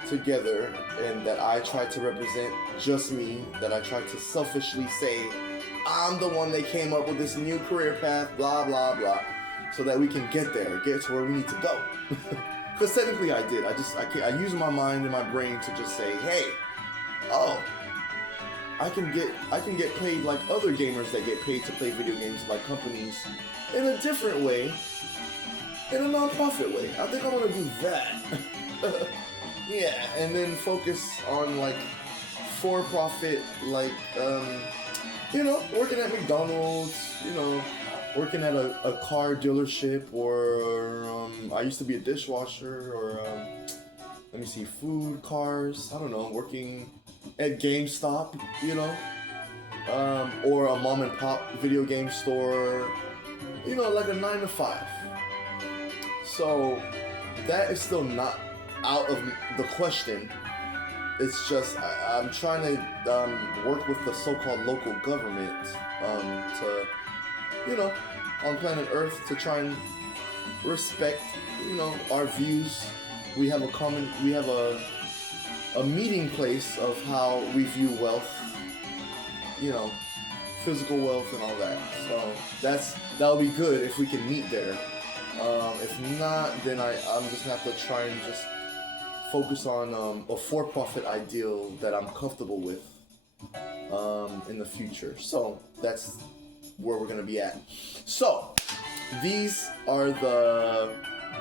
together, and that I tried to represent just me, that I tried to selfishly say, I'm the one that came up with this new career path, blah, blah, blah, so that we can get there, get to where we need to go. Because technically I did. I use my mind and my brain to just say, hey, oh, I can get paid like other gamers that get paid to play video games by companies in a different way, in a non-profit way. I think I want to do that. Yeah, and then focus on like for-profit, like working at McDonald's, working at a car dealership, or I used to be a dishwasher, or let me see, food, cars, I don't know, working at GameStop, or a mom and pop video game store, like a 9 to 5. So that is still not out of the question. It's just I'm trying to work with the so-called local government to on planet Earth to try and respect, you know, our views. We have a meeting place of how we view wealth, you know, physical wealth and all that. So that'll be good if we can meet there. If not, then I'm just gonna have to try and just focus on a for-profit ideal that I'm comfortable with in the future. So that's where we're gonna be at. So these are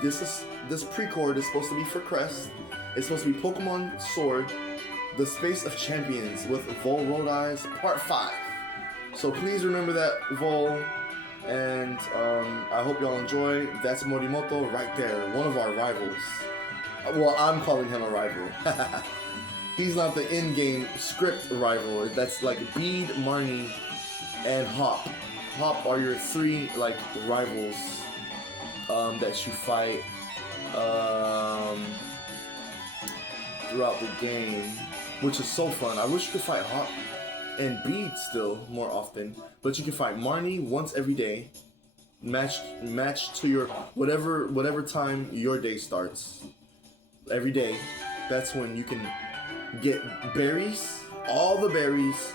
this pre-cord is supposed to be for Crest. It's supposed to be Pokemon Sword, the Space of Champions with VoL Rodiiz Part 5. So please remember that, VoL, and I hope y'all enjoy. That's Morimoto right there, one of our rivals. Well, I'm calling him a rival. He's not the in-game script rival. That's like Bede, Marnie, and Hop. Hop are your three like rivals that you fight throughout the game, which is so fun. I wish you could fight Hop and Bede still more often, but you can fight Marnie once every day, matched to your whatever time your day starts. Every day, that's when you can get berries, all the berries,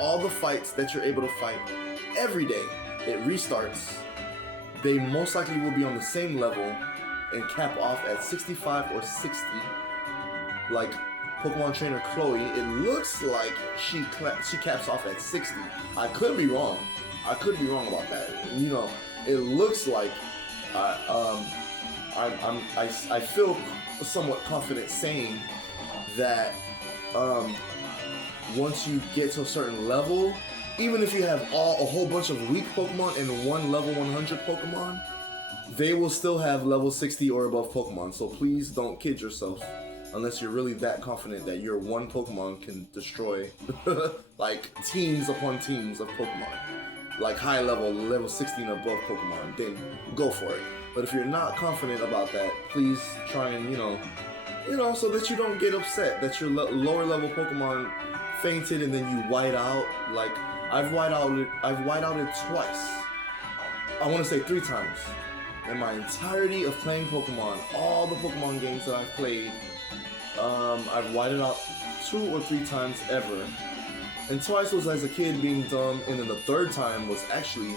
all the fights that you're able to fight every day. It restarts. They most likely will be on the same level and cap off at 65 or 60. Like Pokemon trainer Chloe, it looks like she caps off at 60. I could be wrong. I could be wrong about that. You know, it looks like I feel somewhat confident saying that once you get to a certain level, even if you have a whole bunch of weak Pokemon and one level 100 Pokemon, they will still have level 60 or above Pokemon. So please don't kid yourself unless you're really that confident that your one Pokemon can destroy like teams upon teams of Pokemon. Like high level 60 and above Pokemon, then go for it. But if you're not confident about that, please try and, you know, so that you don't get upset that your lower level Pokemon fainted and then you white out. Like, I've white outed twice. I want to say 3 times. In my entirety of playing Pokemon, all the Pokemon games that I've played, I've whited out 2 or 3 times ever. And twice was as a kid being dumb, and then the 3rd time was actually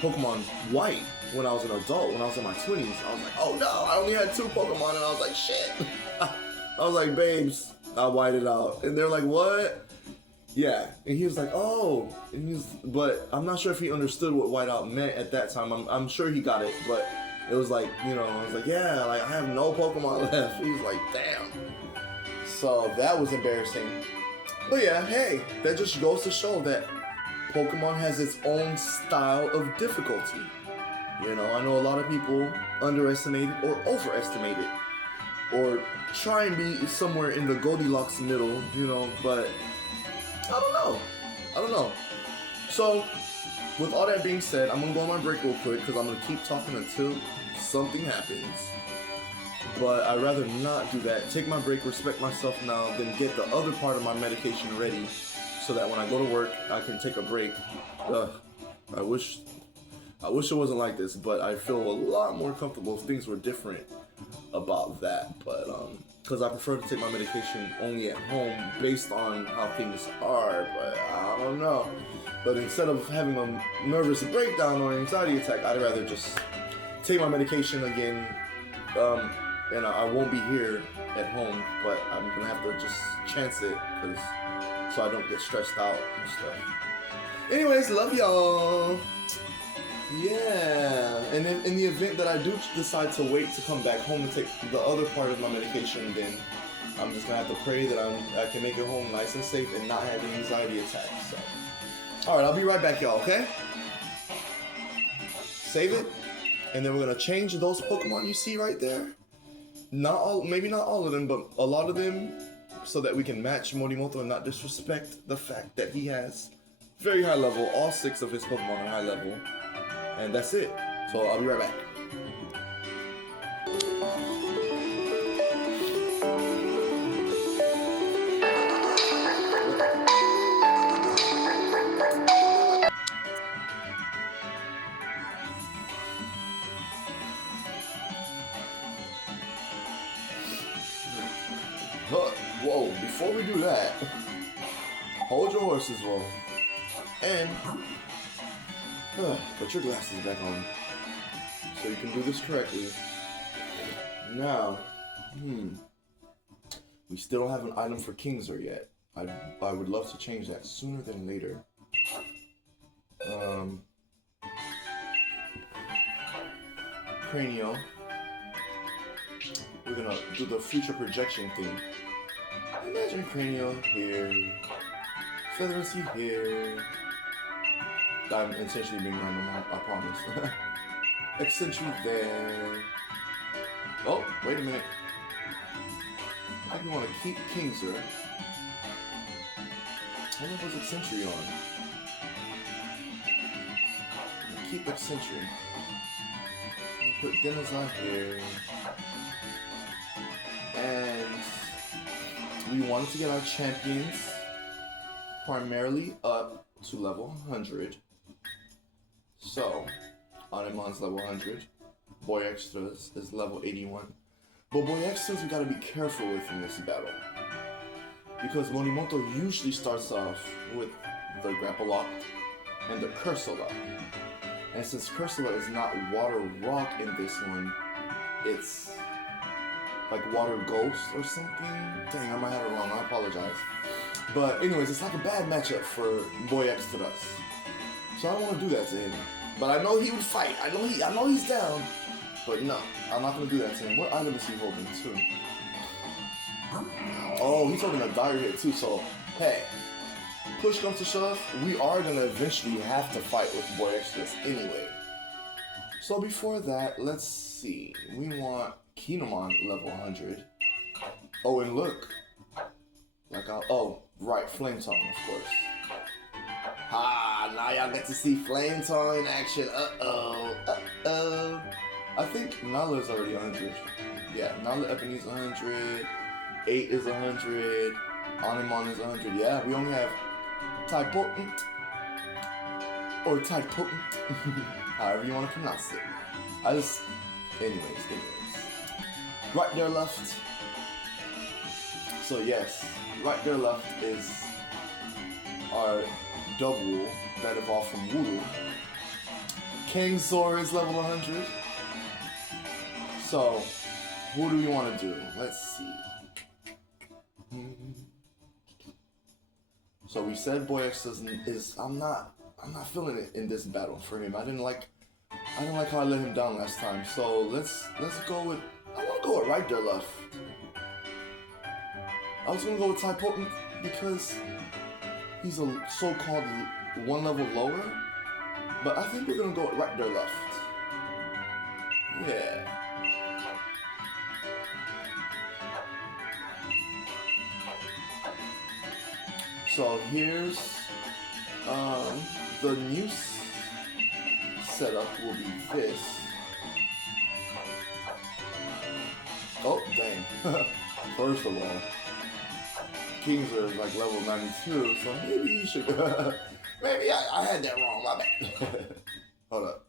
Pokemon White when I was an adult, when I was in my 20s. I was like, oh no, I only had 2 Pokemon, and I was like, shit. I was like, babes, I whited out. And they're like, what? Yeah. And he was like, oh. But I'm not sure if he understood what whiteout meant at that time. I'm sure he got it, but it was like, you know, I was like, yeah, like I have no Pokemon left. He was like, damn. So that was embarrassing. But yeah, hey, that just goes to show that Pokemon has its own style of difficulty. You know, I know a lot of people underestimate it or overestimate it, or try and be somewhere in the Goldilocks middle, you know, but I don't know. So, with all that being said, I'm gonna go on my break real quick because I'm gonna keep talking until something happens. But I'd rather not do that. Take my break, respect myself now, then get the other part of my medication ready so that when I go to work, I can take a break. I wish it wasn't like this, but I feel a lot more comfortable if things were different about that. But because I prefer to take my medication only at home based on how things are, but I don't know. But instead of having a nervous breakdown or anxiety attack, I'd rather just take my medication again. And I won't be here at home, but I'm gonna have to just chance it so I don't get stressed out and stuff. Anyways, love y'all. Yeah, and in the event that I do decide to wait to come back home and take the other part of my medication, then I'm just gonna have to pray that I can make it home nice and safe and not have an anxiety attack. So, all right, I'll be right back, y'all. Okay? Save it, and then we're gonna change those Pokemon you see right there. Maybe not all of them, but a lot of them, so that we can match Morimoto and not disrespect the fact that he has very high level. All 6 of his Pokemon are high level, and that's it. So I'll be right back. But, whoa, before we do that, hold your horses, Will. And put your glasses back on so you can do this correctly. Now, we still don't have an item for Kingser yet. I would love to change that sooner than later. Cranial. We're gonna do the future projection thing. Imagine Cranial here, Featherancy here. I'm intentionally being random, I promise. Eccentric there. Oh, wait a minute. I think we want to keep Kingser. What level is Eccentric on? Keep Eccentric. Put Denizon here. And we wanted to get our champions primarily up to level 100. So, Anemon's level 100. Boy Extras is level 81. But Boy Extras we gotta be careful with in this battle. Because Monimoto usually starts off with the Grapple Lock and the Cursula. And since Cursula is not Water Rock in this one, it's like Water Ghost or something. Dang, I might have it wrong, I apologize. But anyways, it's like a bad matchup for Boy Extras. So I don't want to do that to him. But I know he would fight. I know he's down. But no, I'm not gonna do that to him. What item is he holding too? Oh, he's holding a dire hit too, so hey. Push comes to shove, we are gonna eventually have to fight with Boy Extras anyway. So before that, let's see. We want Kinemon level 100. Oh, and look. Oh, right, Flame Tongue, of course. Now y'all get to see Flame Tongue in action. Uh-oh. I think Nala is already 100. Yeah, Nala Ebony's 100. 8 is 100. Anemon is 100. Yeah, we only have Typotent. Or Typotent. However you want to pronounce it. Anyways. Right there, left. So yes, right there, left is our double that evolved from Wooloo. Kingzor is level 100. So, what do we want to do? Let's see. So we said Boy X is I'm not feeling it in this battle for him. I didn't like how I let him down last time. So let's go with I want to go with right there left. I was gonna go with Typotent because he's a so-called one level lower, but I think we're gonna go with right there left. Yeah. So here's the new setup will be this. Oh dang! First of all, Kings are like level 92, so maybe you should. Maybe I had that wrong. My bad. Hold up.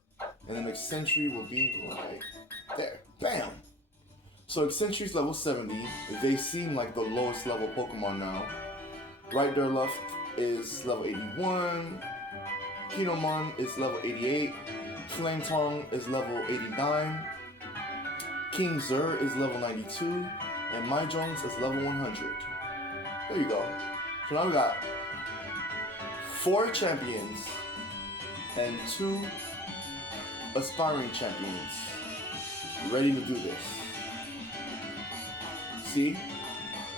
And then Eccentric will be right there. Bam! So Eccentric's level 70. They seem like the lowest level Pokemon now. Right there left is level 81. Kinemon is level 88. Flame Tongue is level 89. Kingzer is level 92. And My Jones is level 100. There you go. So now we got 4 champions and 2 aspiring champions ready to do this. See?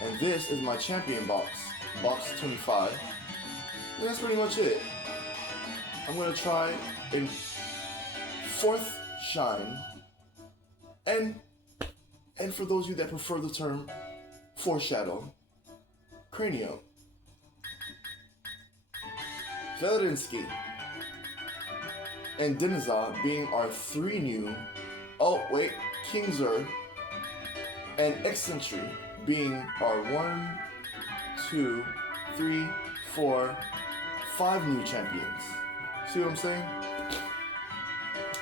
And this is my champion box. Box 25. And that's pretty much it. I'm gonna try in 4th Shine. And for those of you that prefer the term Foreshadow, Cranio, Velodinsky, and Deniza being our 3 new, Kingzer, and Eccentric being our 1, 2, 3, 4, 5 new champions. See what I'm saying?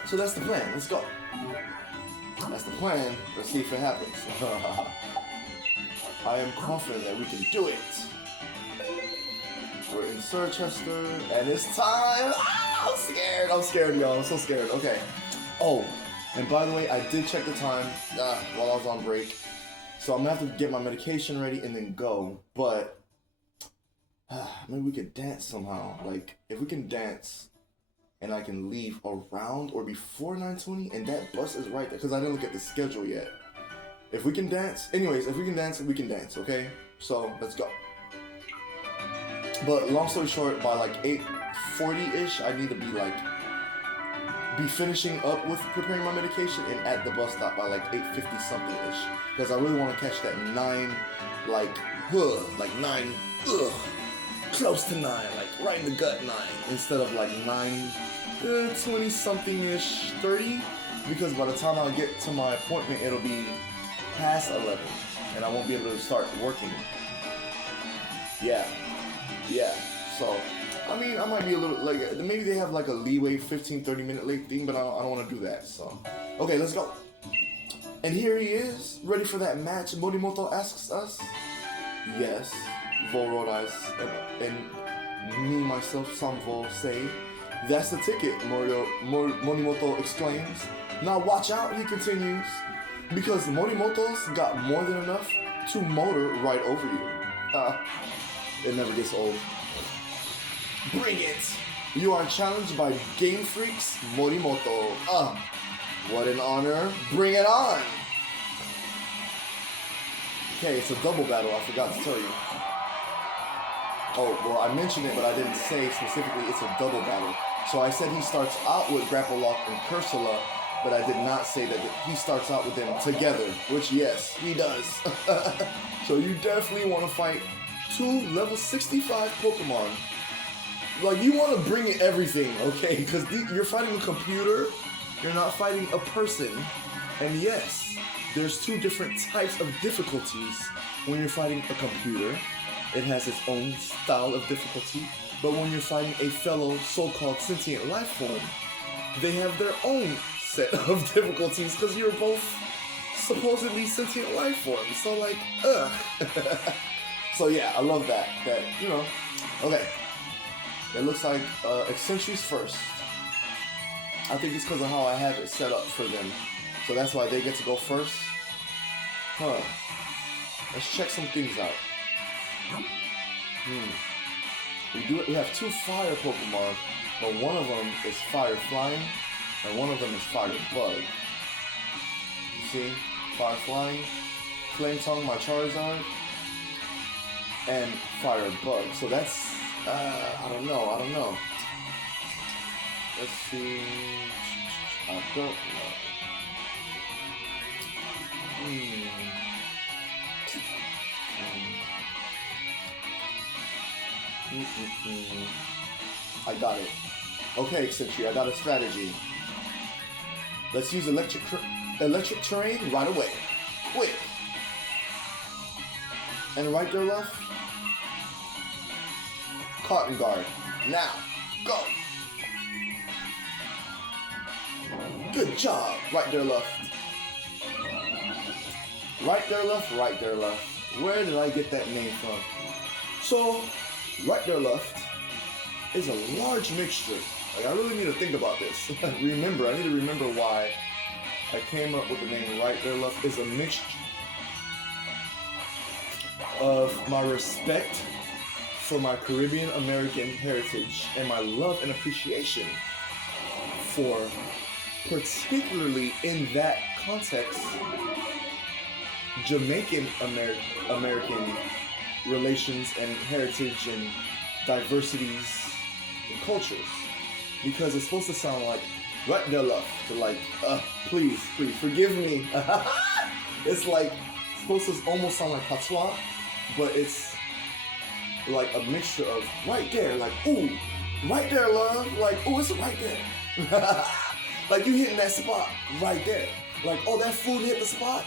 So that's the plan. Let's go. That's the plan. Let's see if it happens. I am confident that we can do it. We're in Sir Chester, and it's time. Ah, I'm scared. I'm scared, y'all. I'm so scared. Okay. Oh, and by the way, I did check the time while I was on break. So I'm gonna have to get my medication ready and then go. But maybe we could dance somehow. Like, if we can dance and I can leave around or before 9:20, and that bus is right there, because I didn't look at the schedule yet. If we can dance, anyways, if we can dance, we can dance, okay? So, let's go. But long story short, by like 8:40-ish, I need to be finishing up with preparing my medication and at the bus stop by like 8:50 something-ish. Because I really want to catch that 9, like 9, close to 9, like right in the gut 9, instead of like 9:20 something-ish, 30. Because by the time I get to my appointment, it'll be past 11, and I won't be able to start working. Yeah. So, I mean, I might be a little, like, maybe they have like a leeway 15-30 minute late thing, but I don't want to do that, so. Okay, let's go. And here he is, ready for that match. Morimoto asks us. Yes, VoL Rodiiz and me, myself, some VoL say, that's the ticket, Morimoto exclaims. Now watch out, he continues, because Morimoto's got more than enough to motor right over you. It never gets old. Bring it! You are challenged by Game Freak's Morimoto. What an honor. Bring it on! Okay, it's a double battle, I forgot to tell you. Oh, well, I mentioned it, but I didn't say specifically it's a double battle. So I said he starts out with Grapple Lock and Cursula, but I did not say that he starts out with them together, which, yes, he does. So you definitely want to fight 2 level 65 Pokemon. Like, you want to bring everything, okay? Because you're fighting a computer, you're not fighting a person. And yes, there's 2 different types of difficulties when you're fighting a computer. It has its own style of difficulty. But when you're fighting a fellow so-called sentient life form, they have their own set of difficulties because you're both supposedly sentient life forms. So, like, ugh. So yeah, I love that. That, you know. Okay. It looks like Eccentri's first. I think it's because of how I have it set up for them. So that's why they get to go first. Huh. Let's check some things out. We have 2 fire Pokemon, but one of them is Fire Flying, and one of them is Fire Bug. You see? Fire Flying, Flame Tongue, my Charizard, and Fire Bug. So that's, I don't know. Let's see. I don't know. I got it. Okay, Sentry, I got a strategy. Let's use electric terrain right away. Quick. And right there left. Cotton Guard. Now, go. Good job. Right there left. Right there left, right there left. Where did I get that name from? So, right there left is a large mixture. Like, I really need to think about this. I need to remember why I came up with the name Right There Left is a mixture of my respect for my Caribbean American heritage and my love and appreciation for, particularly in that context, Jamaican American relations and heritage and diversities and cultures, because it's supposed to sound like right there left, to like, please forgive me. It's like supposed to almost sound like patois, but it's like a mixture of right there, like, ooh, right there, love, like, ooh, it's right there. Like, you hitting that spot right there. Like, oh, that food hit the spot?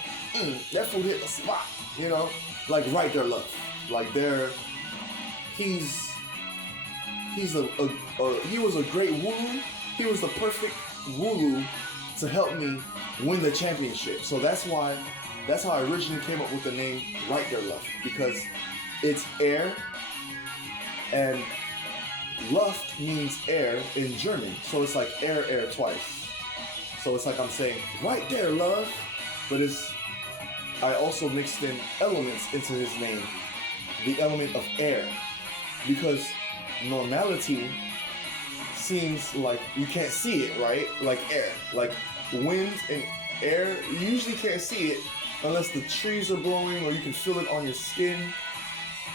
That food hit the spot, you know? Like, right there, love. Like, there, he was a great Wooloo. He was the perfect Wooloo to help me win the championship. So that's why That's how I originally came up with the name Right There Luft, because it's air, and Luft means air in German, so it's like air twice. So it's like I'm saying right there, love, but I also mixed in elements into his name, the element of air, because normality seems like you can't see it, right? Like air, like wind and air, you usually can't see it unless the trees are blowing or you can feel it on your skin.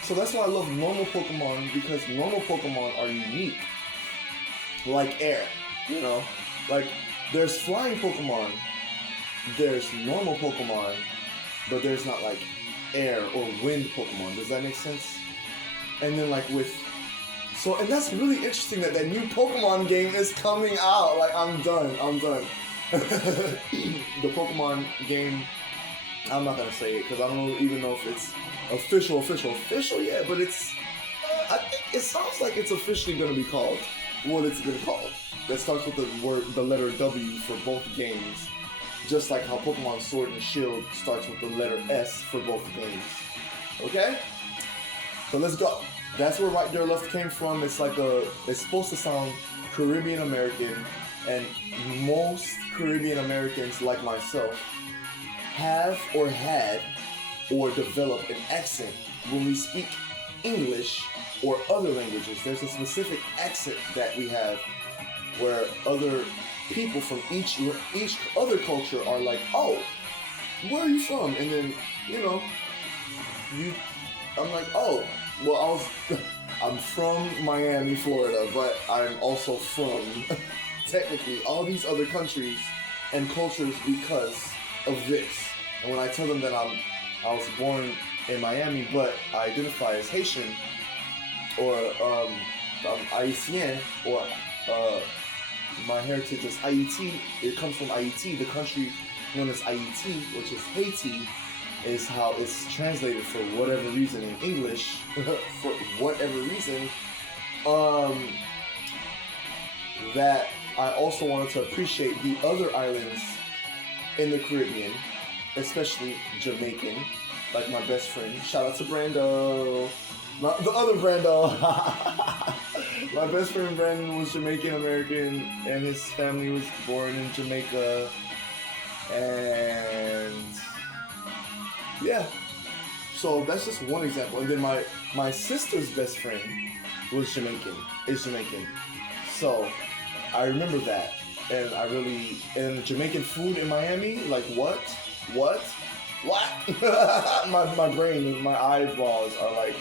So that's why I love normal Pokemon, because normal Pokemon are unique, like air, you know? Like, there's flying Pokemon, there's normal Pokemon, but there's not like air or wind Pokemon. Does that make sense? And then like and that's really interesting that new Pokemon game is coming out. Like, I'm done. The Pokemon game, I'm not gonna say it because I don't even know if it's official yet, but I think it sounds like it's officially gonna be called what it's been called. That starts with the letter W for both games. Just like how Pokemon Sword and Shield starts with the letter S for both games. Okay? So let's go. That's where Right There Left came from. It's supposed to sound Caribbean American, and most Caribbean Americans like myself have or had or developed an accent when we speak English or other languages. There's a specific accent that we have where other people from each other culture are like, oh, where are you from? And then, I'm like, oh, well, I'm from Miami, Florida, but I'm also from technically all these other countries and cultures because of this. And when I tell them that I was born in Miami, but I identify as Haitian or Haitien, or my heritage is Haiti. It comes from Haiti, the country known as Haiti, which is Haiti, is how it's translated for whatever reason in English. For whatever reason, that I also wanted to appreciate the other islands in the Caribbean, especially Jamaican, like my best friend. Shout out to Brando. The other Brando. My best friend Brandon was Jamaican American, and his family was born in Jamaica. And yeah, so that's just one example. And then my sister's best friend is Jamaican. So I remember that, and and the Jamaican food in Miami, like what? my brain, my eyeballs are like.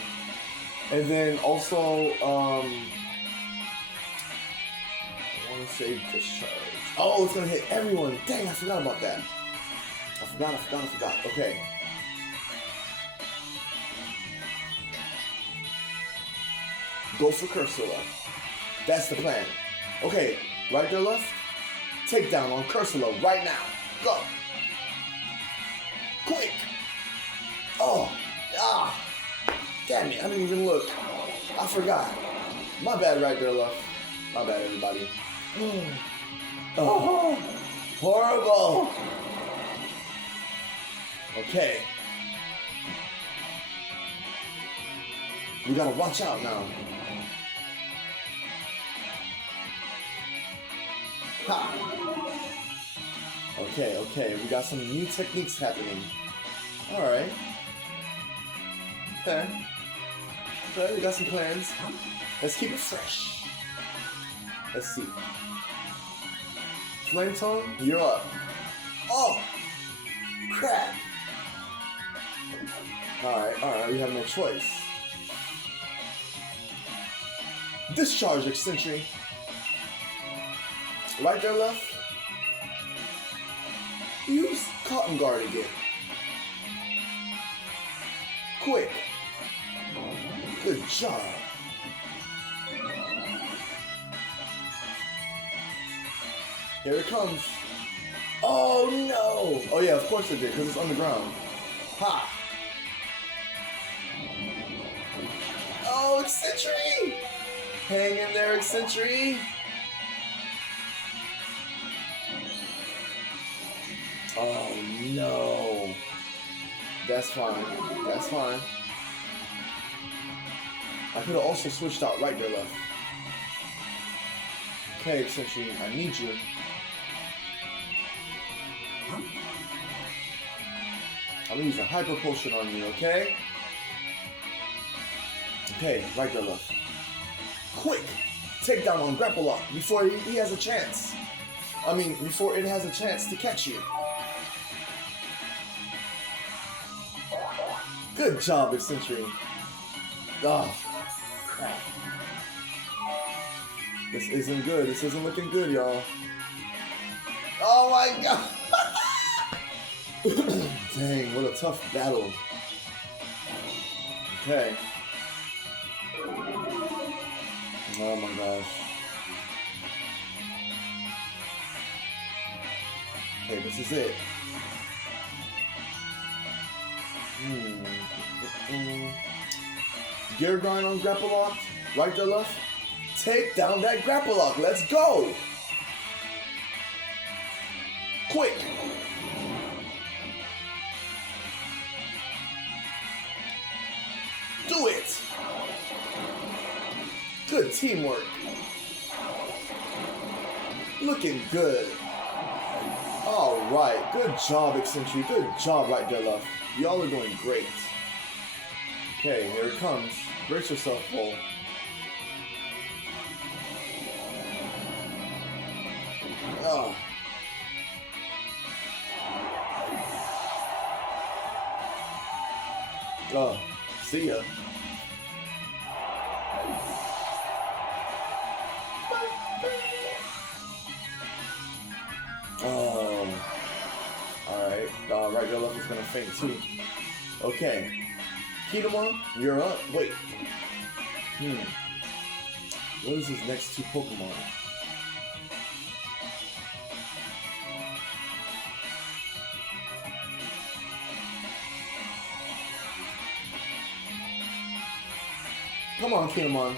And then also, I want to say discharge. Oh, it's gonna hit everyone. Dang, I forgot about that. I forgot. Okay. Go for Cursula. That's the plan. Okay, Right There Left. Take down on Cursula right now. Go. Quick. Oh. Damn it, I didn't even look. I forgot. My bad, Right There Left. My bad, everybody. Oh, horrible. Okay. We gotta watch out now. Ha. Okay. We got some new techniques happening. Alright. Okay, we got some plans. Let's keep it fresh. Let's see. Flame Tongue, you're up. Oh! Crap! Alright, we have no choice. Discharge, Eccentric. Right There Left. Use Cotton Guard again. Quick. Good job. Here it comes. Oh no! Oh yeah, of course it did, because it's underground. Ha! Oh, Eccentric! Hang in there, Eccentric! Oh no! That's fine. That's fine. I could have also switched out right there, left. Okay, essentially, I need you. I'm gonna use a hyper potion on you, okay? Okay, right there, left. Quick! Take down on grapple lock before he has a chance. I mean, before it has a chance to catch you. Good job, Eccentric. Oh, crap. This isn't good. This isn't looking good, y'all. Oh my god! Dang, what a tough battle. Okay. Oh my gosh. Okay, this is it. Gear grind on grapple lock. Right there, left. Take down that grapple lock. Let's go. Quick. Do it. Good teamwork. Looking good. All right. Good job, Eccentric. Good job right there, left. Y'all are doing great. Okay, here it comes. Brace yourself, VoL. Oh. Oh, see ya. Oh. Alright. Right there, left is gonna faint too. Okay. Kinemon, you're up. Wait. What is his next two Pokemon? Come on, Kinemon.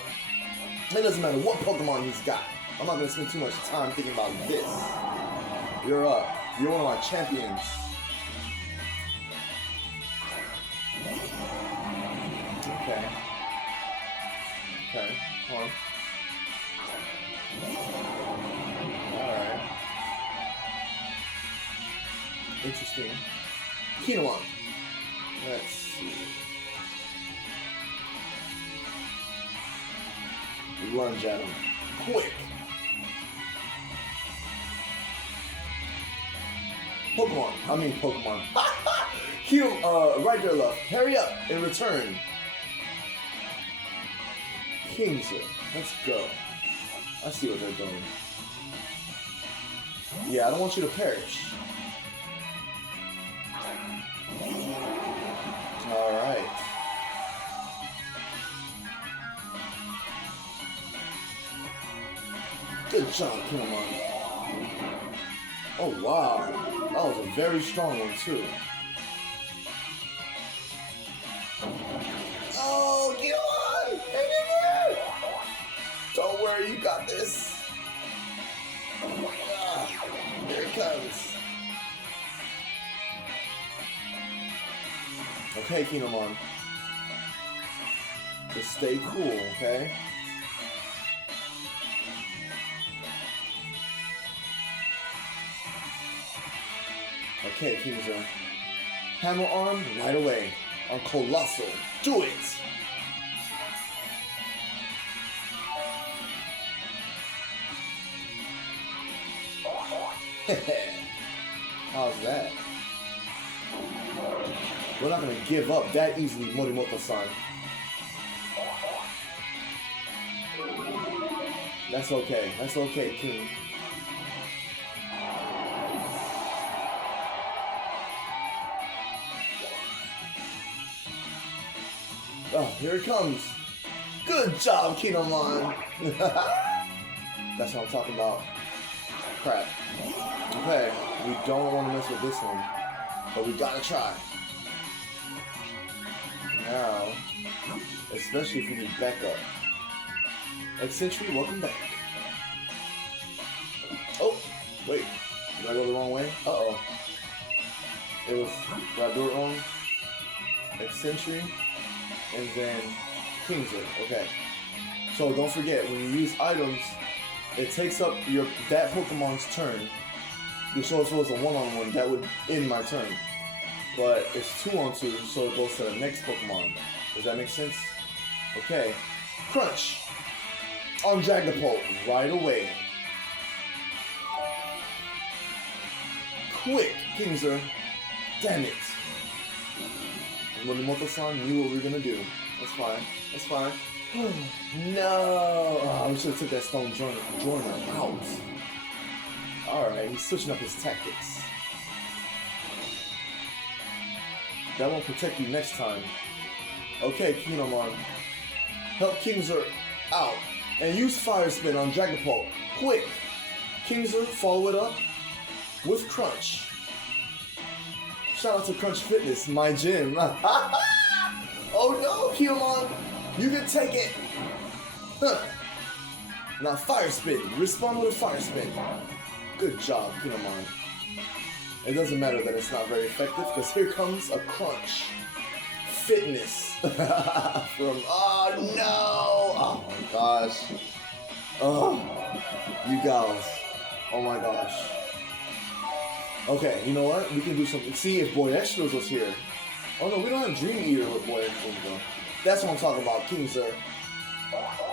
It doesn't matter what Pokemon he's got. I'm not gonna spend too much time thinking about this. You're up. You're one of my champions. Okay. Okay, come on. Alright. Interesting. Kinemon. Let's see. Lunge at him. Quick! Pokemon. Right there, left. Hurry up and return. Kingser. Let's go. I see what they're doing. Yeah, I don't want you to perish. Alright. Good job, Kinemon. Oh, wow. That was a very strong one, too. Oh, Kinemon! Hang in there! Don't worry, you got this. Here it comes. Okay, Kinemon. Just stay cool, okay? Okay, Kingser. Hammer arm right away on Colossal. Do it! How's that? We're not gonna give up that easily, Morimoto-san. That's okay. That's okay, King. Oh, here it comes. Good job, Kinemon. That's what I'm talking about. Crap. Okay, we don't want to mess with this one, but we gotta try. Now, especially if we need backup. Eccentric, welcome back. Oh, wait. Did I go the wrong way? Uh-oh. Did I do it wrong? Eccentric, and then Kingser. Okay. So don't forget, when you use items, it takes up that Pokemon's turn. So if it was a 1-on-1, that would end my turn. But it's 2-on-2, so it goes to the next Pokemon. Does that make sense? Okay. Crunch! On Dragapult, right away. Quick, Kingser. Damn it. Monimoto-san knew what we were gonna do. That's fine. That's fine. No! Oh, we should have took that Stone Joiner out. Alright, he's switching up his tactics. That won't protect you next time. Okay, Kinemon. Help Kingser out. And use Fire Spin on Dragapult. Quick! Kingser, follow it up with Crunch. Shout out to Crunch Fitness, my gym. Oh no, Kinemon! You can take it! Huh. Now Fire Spin. Respond with a Fire Spin. Good job, Kinemon. It doesn't matter that it's not very effective, because here comes a Crunch Fitness. Oh no! Oh my gosh. Oh, you guys. Oh my gosh. Okay, you know what? We can do something. See if Boy Extras was here. Oh no, we don't have Dream Eater with Boy Extras though. That's what I'm talking about, Kingser.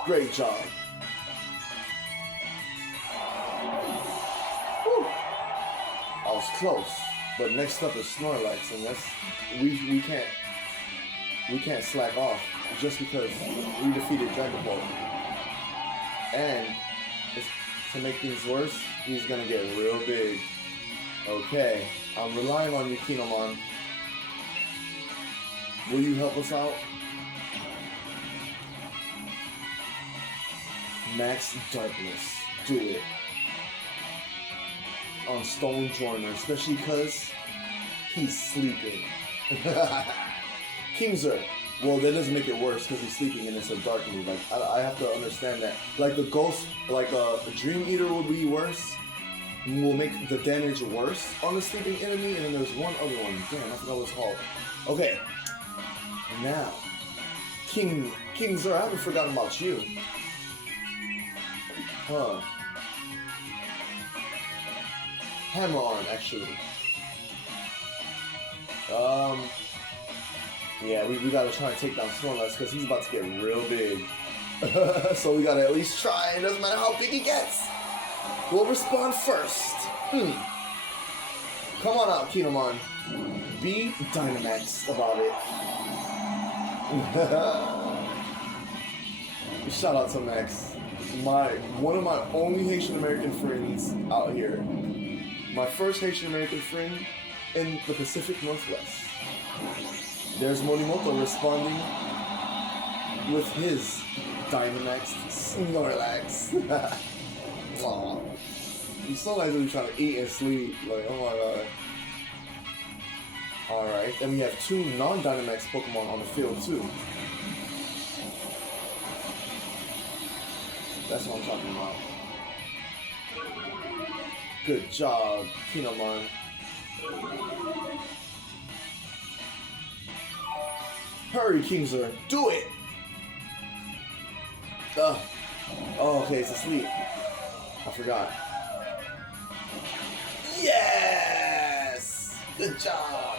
Great job. Whew. I was close, but next up is Snorlax, and that's we can't slack off just because we defeated Dragapult. And to make things worse, he's gonna get real big. Okay, I'm relying on you, Kinemon. Will you help us out? Max Darkness. Do it. On Stone Joiner, especially because he's sleeping. Kingser. Well, that doesn't make it worse because he's sleeping and it's a dark move. Like, I have to understand that. Like the ghost, like a Dream Eater would be worse. Will make the damage worse on the sleeping enemy, and then there's one other one. Damn, I forgot what it's called. Okay. Now, Kingser, I haven't forgotten about you. Huh. Hammer Arm, actually. Yeah, we gotta try and take down Snorlax because he's about to get real big. So we gotta at least try. It doesn't matter how big he gets. We'll respond first. Come on out, Kinemon. Be Dynamax about it. Shout out to Max. One of my only Haitian American friends out here. My first Haitian American friend in the Pacific Northwest. There's Monimoto responding with his Dynamax Snorlax. Aww. You Snorlax really trying to eat and sleep. Like, oh my god. Alright, and we have two non-Dynamax Pokemon on the field too. That's what I'm talking about. Good job, Kinemon. Hurry, Kingser, do it! Oh, okay, it's asleep. I forgot. Yes! Good job!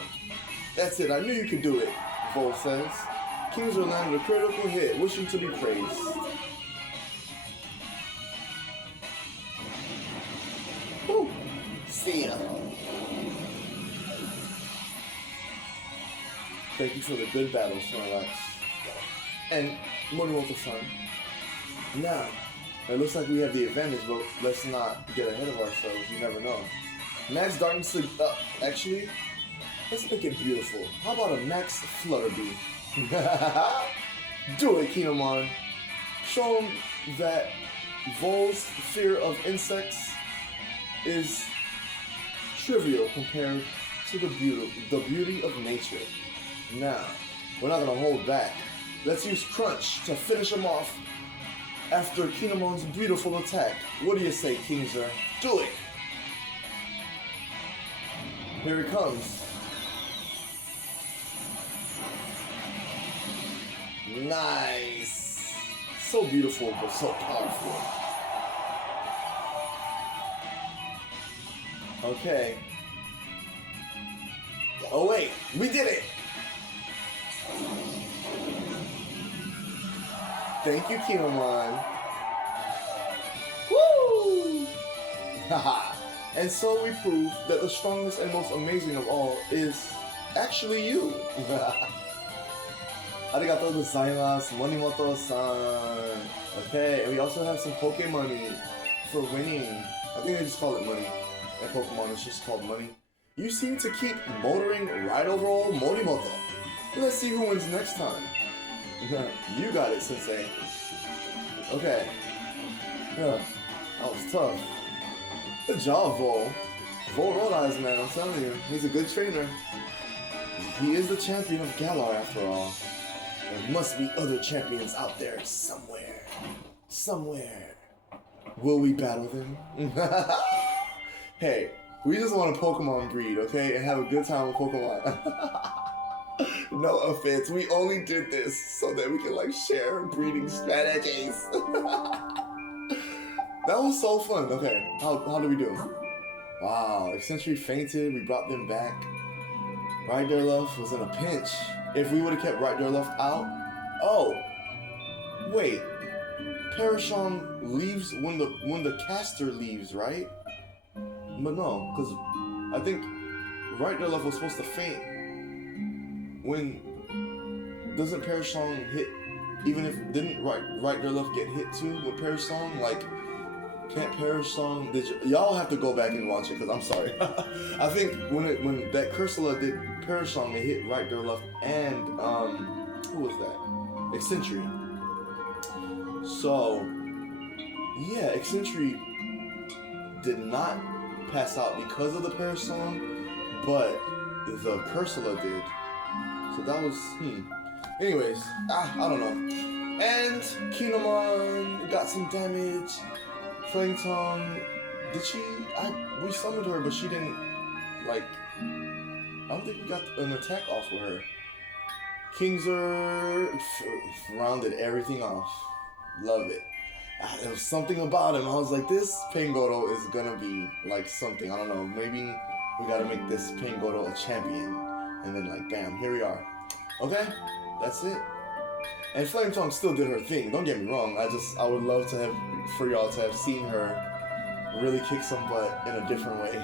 That's it, I knew you could do it, VoL says. Kingser landed a critical hit, wishing to be praised. Whew. See ya. Thank you for the good battle, Snorlax. And Monimoto-san. Now, it looks like we have the advantage, but let's not get ahead of ourselves. You never know. Max Darkness, actually, let's make it beautiful. How about a Max Flutterby? Do it, Kinemon. Show him that Vol's fear of insects is trivial compared to the beauty of nature. Now, we're not gonna hold back. Let's use Crunch to finish him off after Kinemon's beautiful attack. What do you say, Kingser? Do it! Here he comes. Nice. So beautiful, but so powerful. Okay. Oh wait, we did it! Thank you, Kinomon. Woo! Haha. And so we prove that the strongest and most amazing of all is actually you. Arigatou gozaimasu, Monimoto-san. Okay, and we also have some Pokémoney for winning. I think they just call it money. And Pokemon is just called money. You seem to keep motoring right over old Morimoto. Let's see who wins next time. You got it, Sensei. Okay. Yeah, that was tough. Good job, VoL. VoL Rodiiz, man, I'm telling you. He's a good trainer. He is the champion of Galar, after all. There must be other champions out there somewhere. Somewhere. Will we battle them? Hey, we just want a Pokemon breed, okay? And have a good time with Pokemon. No offense, we only did this so that we can like share breeding strategies. That was so fun. Okay, how do we do? Wow, Eccentric fainted, we brought them back. Right there Love was in a pinch. If we would have kept Right there Love out. Oh, wait. Parashon leaves when the caster leaves, right? But no, because I think Right there Love was supposed to faint. When doesn't Parashon hit? Even if didn't Right there Love get hit too with Parashon? Like, can't Parashon? Y'all have to go back and watch it because I'm sorry. I think when that Cursula did Parashon, they hit Right there Love and who was that? Eccentric. So yeah, Eccentric did not pass out because of the Parashon, but the Cursula did. So that was, Anyways, I don't know. And Kinomon got some damage. Flame Tongue, we summoned her, but she didn't, like, I don't think we got an attack off with her. Kingzer rounded everything off. Love it. There was something about him. I was like, this Pangoro is gonna be, like, something. I don't know, maybe we gotta make this Pangoro a champion. And then, like, bam, here we are. Okay, that's it. And Flame Tongue still did her thing. Don't get me wrong. I would love to have, for y'all to have seen her really kick some butt in a different way.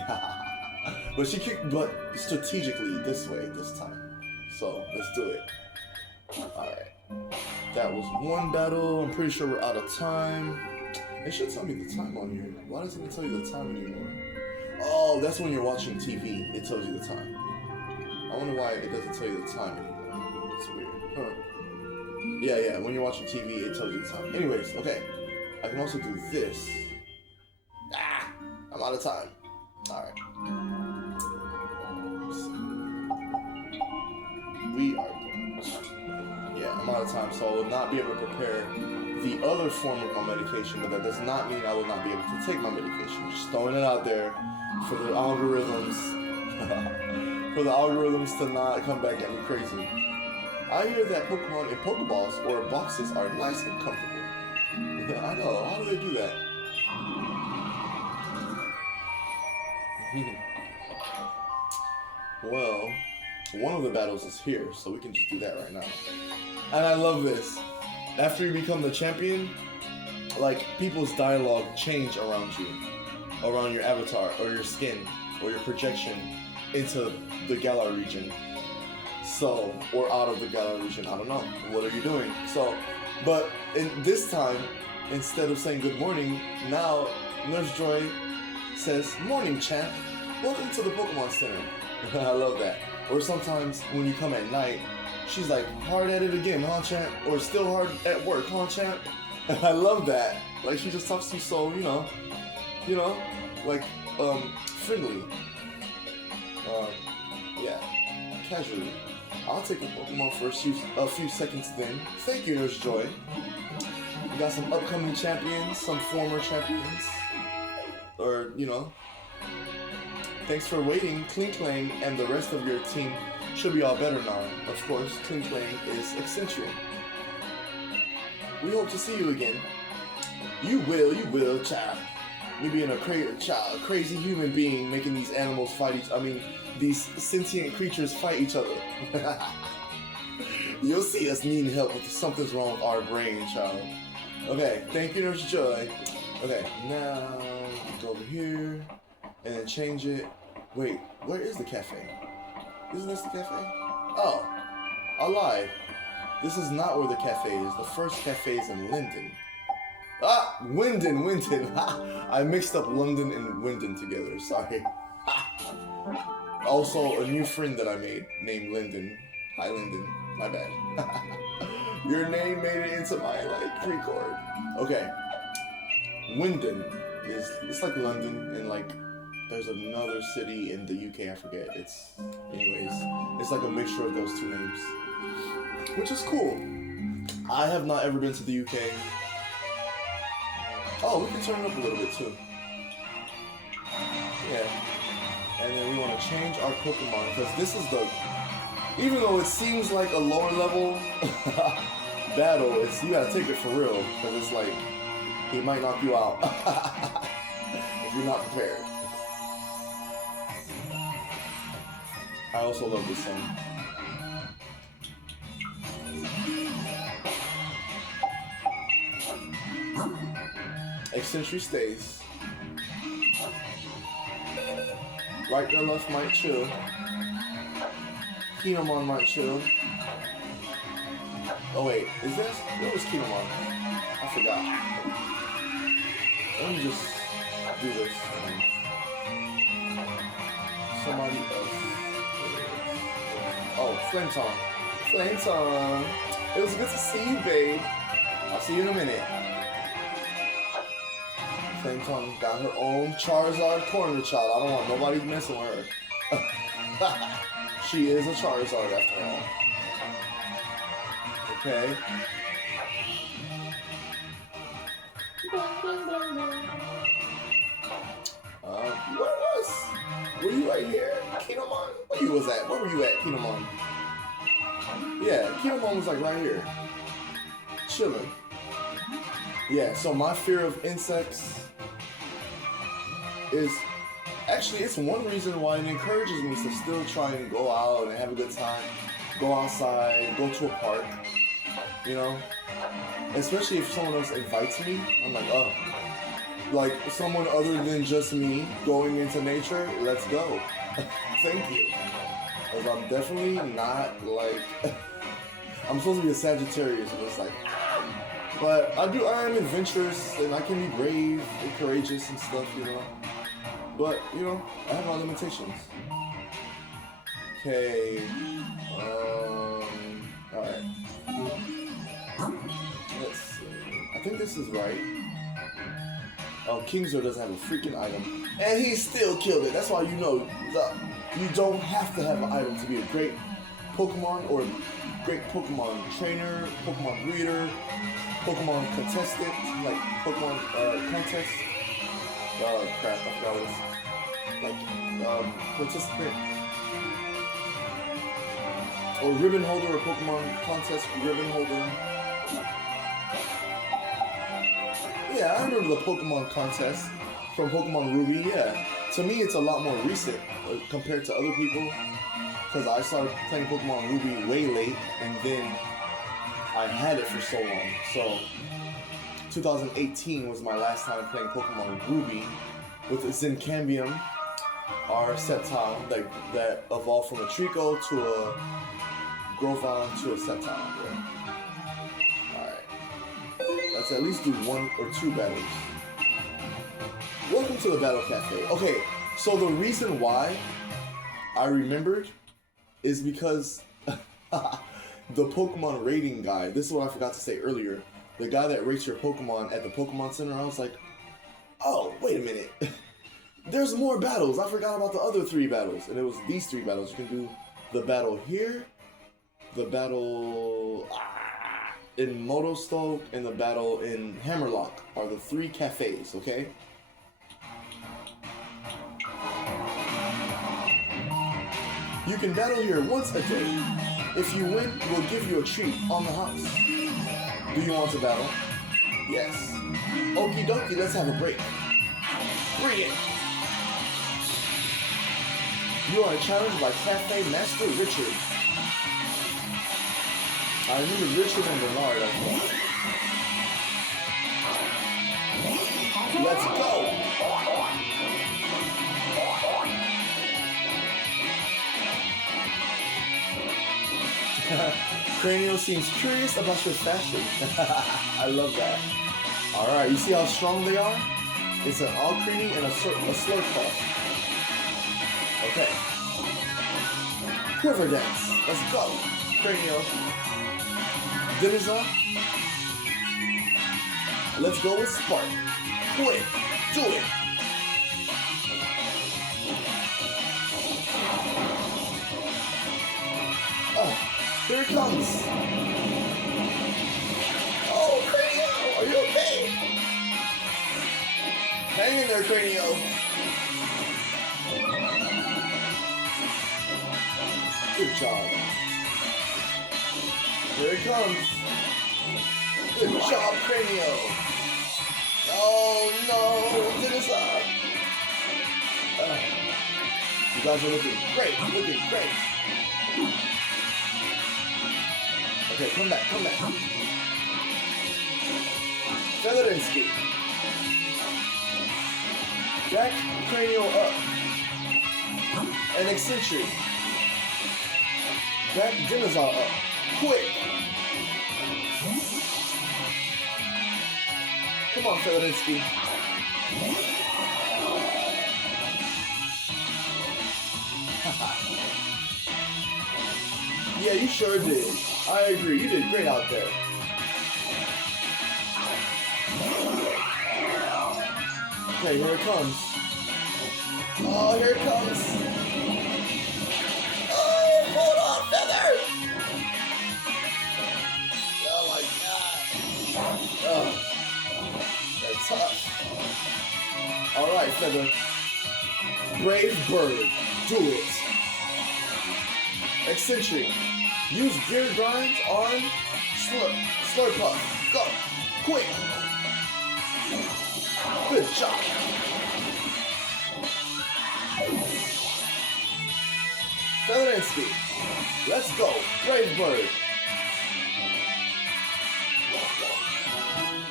But she kicked butt strategically this way this time. So let's do it. Alright. That was one battle. I'm pretty sure we're out of time. It should tell me the time on here. Why doesn't it tell you the time anymore? Oh, that's when you're watching TV. It tells you the time. I wonder why it doesn't tell you the time anymore. It's weird. Huh. Yeah, when you're watching TV, it tells you the time. Anyways, okay. I can also do this. I'm out of time. Alright. We are done. Yeah, I'm out of time, so I will not be able to prepare the other form of my medication, but that does not mean I will not be able to take my medication. Just throwing it out there for the algorithms. For the algorithms to not come back at me crazy. I hear that Pokemon in Pokeballs or boxes are nice and comfortable. I know, how do they do that? Well, one of the battles is here, so we can just do that right now. And I love this. After you become the champion, like, people's dialogue change around you. Around your avatar, or your skin, or your projection into the Galar region. So, or out of the Galar region, I don't know. What are you doing? So, but in this time, instead of saying good morning, now Nurse Joy says, morning champ, welcome to the Pokemon Center. I love that. Or sometimes when you come at night, she's like, hard at it again, huh champ? Or still hard at work, huh champ? I love that. Like, she just talks to you so, like, friendly. Yeah, casually. I'll take a Pokemon for a few seconds then. Thank you, Nurse Joy. We got some upcoming champions, some former champions. Or, thanks for waiting. Klinklang and the rest of your team should be all better now. Of course, Klinklang is eccentric. We hope to see you again. You will, child. Me being a crazy human being making these animals fight these sentient creatures fight each other. You'll see us needing help if something's wrong with our brain, child. Okay, thank you, Nurse Joy. Okay, now go over here and then change it. Wait, where is the cafe? Isn't this the cafe? Oh, I lied. This is not where the cafe is. The first cafe is in Linden. Ah, Wyndon. I mixed up London and Wyndon together. Sorry. Also, a new friend that I made named Lyndon. Hi, Lyndon. My bad. Your name made it into my pre-chord. Okay. Wyndon it's like London and there's another city in the UK. I forget. Anyways, it's like a mixture of those two names, which is cool. I have not ever been to the UK. Oh, we can turn it up a little bit too. Yeah. And then we want to change our Pokemon because this is even though it seems like a lower level battle, you gotta take it for real because it's like he might knock you out if you're not prepared. I also love this song. Eccentric stays. Right or left might chill. Kinemon might chill. Oh wait, is this? Where was Kinemon? I forgot. Let me just do this. Somebody else. Oh, Flame Tongue. It was good to see you, babe. I'll see you in a minute. Flame Tongue got her own Charizard corner, child. I don't want nobody messing with her. She is a Charizard after all. Okay. Were you right here, Kinemon? Where you was at? Where were you at, Kinemon? Yeah, Kinemon was right here. Chilling. Yeah, so my fear of insects is actually, it's one reason why it encourages me to still try and go out and have a good time. Go outside, go to a park, especially if someone else invites me. I'm like, oh, like someone other than just me going into nature, let's go. Thank you. Because I'm definitely not I'm supposed to be a Sagittarius, but it's but I am adventurous and I can be brave and courageous and stuff, But, I have my limitations. Okay. Alright. Let's see. I think this is right. Oh, Kingzor doesn't have a freaking item. And he still killed it. That's why you don't have to have an item to be a great Pokemon or great Pokemon trainer, Pokemon breeder, Pokemon contestant, Pokemon contest. Oh crap, I forgot what it's participant. Or ribbon holder, or Pokemon contest ribbon holder. Yeah, I remember the Pokemon contest from Pokemon Ruby, yeah. To me, it's a lot more recent compared to other people. Because I started playing Pokemon Ruby way late, and then I had it for so long. So, 2018 was my last time playing Pokemon Ruby with the Zincambium, our Sceptile, that evolved from a Trico to a Grovon to a Sceptile. Yeah. Alright. Let's at least do 1 or 2 battles. Welcome to the Battle Cafe. Okay, so the reason why I remembered is because the Pokemon rating guy, this is what I forgot to say earlier, the guy that rates your Pokemon at the Pokemon Center, I was like, oh, wait a minute. There's more battles. I forgot about the other 3 battles. And it was these 3 battles. You can do the battle here, the battle in Motostoke, and the battle in Hammerlock are the 3 cafes, okay? You can battle here once a day. If you win, we'll give you a treat on the house. Do you want to battle? Yes. Okie dokie, let's have a break. Bring it! You are challenged by Cafe Master Richard. I remember Richard and Bernard, I think. Let's go! Cranial seems curious about your fashion. I love that. Alright, you see how strong they are? It's an all creamy and a slurp puff. Okay. Quiver dance. Let's go. Cranial. Deniza. Let's go with Spark. Quick. Do it. Oh, here it comes. Oh, Cranial, are you okay? Hang in there, Cranial. Good job. Here it comes. Good job, Cranial. Oh no, Deniza. You guys are looking great, looking great. Okay, come back, come back. Featherinsky. Back Cranial up. And eccentric. Back Deniza up. Quick. Come on, Featherinsky. Yeah, you sure did. I agree. You did great out there. Okay, here it comes. Oh, here it comes. Oh, hold on, Feather! Oh my god. Oh, that's tough. Alright, Feather. Brave bird. Do it. Eccentric. Use gear grinds on slurp puff. Go. Quick. Good job. Featherinsky. Let's go. Brave bird.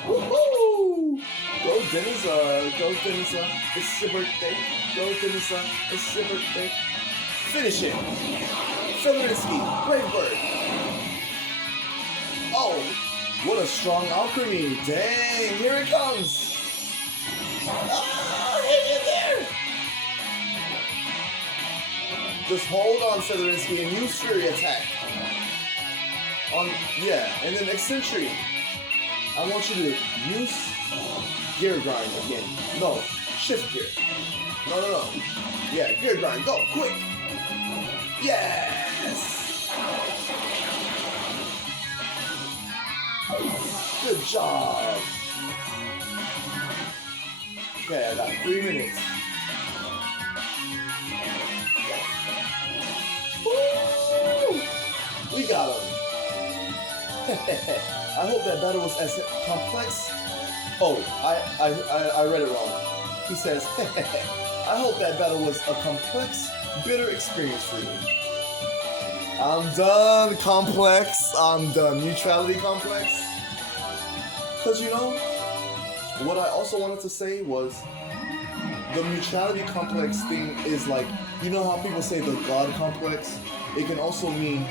Woohoo! Go Deniza. Go Deniza. It's your birthday. Go Deniza. It's your birthday. Finish it. Featherinsky, Brave bird. Oh, what a strong alchemy. Dang, here it comes. Ah, hang in there. Just hold on, Featherinsky, and use Fury Attack. Yeah, and then Eccentric. I want you to use Gear Grind again. No, Shift Gear. No. Yeah, Gear Grind, go, quick. Yes! Good job! Okay, I got 3 minutes. Woo! We got him! I hope that battle was as complex. Oh, I read it wrong. He says, I hope that battle was a complex, bitter experience for you. I'm done, complex. I'm done. Neutrality complex. Because you know, what I also wanted to say was the neutrality complex thing is like, you know how people say the God complex? It can also mean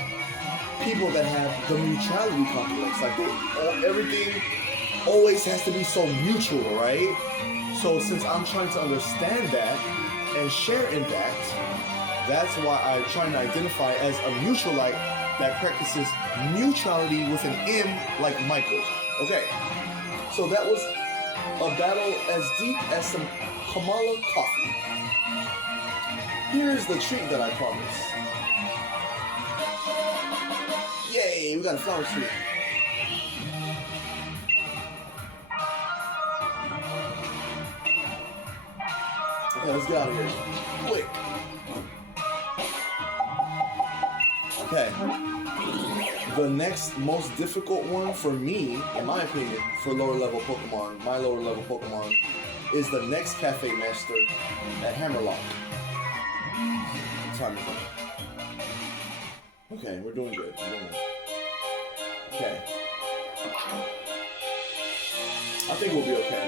people that have the neutrality complex. Like everything always has to be so neutral, right? So since I'm trying to understand that and share in that, that's why I'm trying to identify as a neutralite that practices neutrality with an M like Michael. Okay, so that was a battle as deep as some Kamala coffee. Here's the treat that I promised. Yay, we got a flower treat. Okay, let's get out of here. Quick. Okay, The next most difficult one for me, in my opinion, for lower level Pokemon, my lower level Pokemon, is the next Cafe Master at Hammerlock. What time is it? Okay, we're doing good. We're doing good. Okay. I think we'll be okay.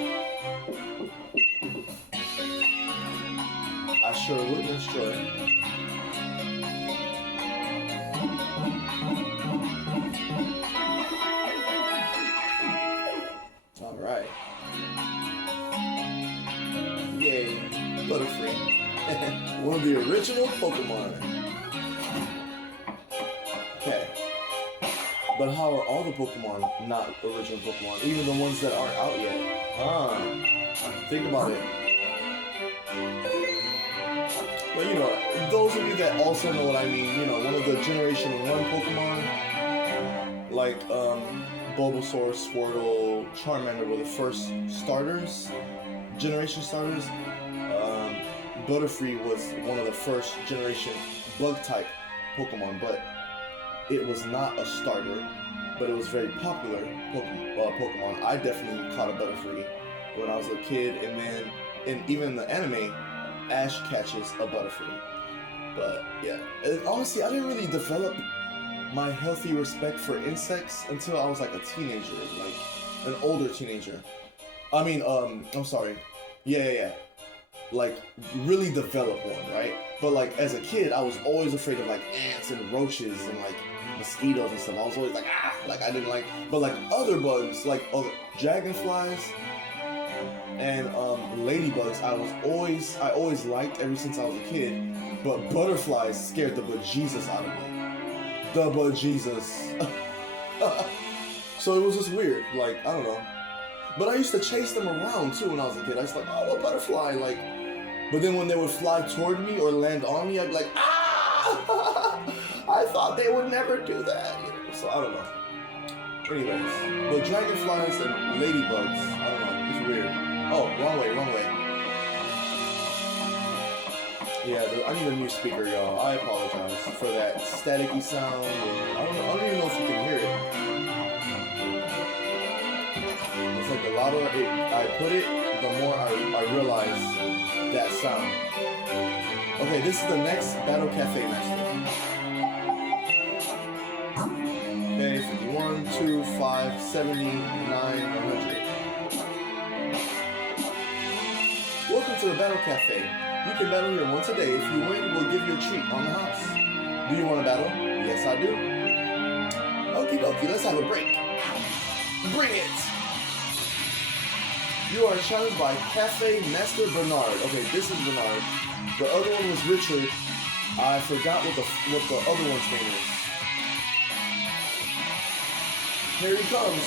I sure would destroy it. Alright. Yay. Butterfree. One of the original Pokemon. Okay. But how are all the Pokemon not original Pokemon? Even the ones that aren't out yet? Think about it. Well, you know, those of you that also know what I mean, you know, one of the Generation 1 Pokemon, like, Bulbasaur, Squirtle, Charmander were the first starters, generation starters. Butterfree was one of the first generation bug-type Pokemon, but it was not a starter, but it was very popular Pokemon. I definitely caught a Butterfree when I was a kid, and then, even in the anime, Ash catches a Butterfree. But yeah, honestly, I didn't really develop my healthy respect for insects until I was like a teenager, like an older teenager. I mean, I'm sorry. Yeah. Like, really develop one, right? But like, as a kid, I was always afraid of like ants and roaches and like mosquitoes and stuff. I was always like, like I didn't like, but like other bugs, like dragonflies and ladybugs, I always liked ever since I was a kid. But butterflies scared the bejesus out of me. The bejesus. So it was just weird, like, I don't know. But I used to chase them around too when I was a kid. I was like, oh, a butterfly, like. But then when they would fly toward me or land on me, I'd be like, I thought they would never do that, you know. So I don't know. Anyways, but dragonflies and ladybugs, I don't know, it's weird. Oh, wrong way. Yeah, I need a new speaker, y'all. I apologize for that staticky sound. I don't even know if you can hear it. It's like the louder I put it, the more I realize that sound. Okay, this is the next Battle Cafe Master. Okay, 51, 2, 5, 70, 9, 100. Welcome to the Battle Cafe. You can battle here once a day. If you win, we'll give you a treat on the house. Do you want to battle? Yes, I do. Okie dokie, let's have a break. Bring it! You are challenged by Cafe Master Bernard. Okay, this is Bernard. The other one was Richard. I forgot what the other one's name is. Here he comes.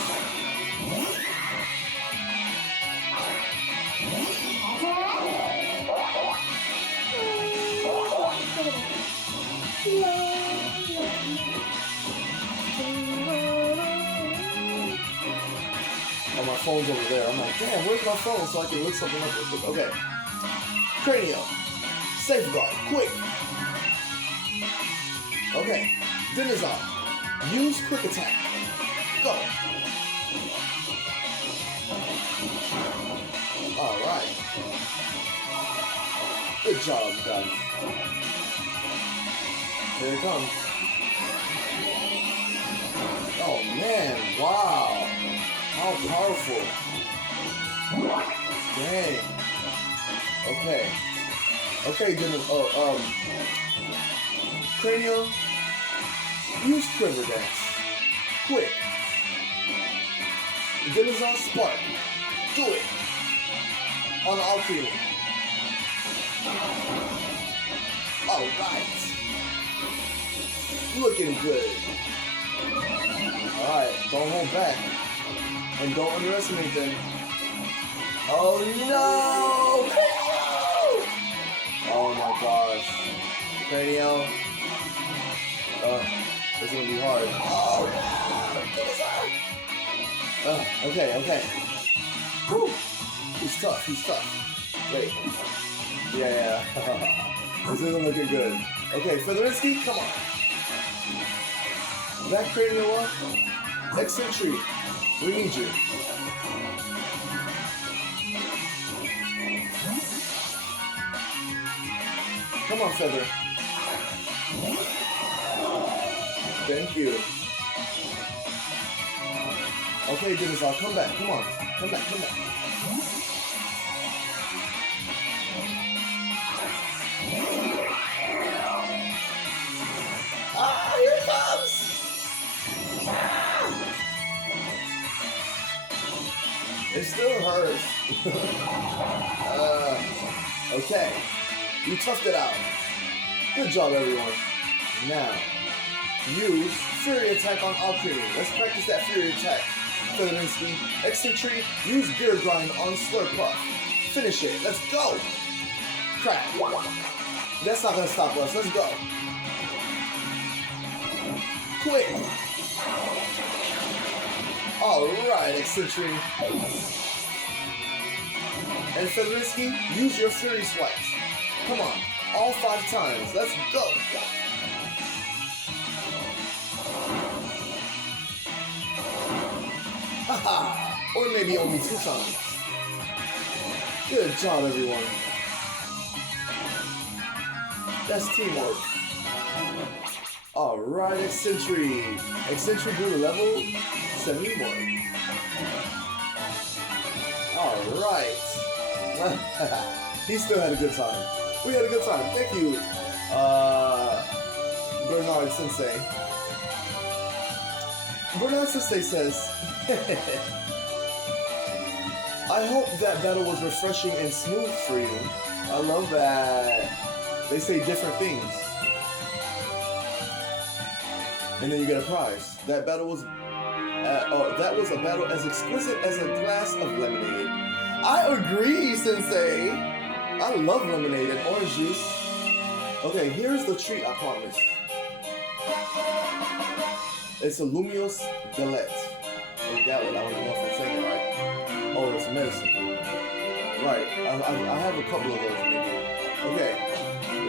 Oh, my phone's over there. I'm like, damn, where's my phone so I can look something up real quick? Okay. Cranial. Safeguard. Quick. Okay. Denizon. Use quick attack. Go. Alright. Good job, guys. Here it comes. Oh man, wow. How powerful. Dang. Okay. Okay, Dennis. Cranial. Use Quiver Dance. Quick. Denizon Spark. Do it. On Alcremie. Alright. Looking good. Alright, don't hold back. And don't underestimate them. Oh no! Oh my gosh. Cranial. It's gonna be hard. Oh, okay. Whew. He's tough. Wait. Yeah. This isn't looking good. Okay, Featherinsky, come on. That cranial one. Eccentric. We need you. Come on, Feather. Thank you. Okay, Dinosaur, come back. Come on. Come back, come back. Ah, here it comes! It still hurts. Okay. You toughed it out. Good job, everyone. Now, use Fury Attack on Alchemy. Let's practice that Fury Attack. Featherinsky, Eccentric, use Beer Grind on Slurpuff. Finish it. Let's go! Crap. That's not gonna stop us. Let's go. Quick! Alright, Eccentric. And Featherinsky, use your Fury Swipes. Come on, all 5 times. Let's go! Haha! Or maybe only 2 times. Good job, everyone. That's teamwork. Alright, Eccentric. Eccentric grew to level 71. Alright. He still had a good time. We had a good time. Thank you, Bernard Sensei. Bernard Sensei says, I hope that battle was refreshing and smooth for you. I love that they say different things. And then you get a prize. That battle was, that was a battle as exquisite as a glass of lemonade. I agree, Sensei. I love lemonade and orange juice. Okay, here's the treat, I promise. It's a Lumios Galette. Or Galette, I don't know if I'm saying it right. Oh, it's medicine. Right, I have a couple of those maybe. Okay,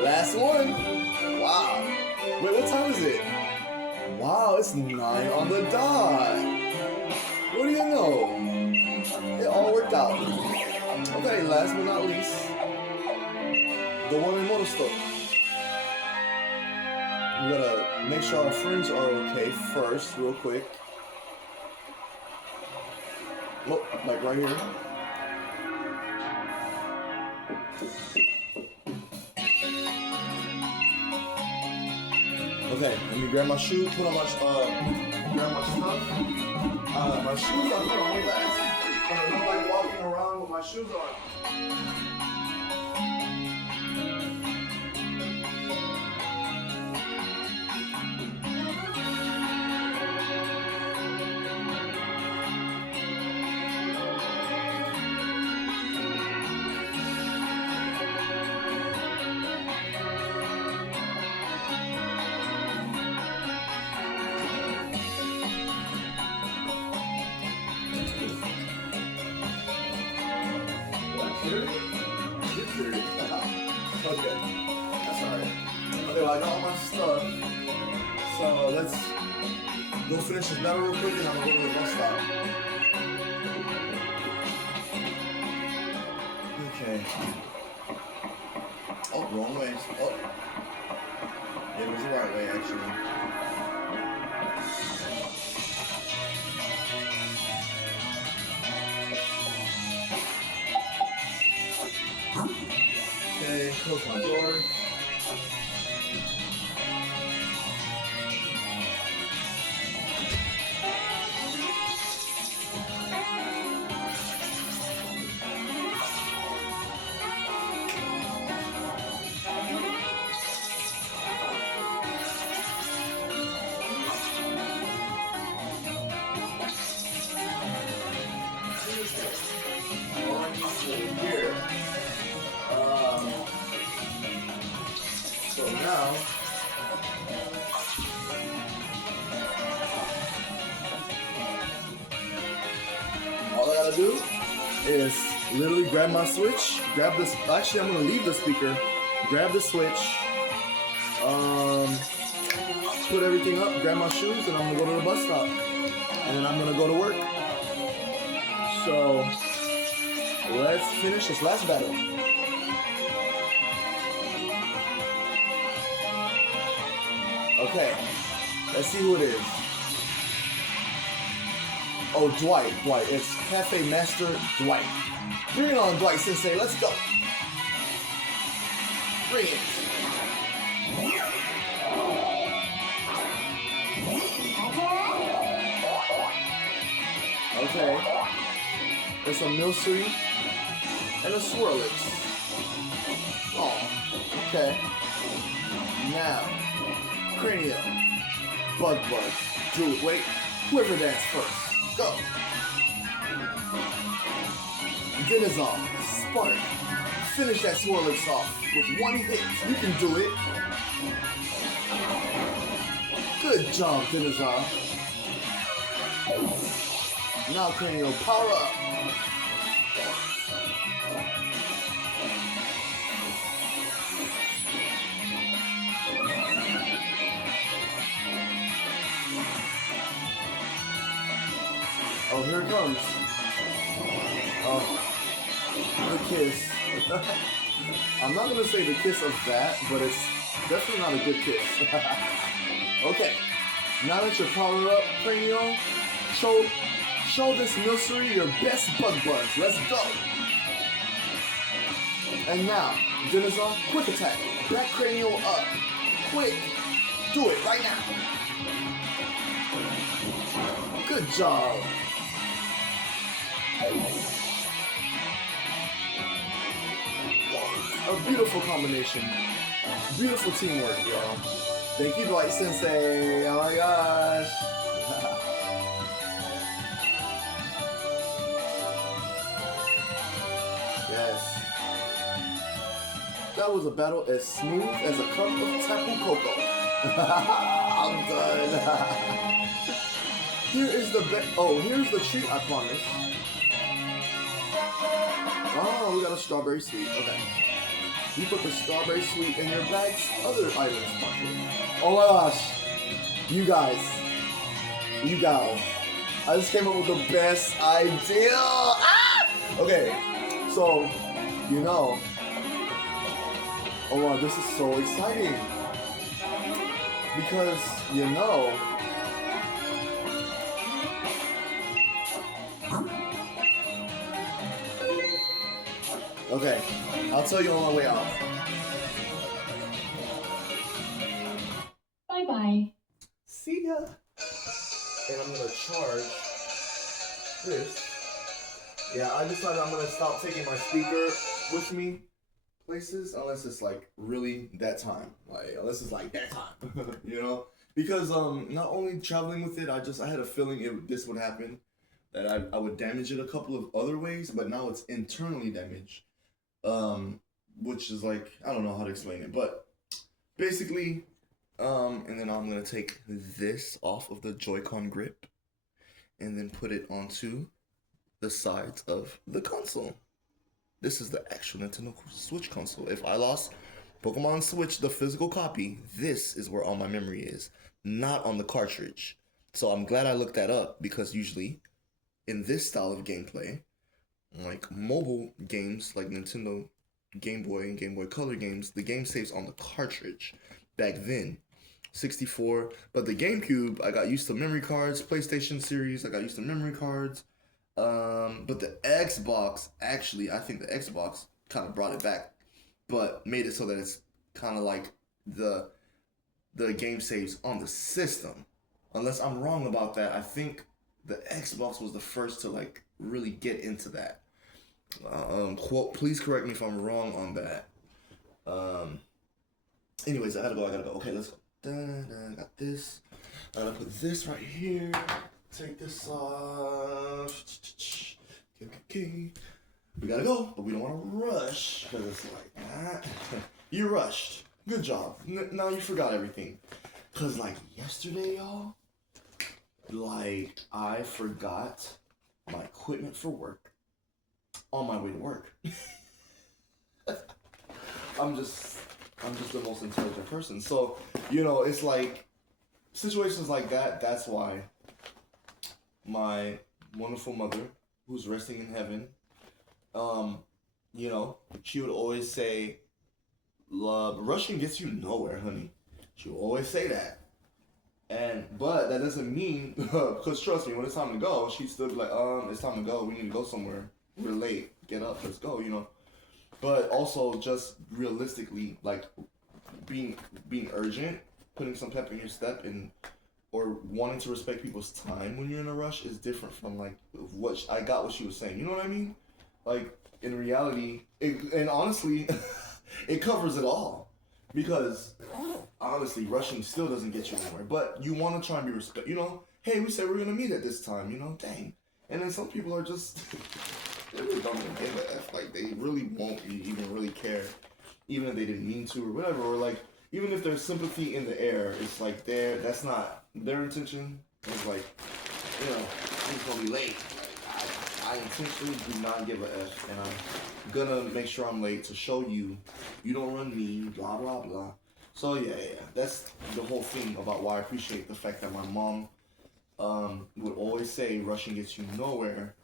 last one. Wow. Wait, what time is it? Wow, it's 9 on the dot. What do you know? It all worked out. Okay, last but not least, the one in Motostoke. We gotta make sure our friends are okay first, real quick. Look, like right here. Okay, let me grab my shoe, put on my grab my stuff. My shoes are put on my back. I don't like walking around with my shoes on. Okay, that's alright. Okay, well, I got all my stuff. So let's go finish this battle real quick and I'm gonna go to the bus stop. Okay. Oh, wrong way. Oh. It was the right way, actually. Okay, close my door. Here. So now, all I gotta do is literally grab my switch, grab this. Actually, I'm gonna leave the speaker, grab the switch, put everything up, grab my shoes, and I'm gonna go to the bus stop. And then I'm gonna go to work. So let's finish this last battle. Okay, let's see who it is. Oh, Dwight. It's Cafe Master Dwight. Bring it on, Dwight Sensei. Let's go. Bring it. Okay. There's a Milcery and a Swirlix. Oh, okay. Now, Cranium, Bug, do it. Wait, Quiver Dance first. Go. Dinazon, Spark. Finish that Swirlix off with one hit. You can do it. Good job, Dinazon. Now, Cranial, power up. Oh, here it comes. Oh, the kiss. I'm not gonna say the kiss of that, but it's definitely not a good kiss. Okay, now that you're powered up, Cranial, show this Milcery your best Bug Buzz. Let's go. And now, Dinazon, quick attack. Back Cranial up. Quick. Do it right now. Good job. A beautiful combination. Beautiful teamwork, y'all. Thank you, Dwight Sensei. Oh my gosh. Yes. That was a battle as smooth as a cup of Tapu Koko. I'm done. Here's the treat I promised. Oh, we got a strawberry sweet. Okay. You put the strawberry sweet in your bag's other items pocket. Oh my gosh. You guys. I just came up with the best idea. Ah! Okay. So, oh wow, this is so exciting. Because, okay, I'll tell you on my way out. Bye-bye. See ya. And I'm gonna charge this. Yeah, I decided I'm gonna stop taking my speaker with me places unless it's like really that time. Like unless it's like that time. Because not only traveling with it, I had a feeling this would happen. That I would damage it a couple of other ways, but now it's internally damaged. Which is like, I don't know how to explain it, but basically, and then I'm gonna take this off of the Joy-Con grip and then put it onto the sides of the console. This is the actual Nintendo Switch console. If I lost Pokemon Switch, the physical copy, this is where all my memory is, not on the cartridge. So I'm glad I looked that up, because usually in this style of gameplay, like mobile games like Nintendo Game Boy and Game Boy Color games, the game saves on the cartridge. Back then, 64, but the GameCube, I got used to memory cards. PlayStation series, I got used to memory cards. But the Xbox, actually, I think the Xbox kind of brought it back, but made it so that it's kind of like the game saves on the system. Unless I'm wrong about that, I think the Xbox was the first to like really get into that. Please correct me if I'm wrong on that. Anyways, I gotta go. Okay, let's go. Got this. I gotta put this right here. Take this off. Okay. We gotta go, but we don't want to rush, because it's like that. You rushed. Good job. Now you forgot everything. Because like yesterday, y'all, like I forgot my equipment for work on my way to work. I'm just the most intelligent person. So, it's like situations like that, that's why my wonderful mother, who's resting in heaven, you know, she would always say, "Love, rushing gets you nowhere, honey." She would always say that. But that doesn't mean, because trust me, when it's time to go, she'd still be like, it's time to go. We need to go somewhere. We're late. Get up. Let's go. You know. But also just realistically, like being urgent, putting some pep in your step, and or wanting to respect people's time when you're in a rush is different from like I got what she was saying. You know what I mean? Like in reality, and honestly, it covers it all. Because honestly, rushing still doesn't get you anywhere. But you want to try and be respect. You know, hey, we said we're gonna meet at this time. You know, dang. And then some people are just they really don't even give a f. Like they really won't even really care, even if they didn't mean to or whatever. Or like even if there's sympathy in the air, it's like that's not their intention. It's like, you know, I'm just gonna be late. Like, I intentionally do not give a f, and I'm gonna make sure I'm late to show you don't run me, blah blah blah. So yeah, that's the whole thing about why I appreciate the fact that my mom would always say rushing gets you nowhere,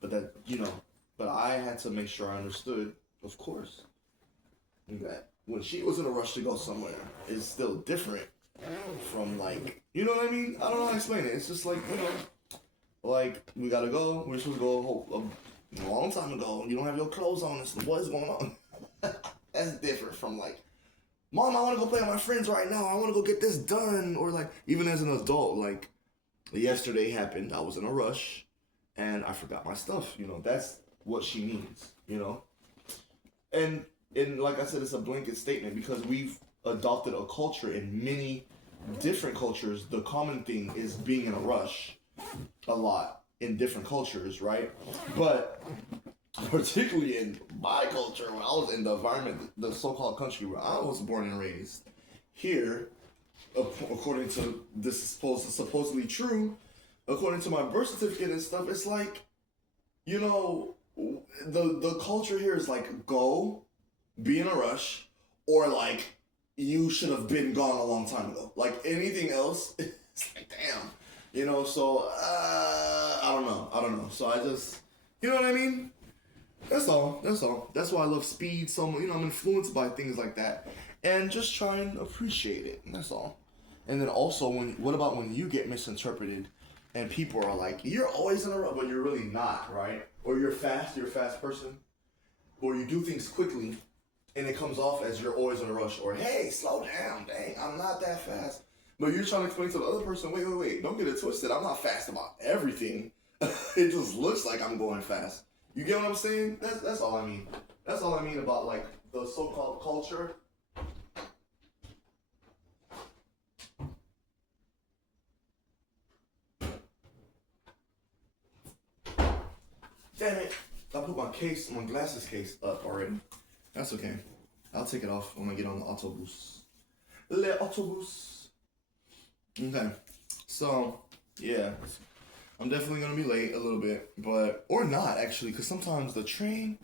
but that, you know, but I had to make sure I understood, of course, that when she was in a rush to go somewhere, it's still different from like, you know what I mean? I don't know how to explain it. It's just like, you know, like we gotta go. We're supposed to go a long time ago. You don't have your clothes on. And what is going on? That's different from like, Mom, I want to go play with my friends right now. I want to go get this done. Or like, even as an adult, like yesterday happened. I was in a rush and I forgot my stuff. You know, that's what she means, you know? And like I said, it's a blanket statement because we've adopted a culture in many different cultures. The common thing is being in a rush a lot in different cultures, right? But particularly in my culture, when I was in the environment, the so-called country where I was born and raised, here, according to this supposedly true, according to my birth certificate and stuff, it's like, you know, the culture here is like go, be in a rush, or like you should have been gone a long time ago. Like anything else, it's like damn, you know. So I don't know. So I just, you know what I mean. That's all. That's why I love speed so much. You know, I'm influenced by things like that, and just try and appreciate it. That's all. And then also, what about when you get misinterpreted, and people are like, "You're always in a rush," but you're really not, right? Or you're a fast person, or you do things quickly, and it comes off as you're always in a rush. Or hey, slow down, dang, I'm not that fast. But you're trying to explain to the other person, wait, don't get it twisted. I'm not fast about everything. It just looks like I'm going fast. You get what I'm saying? That's all I mean. That's all I mean about like the so-called culture. Damn it! I put my glasses case up already. That's okay. I'll take it off when I get on the autobus. Le autobus. Okay. So yeah. I'm definitely gonna be late a little bit, or not actually, because sometimes the train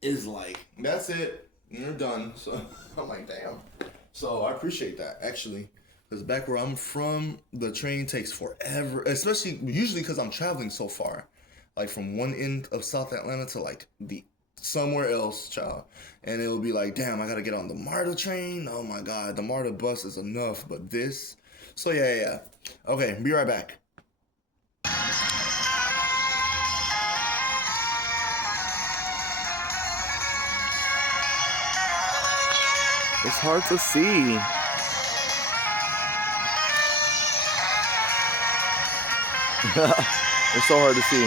is like, that's it, you're done. So I'm like, damn. So I appreciate that actually, because back where I'm from, the train takes forever, especially usually because I'm traveling so far, like from one end of South Atlanta to like the somewhere else, child, and it'll be like, damn, I gotta get on the MARTA train. Oh my god, the MARTA bus is enough, but this. So yeah. Okay, be right back. It's hard to see. It's so hard to see.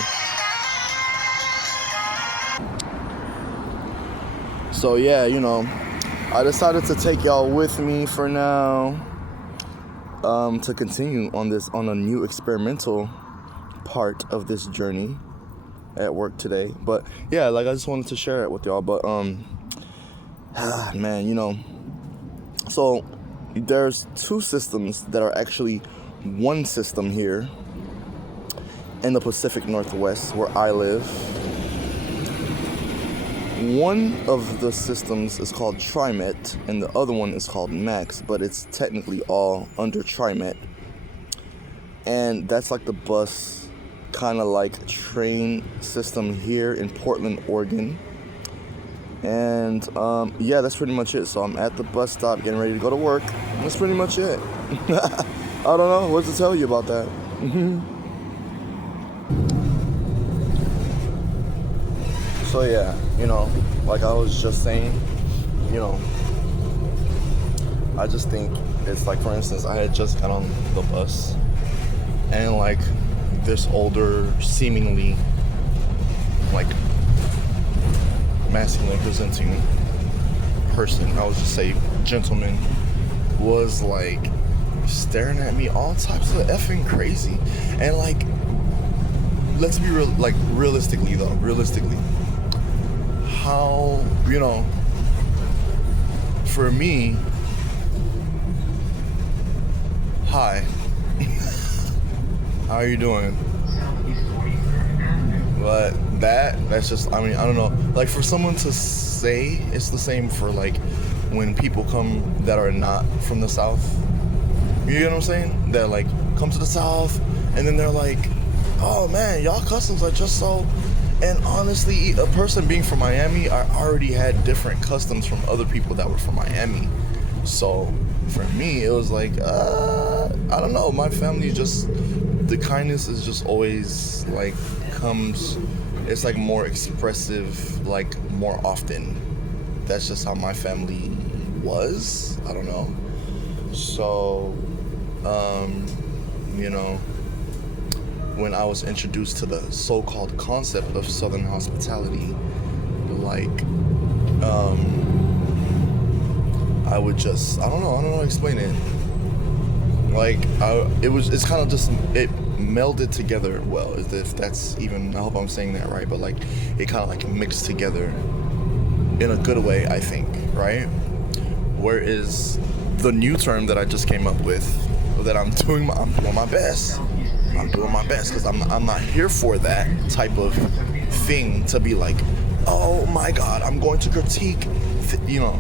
So yeah, you know, I decided to take y'all with me for now, to continue on a new experimental part of this journey at work today. But yeah, like I just wanted to share it with y'all. But man, you know, so there's two systems that are actually one system here in the Pacific Northwest where I live. One of the systems is called TriMet and the other one is called Max, but it's technically all under TriMet. And that's like the bus kind of like train system here in Portland, Oregon. And yeah, that's pretty much it. So I'm at the bus stop getting ready to go to work. That's pretty much it. I don't know what to tell you about that. So yeah, you know, like I was just saying, you know, I just think it's like, for instance, I had just got on the bus and like this older, seemingly like masculine presenting person, I would just say gentleman, was like staring at me all types of effing crazy. And like, let's be real, like realistically, how, you know, for me, hi, how are you doing? But that's just, I mean, I don't know, like for someone to say, it's the same for like when people come that are not from the South, you know what I'm saying, that like come to the South and then they're like, oh man, y'all customs are just so. And honestly, a person being from Miami, I already had different customs from other people that were from Miami. So for me, it was like, I don't know, my family just, the kindness is just always like comes, it's like more expressive, like more often. That's just how my family was. I don't know. So, you know, when I was introduced to the so-called concept of Southern hospitality, like, I would just, I don't know how to explain it. Like, it's kind of just, it melded together well, if that's even, I hope I'm saying that right, but like, it kind of like mixed together in a good way, I think, right? Whereas the new term that I just came up with, that I'm doing my best. I'm doing my best because I'm not here for that type of thing to be like, oh my God, I'm going to critique, you know.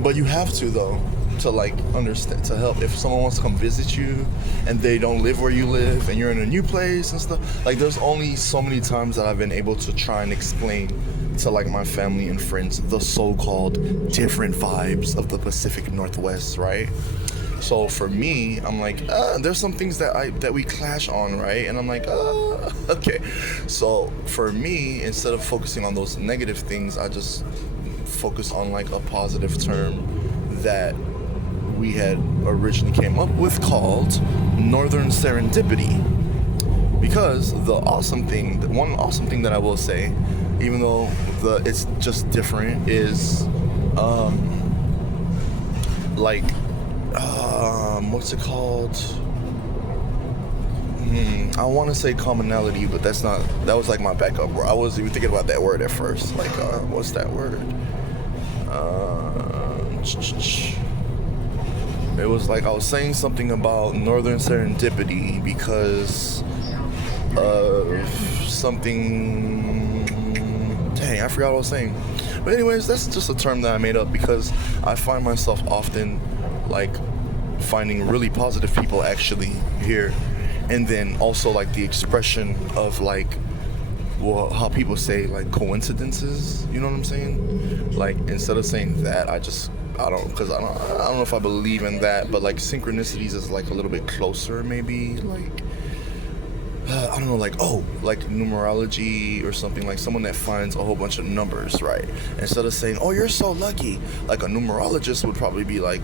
But you have to though, to like understand, to help. If someone wants to come visit you and they don't live where you live and you're in a new place and stuff, like there's only so many times that I've been able to try and explain to like my family and friends the so-called different vibes of the Pacific Northwest, right? So for me, I'm like, there's some things that we clash on, right? And I'm like, okay. So for me, instead of focusing on those negative things, I just focus on like a positive term that we had originally came up with called Northern Serendipity. Because the one awesome thing that I will say, even though it's just different, is like, what's it called? I want to say commonality, but that was like my backup word. I wasn't even thinking about that word at first. Like, what's that word? It was like I was saying something about Northern Serendipity because of something. Dang, I forgot what I was saying. But anyways, that's just a term that I made up because I find myself often like finding really positive people actually here, and then also like the expression of like, well, how people say like coincidences, you know what I'm saying? Like instead of saying that, I don't know if I believe in that, but like synchronicities is like a little bit closer, maybe like I don't know, like numerology or something, like someone that finds a whole bunch of numbers, right? Instead of saying, oh, you're so lucky, like a numerologist would probably be like,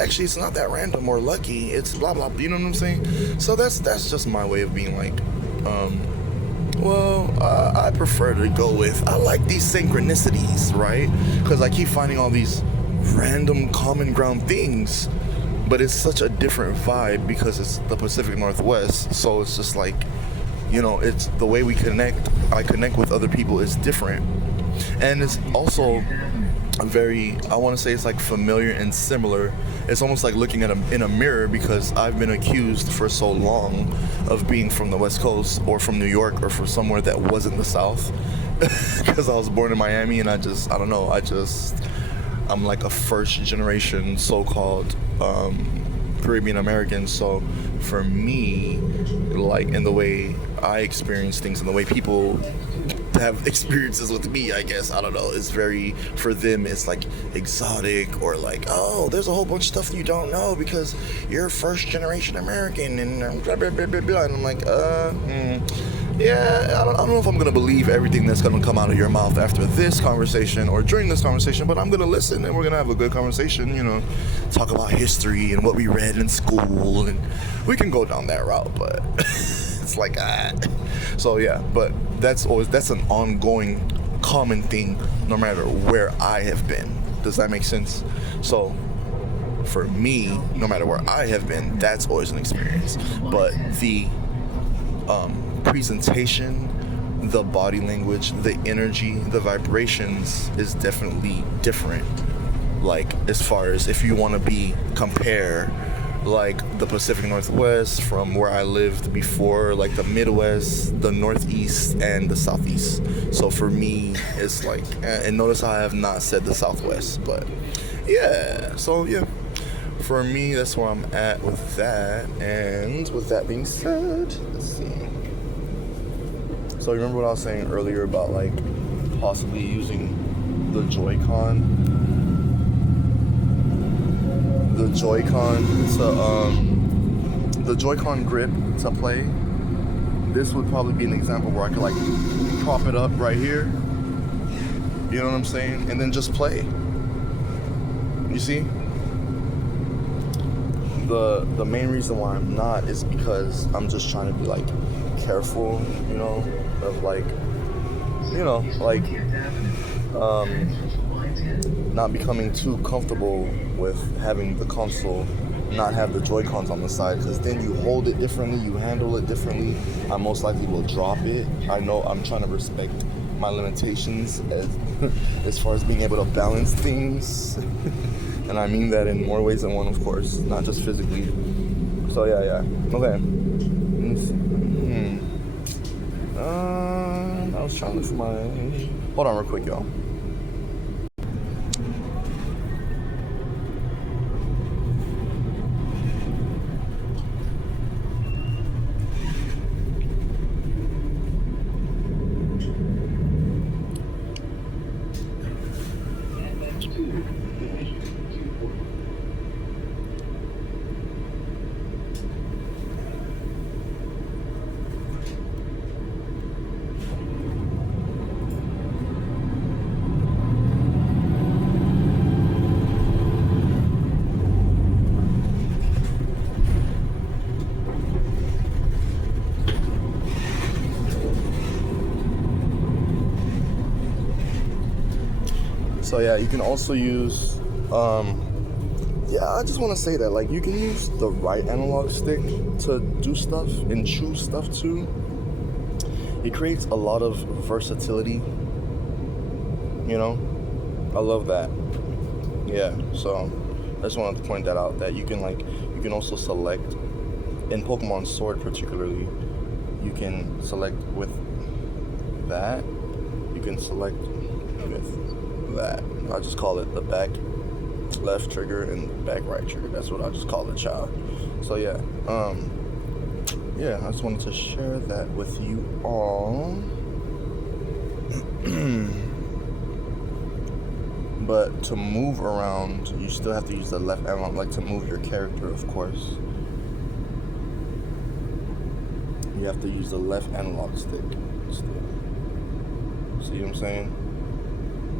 actually it's not that random or lucky, it's blah blah, you know what I'm saying? So that's just my way of being like, I prefer to go with, I like these synchronicities, right? Because I keep finding all these random common ground things, but it's such a different vibe because it's the Pacific Northwest. So it's just like, you know, it's the way I connect with other people is different. And it's also I want to say it's like familiar and similar. It's almost like looking at in a mirror, because I've been accused for so long of being from the West Coast or from New York or from somewhere that wasn't the South because I was born in Miami, and I'm like a first generation so-called Caribbean American, so for me, like in the way I experience things and the way people have experiences with me, I guess, I don't know, it's very, for them it's like exotic, or like, oh, there's a whole bunch of stuff you don't know because you're first generation American and blah blah blah blah blah. And I'm like, yeah, I don't know if I'm gonna believe everything that's gonna come out of your mouth after this conversation or during this conversation, but I'm gonna listen and we're gonna have a good conversation, you know, talk about history and what we read in school, and we can go down that route, but it's like, so yeah, but that's an ongoing common thing no matter where I have been. Does that make sense? So for me, no matter where I have been, that's always an experience. But the presentation, the body language, the energy, the vibrations is definitely different. Like, as far as if you want to compare like the Pacific Northwest from where I lived before, like the Midwest, the Northeast, and the Southeast. So for me, it's like, and notice how I have not said the Southwest, but yeah, so yeah, for me, that's where I'm at with that. And with that being said, let's see. So remember what I was saying earlier about like possibly using the Joy-Con the Joy-Con grip to play. This would probably be an example where I could like prop it up right here, you know what I'm saying, and then just play. You see, the main reason why I'm not is because I'm just trying to be like careful, you know, of like, you know, like not becoming too comfortable with having the console not have the Joy-Cons on the side, because then you hold it differently, you handle it differently. I most likely will drop it. I know I'm trying to respect my limitations as far as being able to balance things. And I mean that in more ways than one, of course, not just physically. So yeah. Okay. I was trying to look for my... Hold on real quick, y'all. So yeah, you can also use, I just want to say that, like, you can use the right analog stick to do stuff and choose stuff too. It creates a lot of versatility, you know? I love that. Yeah, so I just wanted to point that out, that you can also select, in Pokemon Sword particularly, you can select with that, you can select with that. I just call it the back left trigger and back right trigger. That's what I just call it, child. So yeah, I just wanted to share that with you all. But to move around, you still have to use the left analog, like to move your character, of course. You have to use the left analog stick still. See what I'm saying?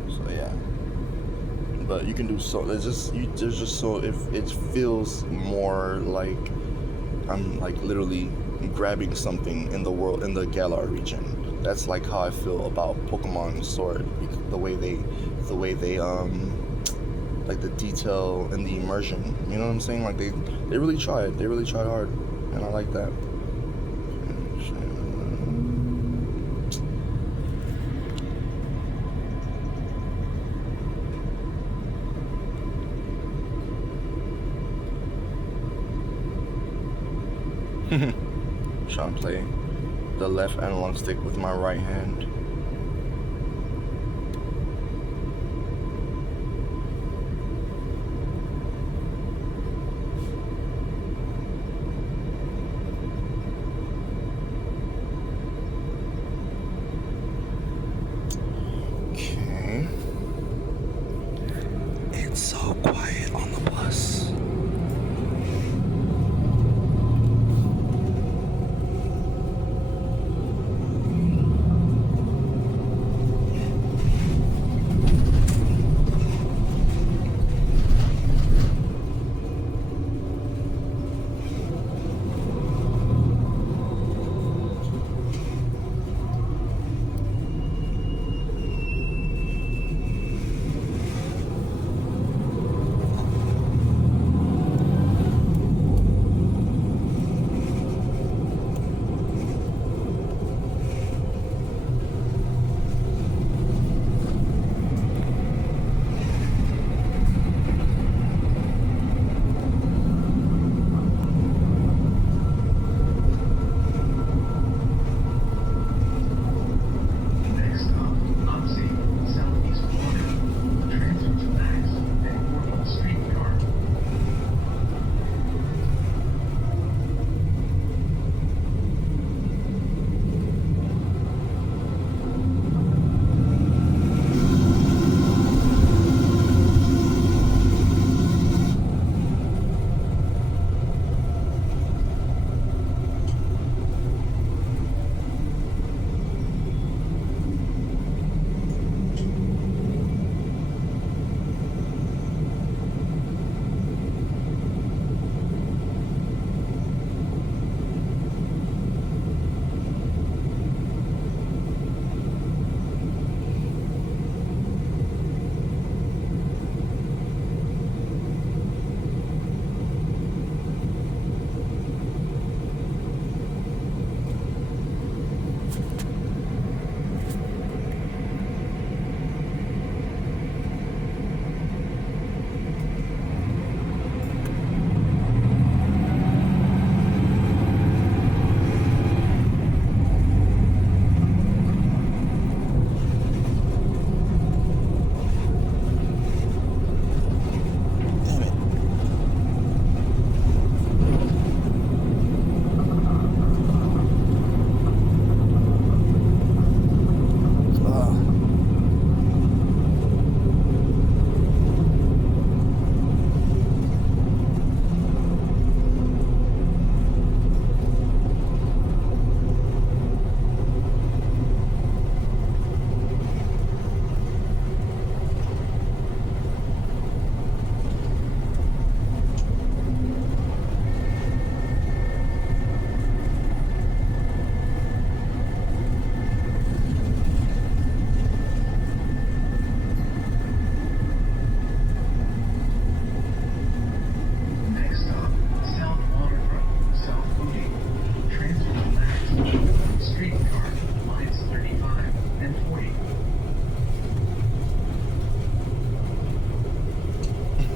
So yeah, but you can do so. There's just so if it feels more like I'm like literally grabbing something in the world, in the Galar region. That's like how I feel about Pokemon Sword. The way they like the detail and the immersion. You know what I'm saying? Like they really tried. They really tried hard, and I like that. Trying to play the left analog stick with my right hand.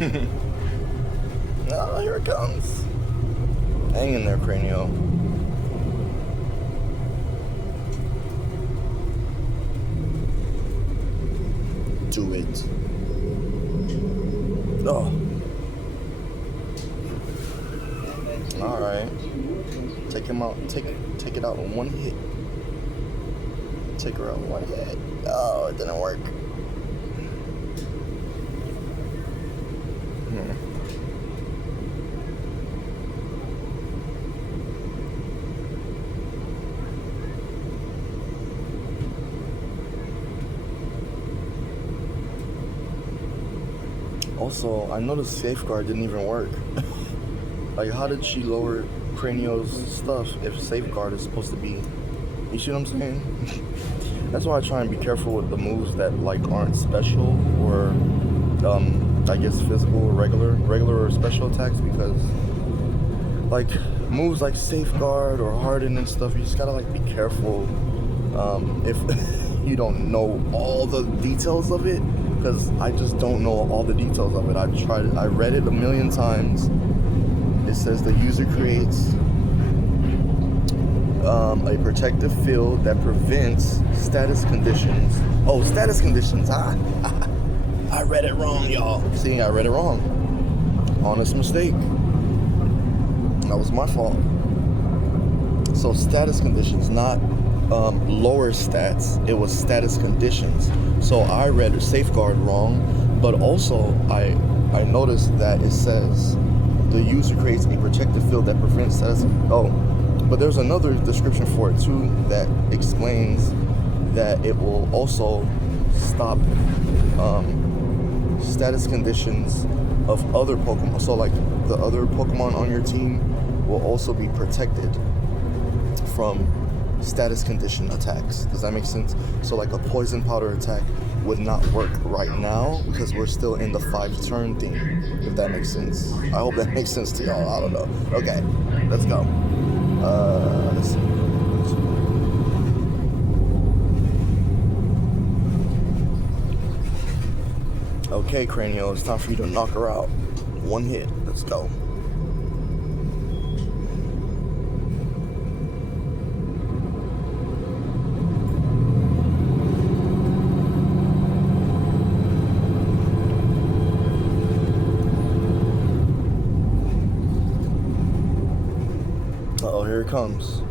Oh, here it comes. Hang in there, Cranio. Do it. Oh. Alright. Take him out. Take it out in one hit. Take her out in one hit. Oh, it didn't work. Also, I noticed Safeguard didn't even work. Like, how did she lower Cranio's stuff if Safeguard is supposed to be... You see what I'm saying? That's why I try and be careful with the moves that, like, aren't special or, I guess, physical or regular or special attacks, because, like, moves like Safeguard or Harden and stuff, you just gotta, like, be careful if you don't know all the details of it. Because I just don't know all the details of it. I read it a million times. It says the user creates a protective field that prevents status conditions. Oh, status conditions. I read it wrong, y'all. See, I read it wrong. Honest mistake. That was my fault. So status conditions, not lower stats. It was status conditions. So I read Safeguard wrong, but also I noticed that it says the user creates a protective field that prevents status. Oh, but there's another description for it too that explains that it will also stop status conditions of other Pokemon. So like the other Pokemon on your team will also be protected from status condition attacks. Does that make sense? So like a poison powder attack would not work right now because we're still in the 5-turn thing, if that makes sense. I hope that makes sense to y'all. I don't know. Okay, let's go. Let's see. Okay, Cranio, it's time for you to knock her out. One hit. Let's go. Uh-oh, here it comes.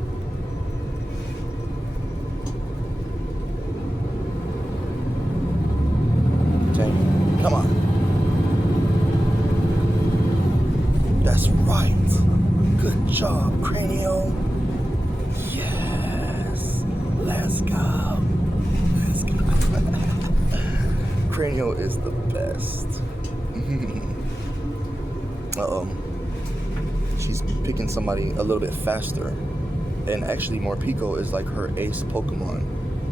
Dang. Come on. That's right. Good job, Cranio. Yes. Let's go. Let's go. Cranio is the best. Uh-oh. She's picking somebody a little bit faster. And actually, Morpeko is like her ace Pokemon.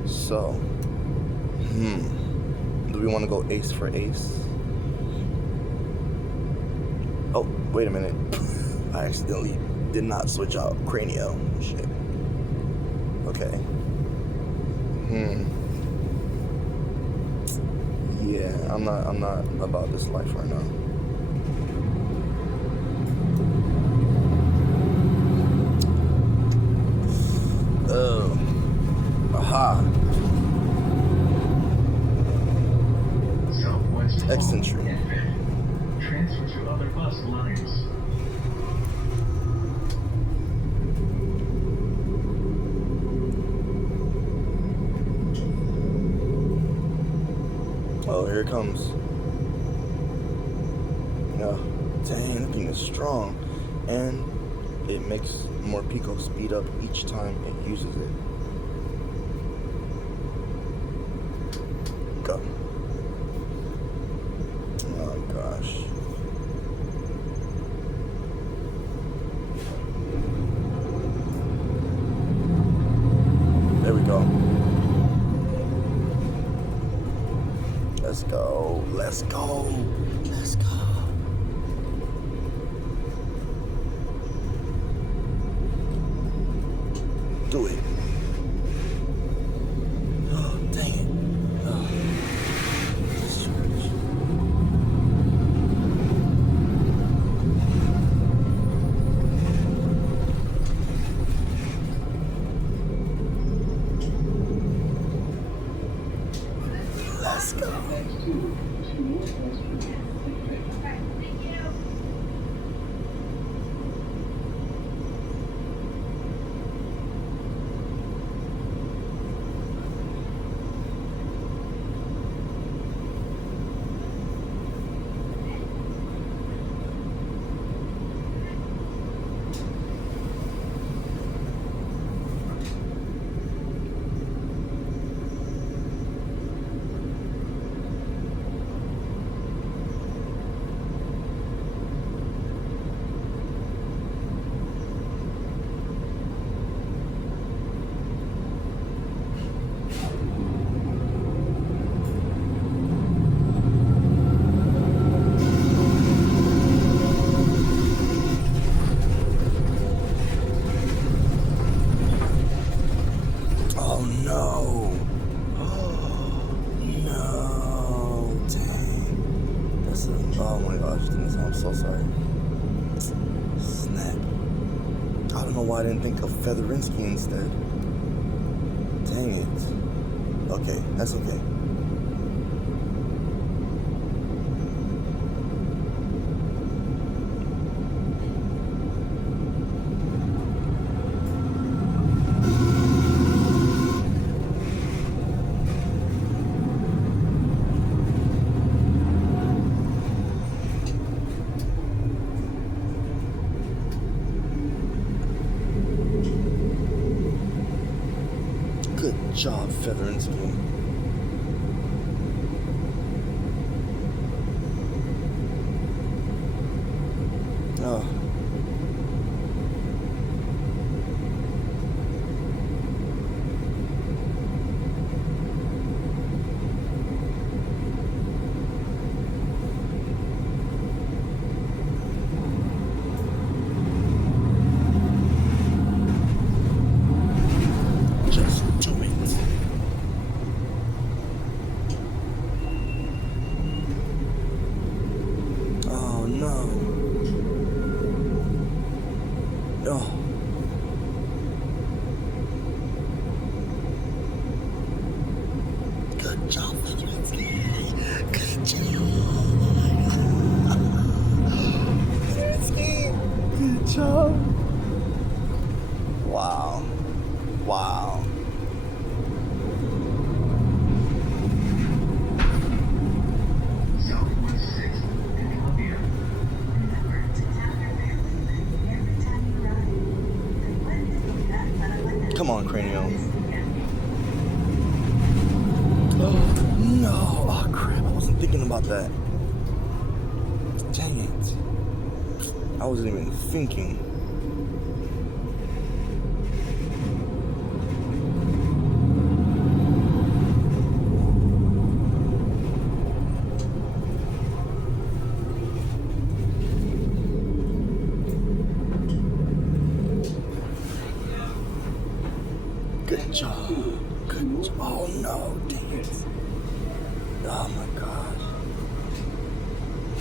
So, do we want to go ace for ace? Oh, wait a minute. I accidentally did not switch out Cranio. Shit. Okay. Yeah, I'm not about this life right now. Aha. X entry. Transfer to other bus lines. Oh, here it comes. Oh, dang, that thing is strong. And it makes Morpeko speed up each time it uses it. Go. Oh gosh. There we go. Let's go. Let's go. Let's go. Do it. Oh, dang it. Oh. Discharge. Let's go. Oh my gosh, Dennis, I'm so sorry. Snap. I don't know why I didn't think of Featherinsky instead. Dang it. Okay, that's okay. Good job, Featherinsky. Oh. Oh. Good job, Featherinsky. Good job. Featherinsky. Good job. Wow. Wow. Come on, Cranial. Oh, no. Oh, crap. I wasn't thinking about that. Dang it. I wasn't even thinking. Good job. Good job. Oh no, dang it. Oh my gosh.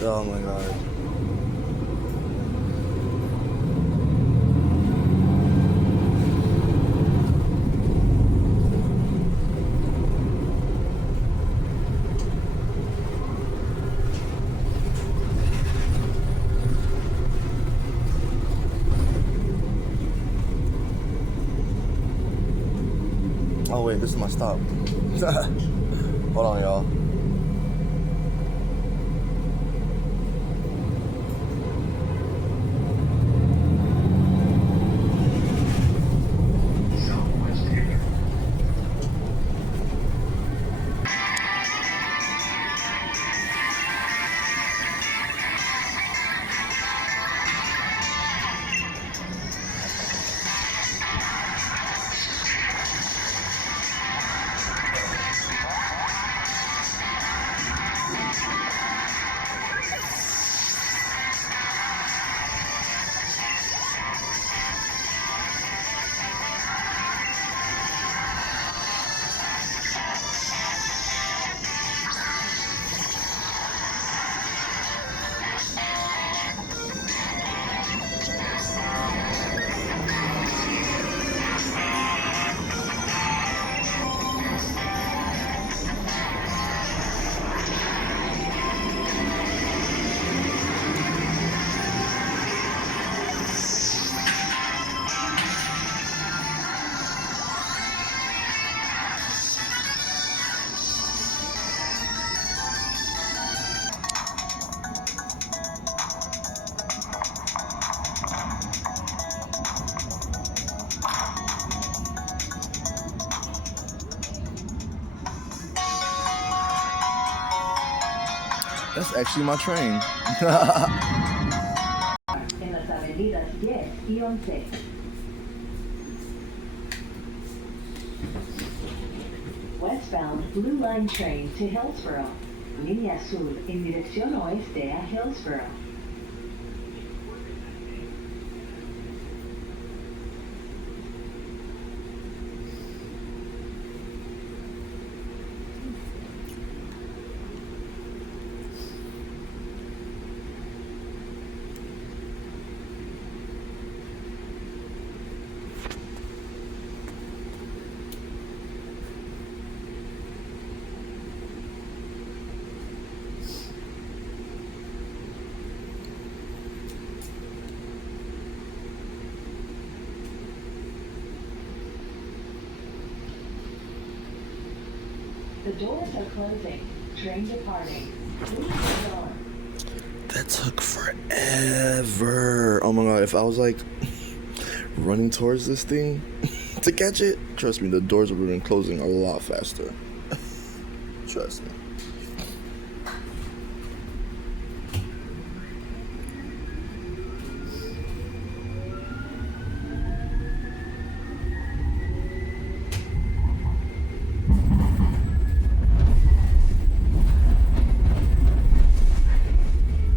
Oh my god. Oh wait, this is my stop. Hold on, y'all. That's actually my train. En las avenidas 10 y 11. Westbound Blue Line train to Hillsborough. Línea Azul en dirección oeste a Hillsborough. The doors are closing. Train departing. Please hold on. That took forever. Oh my god, if I was like running towards this thing to catch it, trust me, the doors would have been closing a lot faster. Trust me.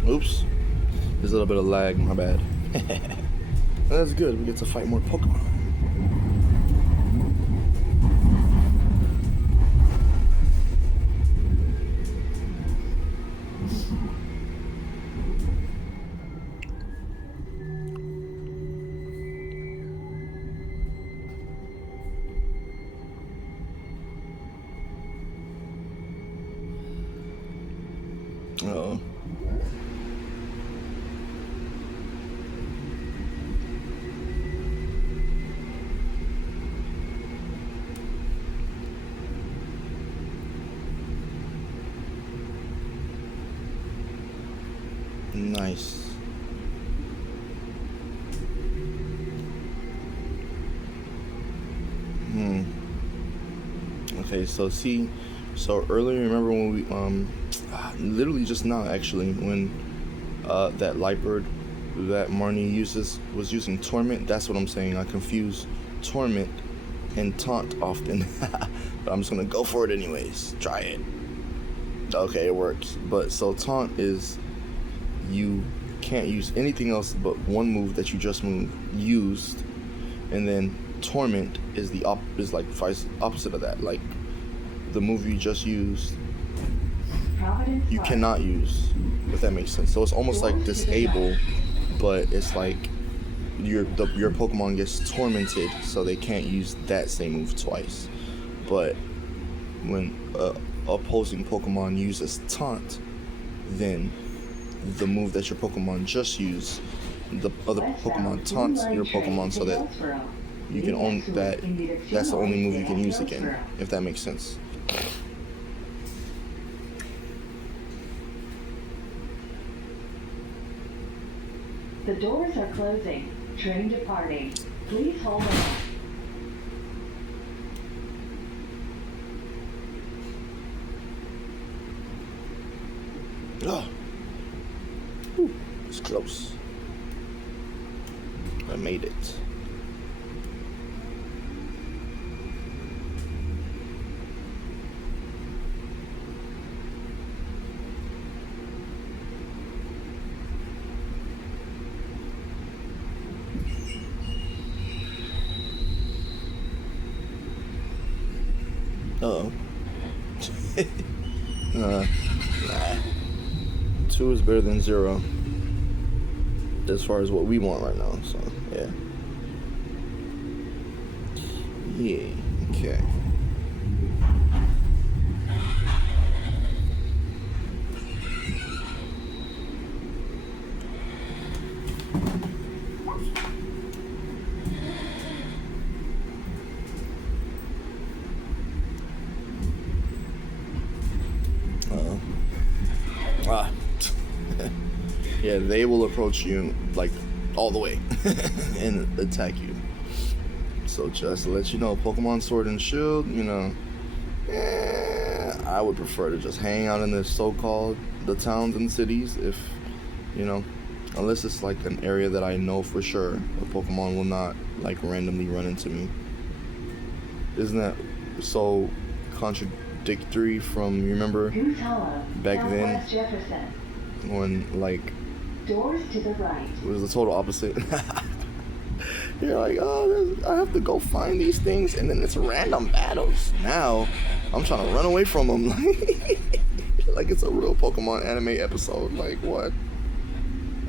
Oops. There's a little bit of lag, my bad. That's good, we get to fight more Pokemon. Uh-oh. Nice. Okay, so earlier, remember when we literally just now actually, when that Lightbird that Marnie was using Torment. That's what I'm saying. I confuse Torment and Taunt often. But I'm just gonna go for it anyways. Try it. Okay, it works. But so Taunt is you can't use anything else but one move that you just used, and then Torment is opposite of that. Like the move you just used, you cannot use, if that makes sense. So it's almost like disable, but it's like your Pokemon gets tormented, so they can't use that same move twice. But when opposing Pokemon uses Taunt, then the move that your Pokemon just used, the other Pokemon taunts your Pokemon so that you can own that. That's the only move you can use again, if that makes sense. The doors are closing. Train departing. Please hold on. Oh. It's close. I made it. Uh-oh. Nah. 2 is better than 0 as far as what we want right now, so yeah. Okay. Yeah, they will approach you like all the way and attack you. So just to let you know, Pokemon Sword and Shield, I would prefer to just hang out in the so-called the towns and cities if, you know, unless it's like an area that I know for sure a Pokemon will not like randomly run into me. Isn't that so contradictory from, you remember Goose Hollow, back then Southwest Jefferson. when like Doors to the right. it was the total opposite? You're like, oh, I have to go find these things, and then it's random battles. Now, I'm trying to run away from them, like it's a real Pokemon anime episode. Like, what?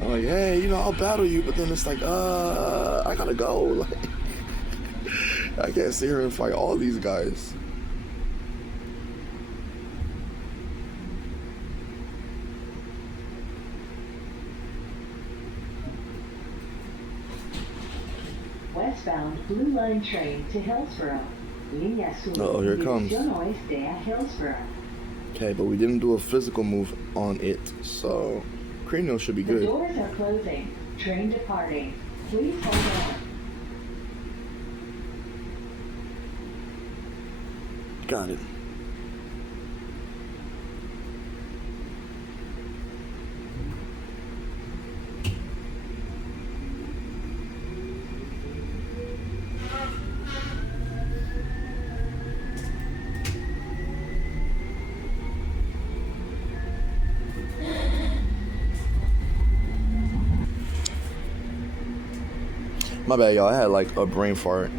I'm like, hey, you know, I'll battle you, but then it's like, I gotta go. Like, I can't sit here and fight all these guys. Westbound Blue Line train to Hillsborough. Línea Azul Uh-oh, here it comes. Dirección Oeste a Hillsborough. Okay, but we didn't do a physical move on it, so Cranial should be The good. doors are closing. Train departing. Please hold on. Got it. My bad, y'all. I had like a brain fart.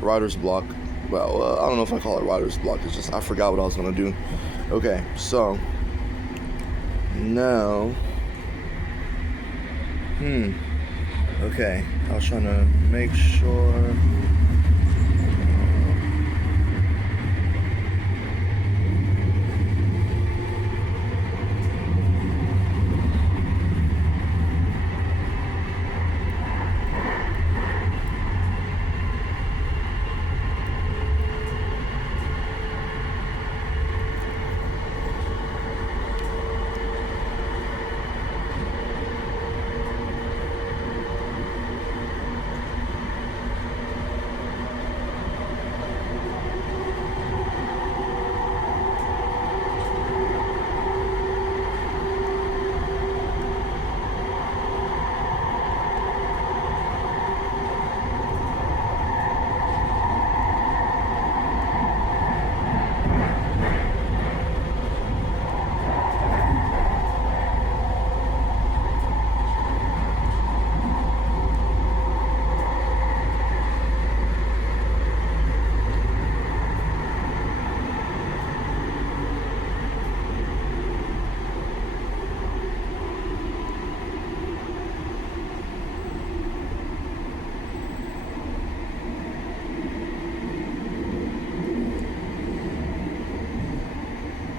Writer's block. Well, I don't know if I call it writer's block. It's just I forgot what I was gonna do. Okay, so now, okay. I was trying to make sure.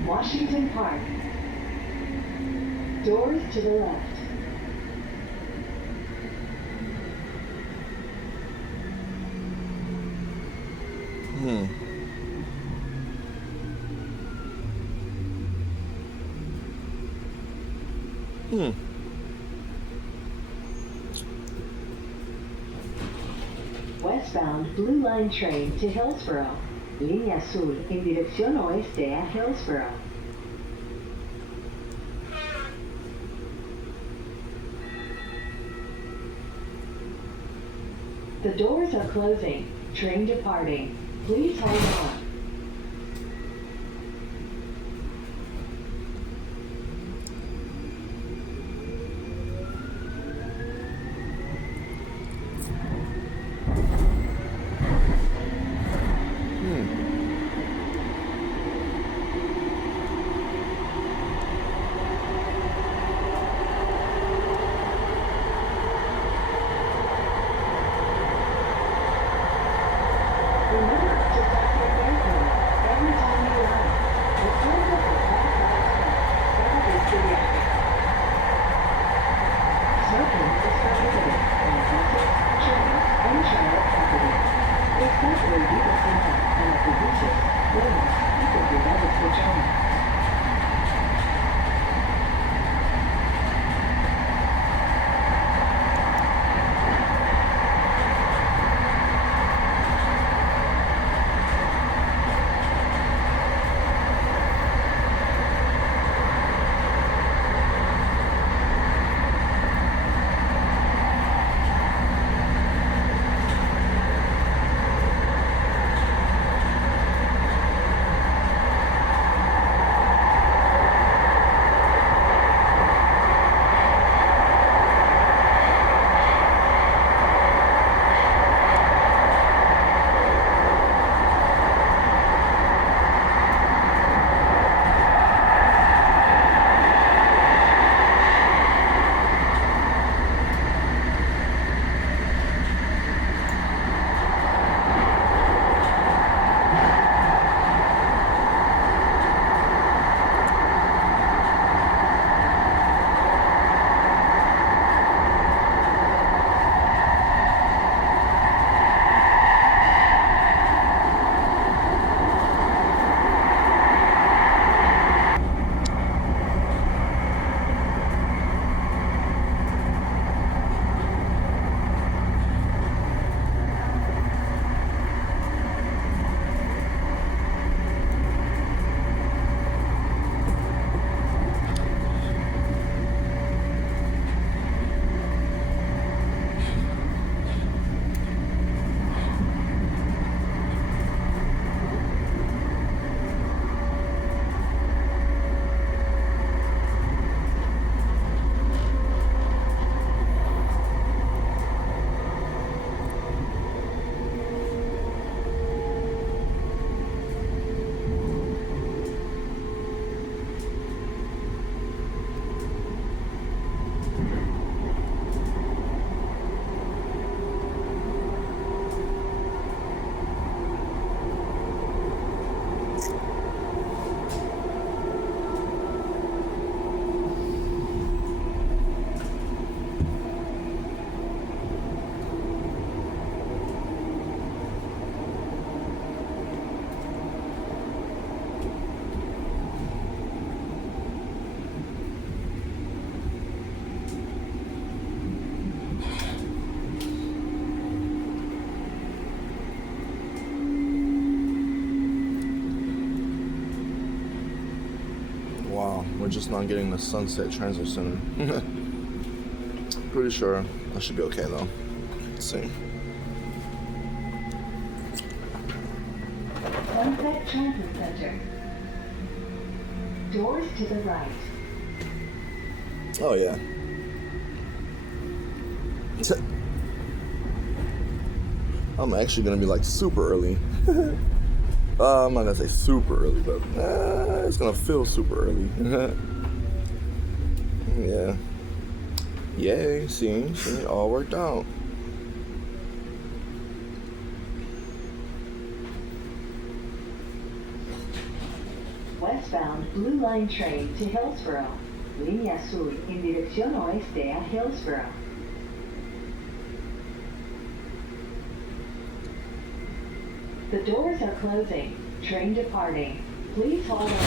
Washington Park. Doors to the left. Westbound Blue Line train to Hillsborough. Línea Azul en dirección oeste a Hillsborough. The doors are closing. Train departing. Please hold on. Remember to tap your We're just not getting the Sunset Transit Center. Pretty sure I should be okay though. Let's see. Sunset Transit Center. Doors to the right. Oh yeah. I'm actually gonna be like super early. I'm not gonna say super early, but it's gonna feel super early. Yeah. Yay, see, it all worked out. Westbound Blue Line train to Hillsboro. Línea Azul en dirección oeste a Hillsboro. The doors are closing. Train departing. Please hold on.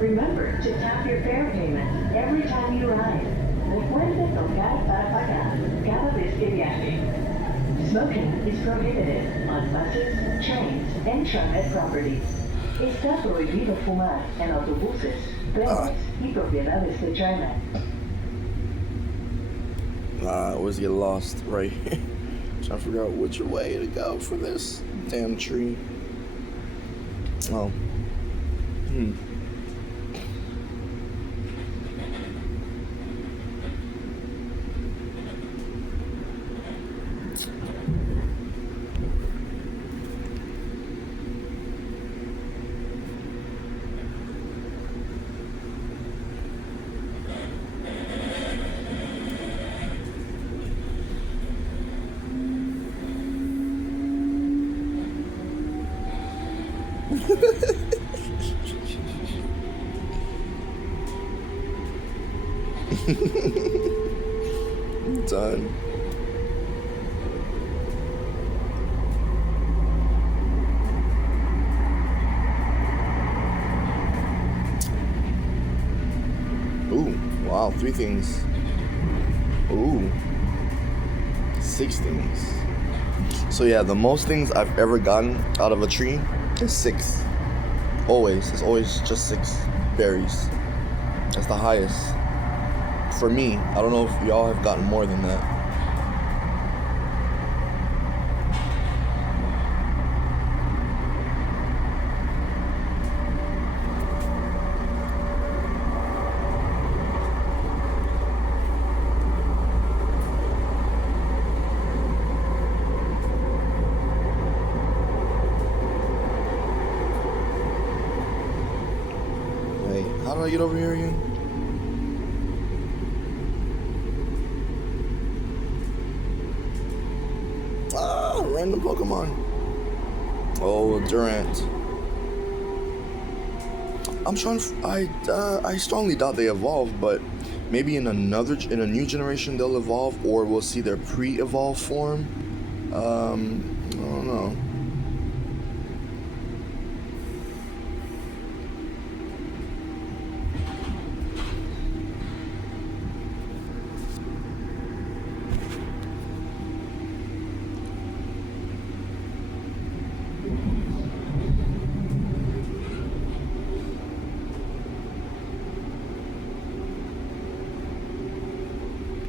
Remember to tap your fare payment every time you ride. Recuerde tocar para pagar cada vez que viaje. Smoking is prohibited on buses, trains, and transit properties. Está prohibido fumar en autobuses, trenes y propiedades de trenes. I always get lost right here. Trying to figure out which way to go for this damn tree. Oh. Done. Ooh, wow, 3 things. Ooh, 6 things. So yeah, the most things I've ever gotten out of a tree is 6. Always, it's always just 6 berries. That's the highest. For me, I don't know if y'all have gotten more than that. Hey, how do I get over here again? Random Pokemon. Oh, Durant. I'm trying. I strongly doubt they evolve, but maybe in a new generation they'll evolve, or we'll see their pre-evolved form. I don't know.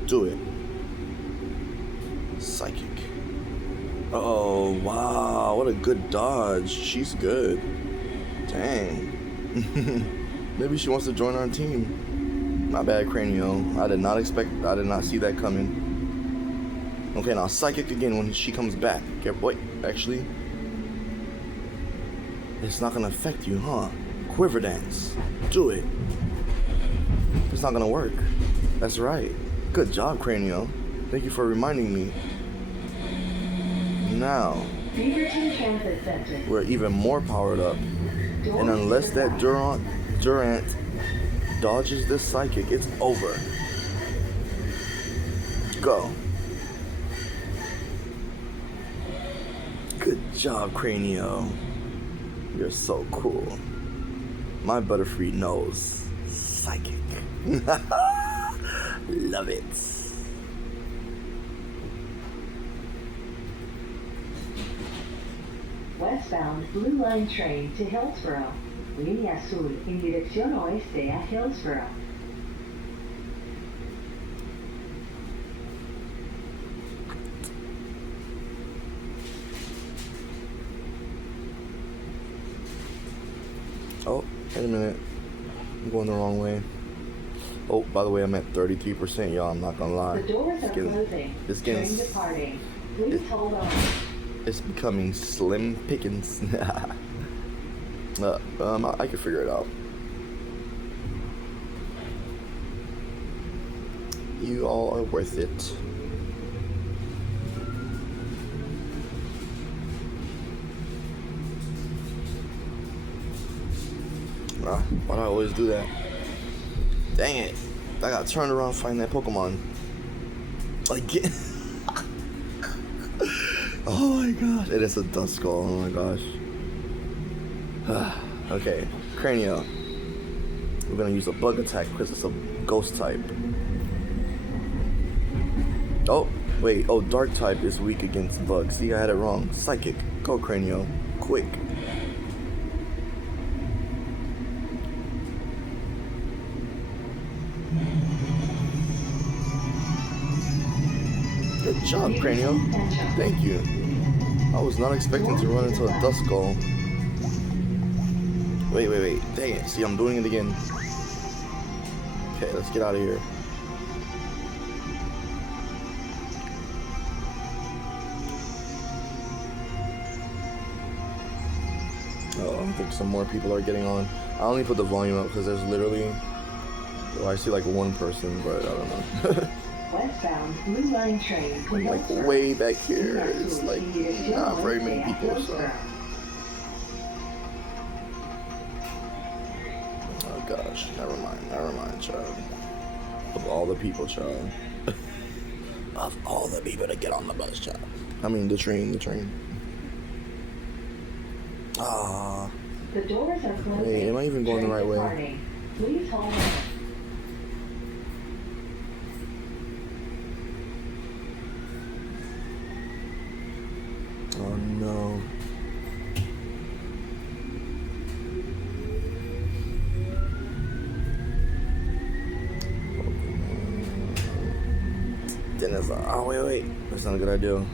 Do it. Psychic. Oh, wow. What a good dodge. She's good. Dang. Maybe she wants to join our team. My bad, Cranio. I did not see that coming. Okay, now Psychic again when she comes back. Wait, actually. It's not gonna affect you, huh? Quiver Dance. Do it. It's not gonna work. That's right. Good job, Cranio. Thank you for reminding me. Now, we're even more powered up. And unless that Durant dodges this Psychic, it's over. go. Good job, Cranio. You're so cool. My Butterfree knows psychic. Love it. Westbound Blue Line train to Hillsboro. Línea azul en dirección oeste a Hillsboro. Oh, wait a minute. I'm going the wrong way. Oh, by the way, I'm at 33%, y'all. I'm not gonna lie. The doors are closing. It's getting, Train departing. Please hold on. it's becoming slim pickings. I can figure it out. You all are worth it. Why do I always do that? Dang it. I got turned around finding that Pokemon. Again. Oh my gosh. It is a Duskull. Oh my gosh. Okay. Cranio. We're gonna use a bug attack because it's a ghost type. Oh, wait. Oh, dark type is weak against bugs. See, I had it wrong. Psychic. Go, Cranio. Quick. Good job, Cranio. Thank you. I was not expecting to run into a Duskull. Wait. Dang it. See, I'm doing it again. Okay, let's get out of here. Oh, I think some more people are getting on. I only put the volume up because there's literally... Well, I see like one person, but I don't know. Westbound Blue Line train to I'm like Hillsboro. way back here. Línea It's azul like en dirección not very oeste many a people, so... Hillsboro. Oh gosh, never mind, child. Of all the people, child. Of all the people to get on the bus, child. I mean, the train. Ah. The doors are closing. Wait, am I even going the right way? Departing. Please hold on. Oh no. Dennis, oh wait. That's not a good idea.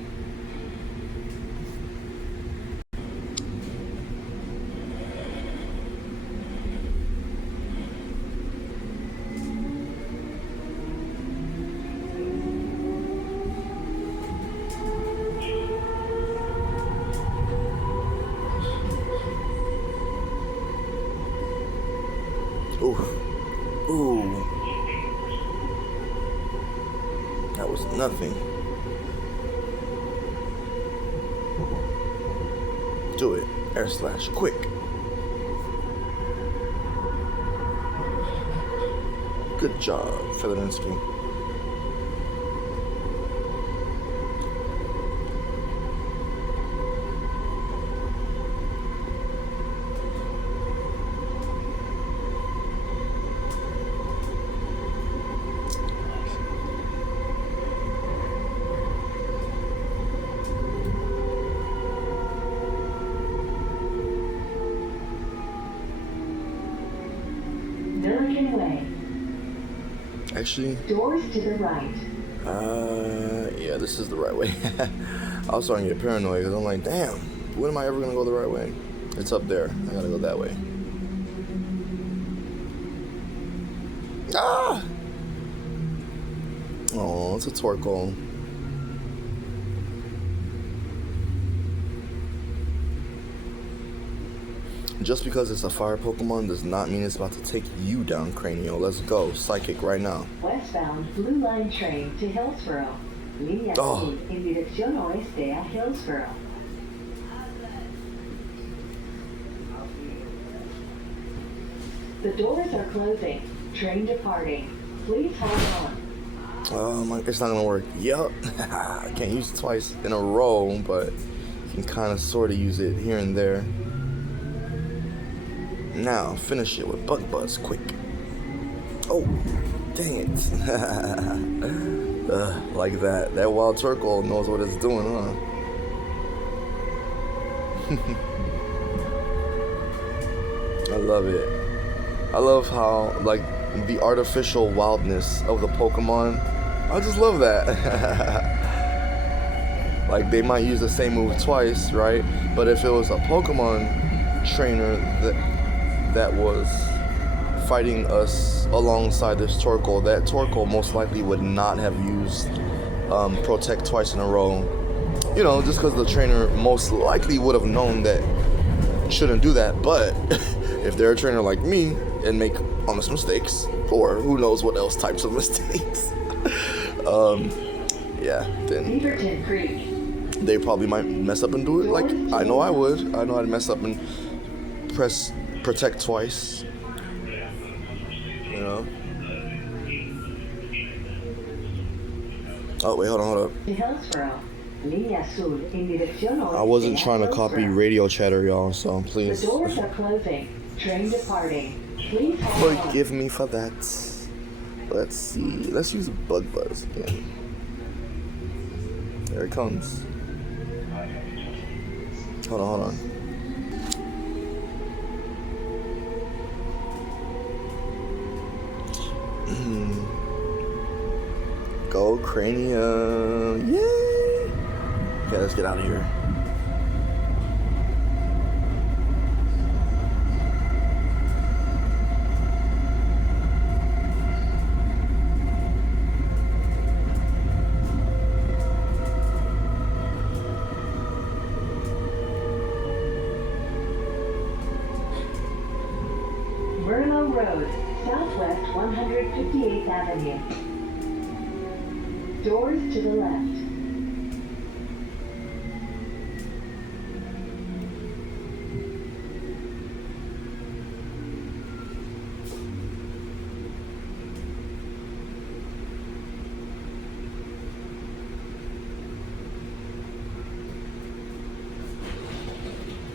Ooh. That was nothing. Do it. Air slash. Quick. Good job, Featherinsky. Milligan Way. Actually, Doors to the right. yeah, this is the right way. I was starting to get paranoid because I'm like, damn, when am I ever gonna go the right way? It's up there. I gotta go that way. Ah! Oh, it's a Torkoal. Just because it's a fire Pokemon does not mean it's about to take you down, Cranio. Let's go. Psychic right now. Westbound Blue Line train to Hillsboro. Línea azul en dirección oeste a Hillsboro. The doors are closing. Train departing. Please hold on. It's not gonna work. Yup. I can't use it twice in a row, but you can kind of sort of use it here and there. Now, finish it with Bug Buzz quick. Oh, dang it. Like that. That wild turtle knows what it's doing, huh? I love it. I love how, like, the artificial wildness of the Pokemon. I just love that. Like, they might use the same move twice, right? But if it was a Pokemon trainer that was fighting us alongside this Torkoal, that Torkoal most likely would not have used Protect twice in a row. You know, just because the trainer most likely would have known that shouldn't do that. But if they're a trainer like me and make honest mistakes, or who knows what else types of mistakes, yeah, then Beaverton Creek. they probably might mess up and do it like I know I would. I know I'd mess up and press Protect twice. You know? Oh, wait, hold up. To Hillsborough. Línea Azul en dirección oeste I wasn't a trying to copy Hillsborough. radio chatter, y'all, so The please doors are closing. Train departing. Please hold on. forgive me for that. Let's see. Let's use Bug Buzz again. There it comes. Hold on. Go Cranium. Yay! Okay, let's get out of here. Verno Road, southwest 158th Avenue. Doors to the left.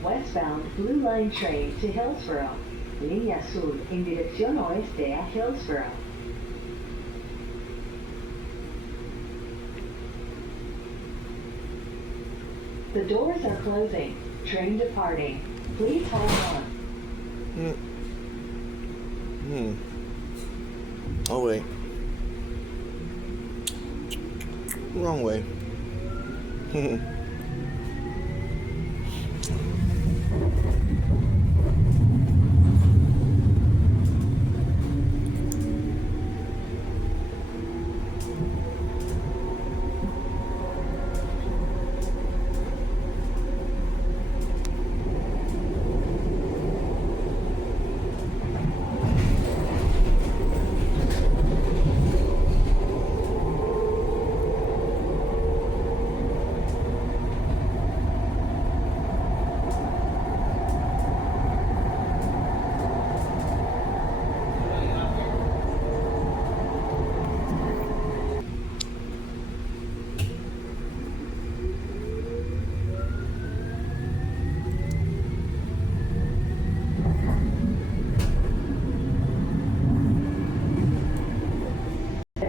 Westbound Blue Line train to Hillsborough. Línea Azul en dirección oeste a Hillsborough. The doors are closing. Train departing. Please hold on. Oh, wait. Wrong way.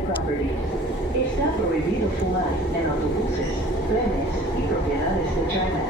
Property. Está prohibido fumar en autobuses, trenes y propiedades de trenes.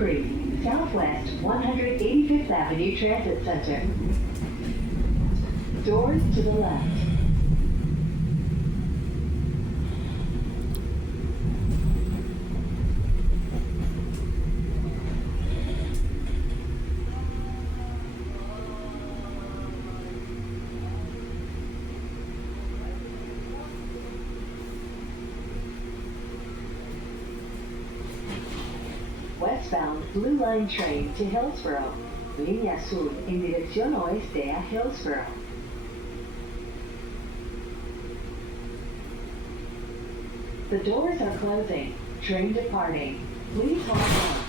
Creek, Southwest 185th Avenue Transit Center. Doors to the left. Westbound Blue Line train to Hillsborough. Línea Azul en dirección oeste a Hillsborough. The doors are closing. Train departing. Please hold on.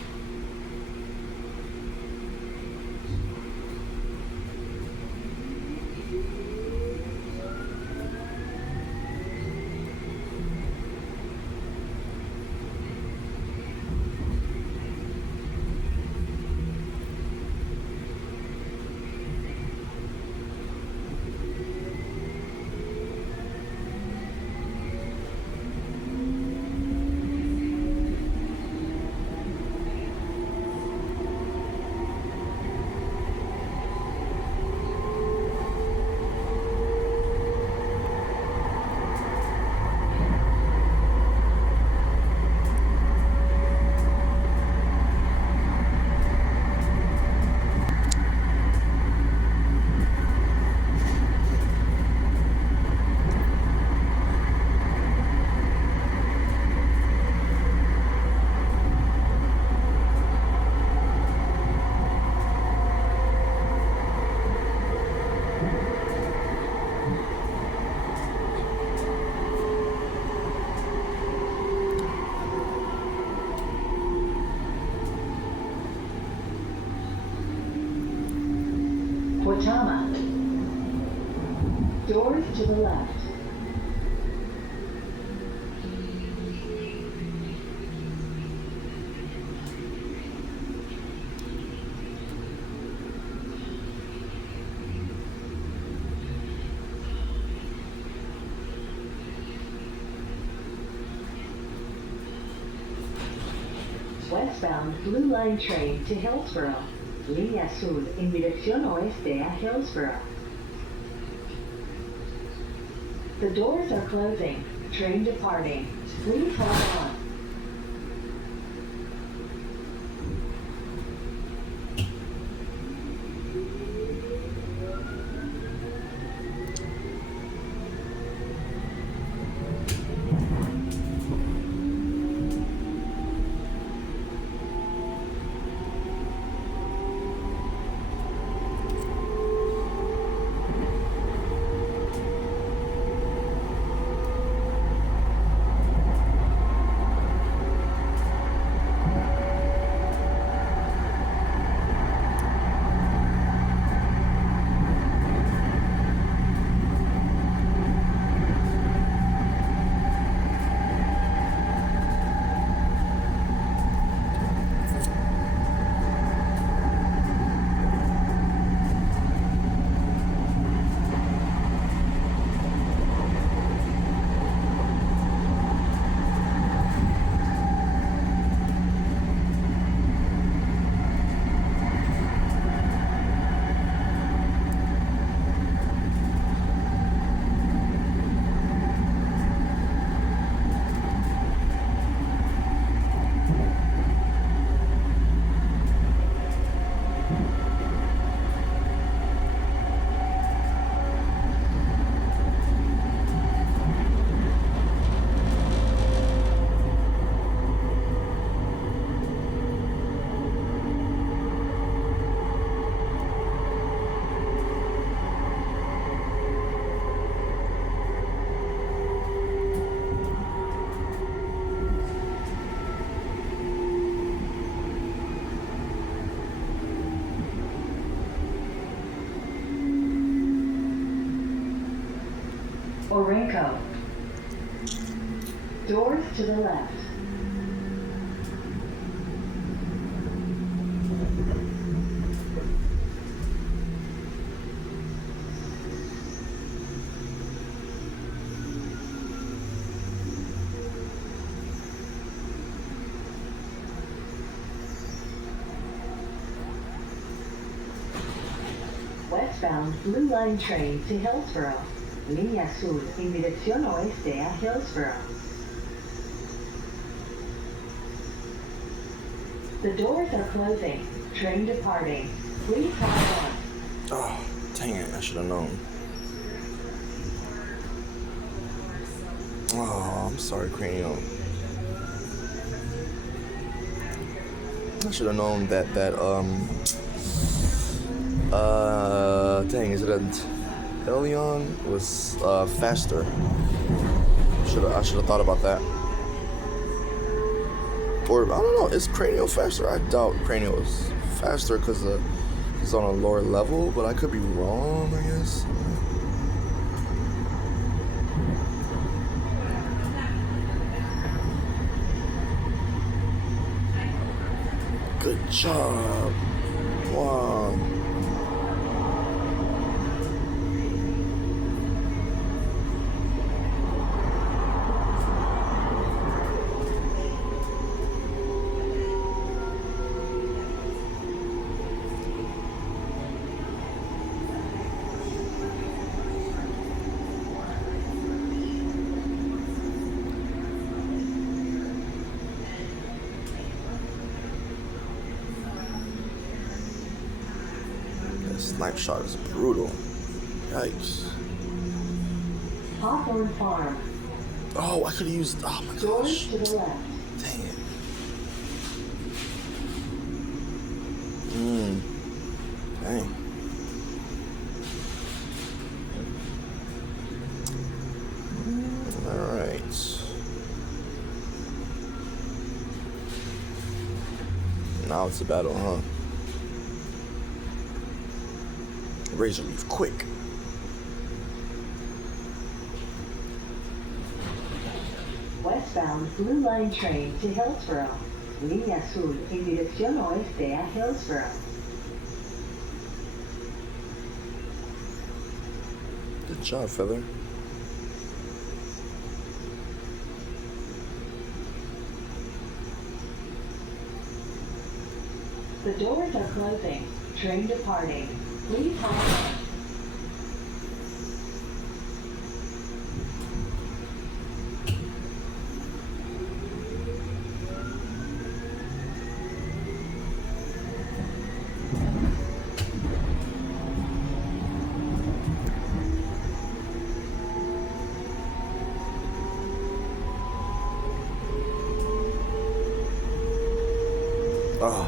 Watama. Doors to the left. Westbound Blue Line train to Hillsborough. Línea Azul en dirección oeste a Hillsborough. The doors are closing. Train departing. Please hold on. Orenco. Doors to the left. Westbound Blue Line train to Hillsboro. Línea azul en dirección oeste a Hillsboro. The doors are closing. Train departing. Please hold on. Oh, dang it! I should have known. Oh, I'm sorry, Cranial. I should have known that dang, is it a Helion was faster. I should have thought about that. Or I don't know, is Cranial faster? I doubt Cranial is faster because it's on a lower level, but I could be wrong, I guess. Good job. Wow. Snipe shot is brutal. Yikes. Hawthorne Farm. Oh, I could have used. Oh my Doors gosh. to the left. Dang it. Dang. Alright. Now it's a battle, huh? Razor leaf, quick. Westbound Blue Line train to Hillsboro. Línea azul en dirección oeste a Hillsboro. Good job, Feather. The doors are closing. Train departing. Please hold on. Oh.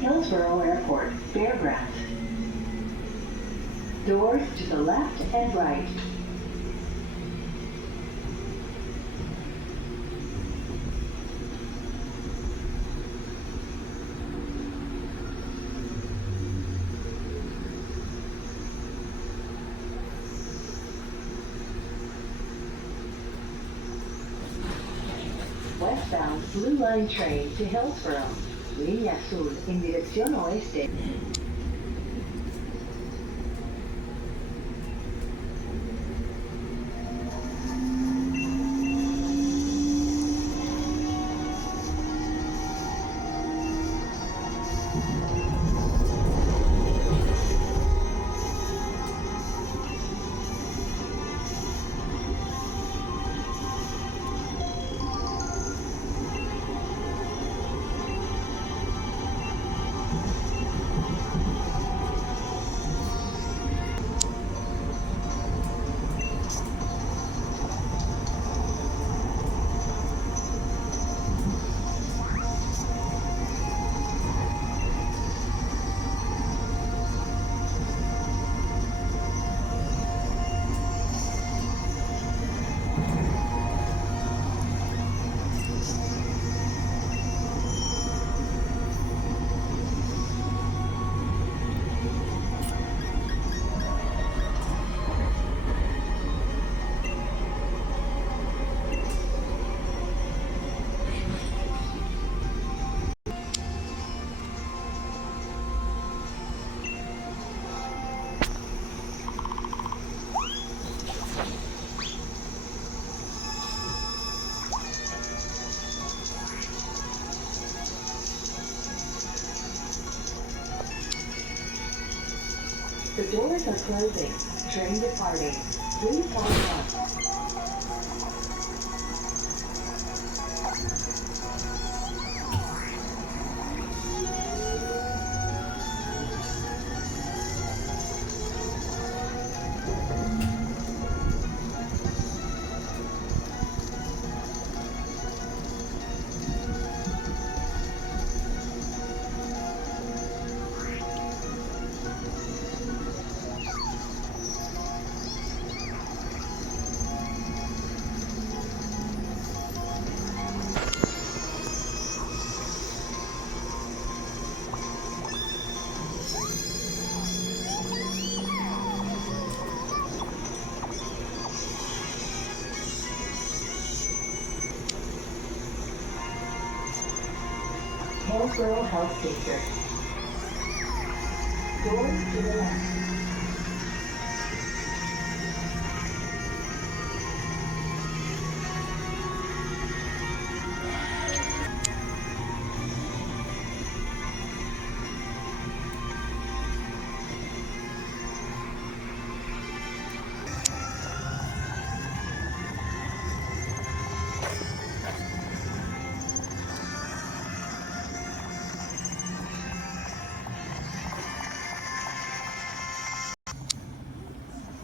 Hillsboro Airport, Fairgrounds. Doors to the left and right. Westbound Blue Line train to Hillsboro. Línea azul en dirección oeste. doors are closing. Train departing. Please hold on. Hillsborough Health District. Doors to the left.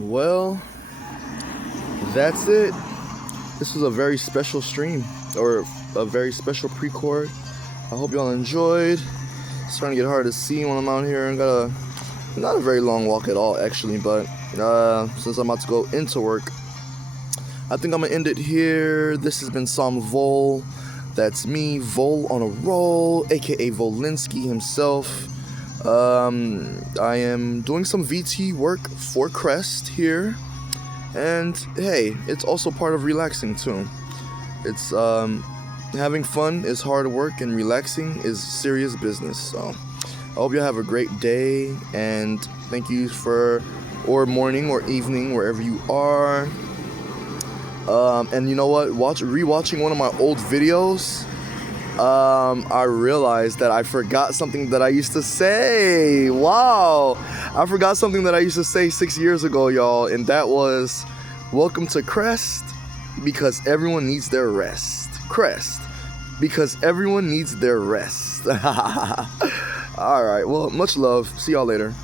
Well, that's it. This was a very special stream, or a very special pre-cord. I hope y'all enjoyed. It's starting to get hard to see when I'm out here, and got not a very long walk at all actually, but since I'm about to go into work, I think I'm gonna end it here. This has been some VoL. That's me, VoL on a roll, aka Volinsky himself. I am doing some VT work for Crest here, and hey, it's also part of relaxing too. It's having fun is hard work, and relaxing is serious business. So I hope you have a great day, and thank you or morning or evening wherever you are. And you know what? Rewatching one of my old videos, I realized that I forgot something that I used to say. Wow, I forgot something that I used to say 6 years ago, y'all, and that was, welcome to Crest, because everyone needs their rest. Crest, because everyone needs their rest. All right, well, much love. See y'all later.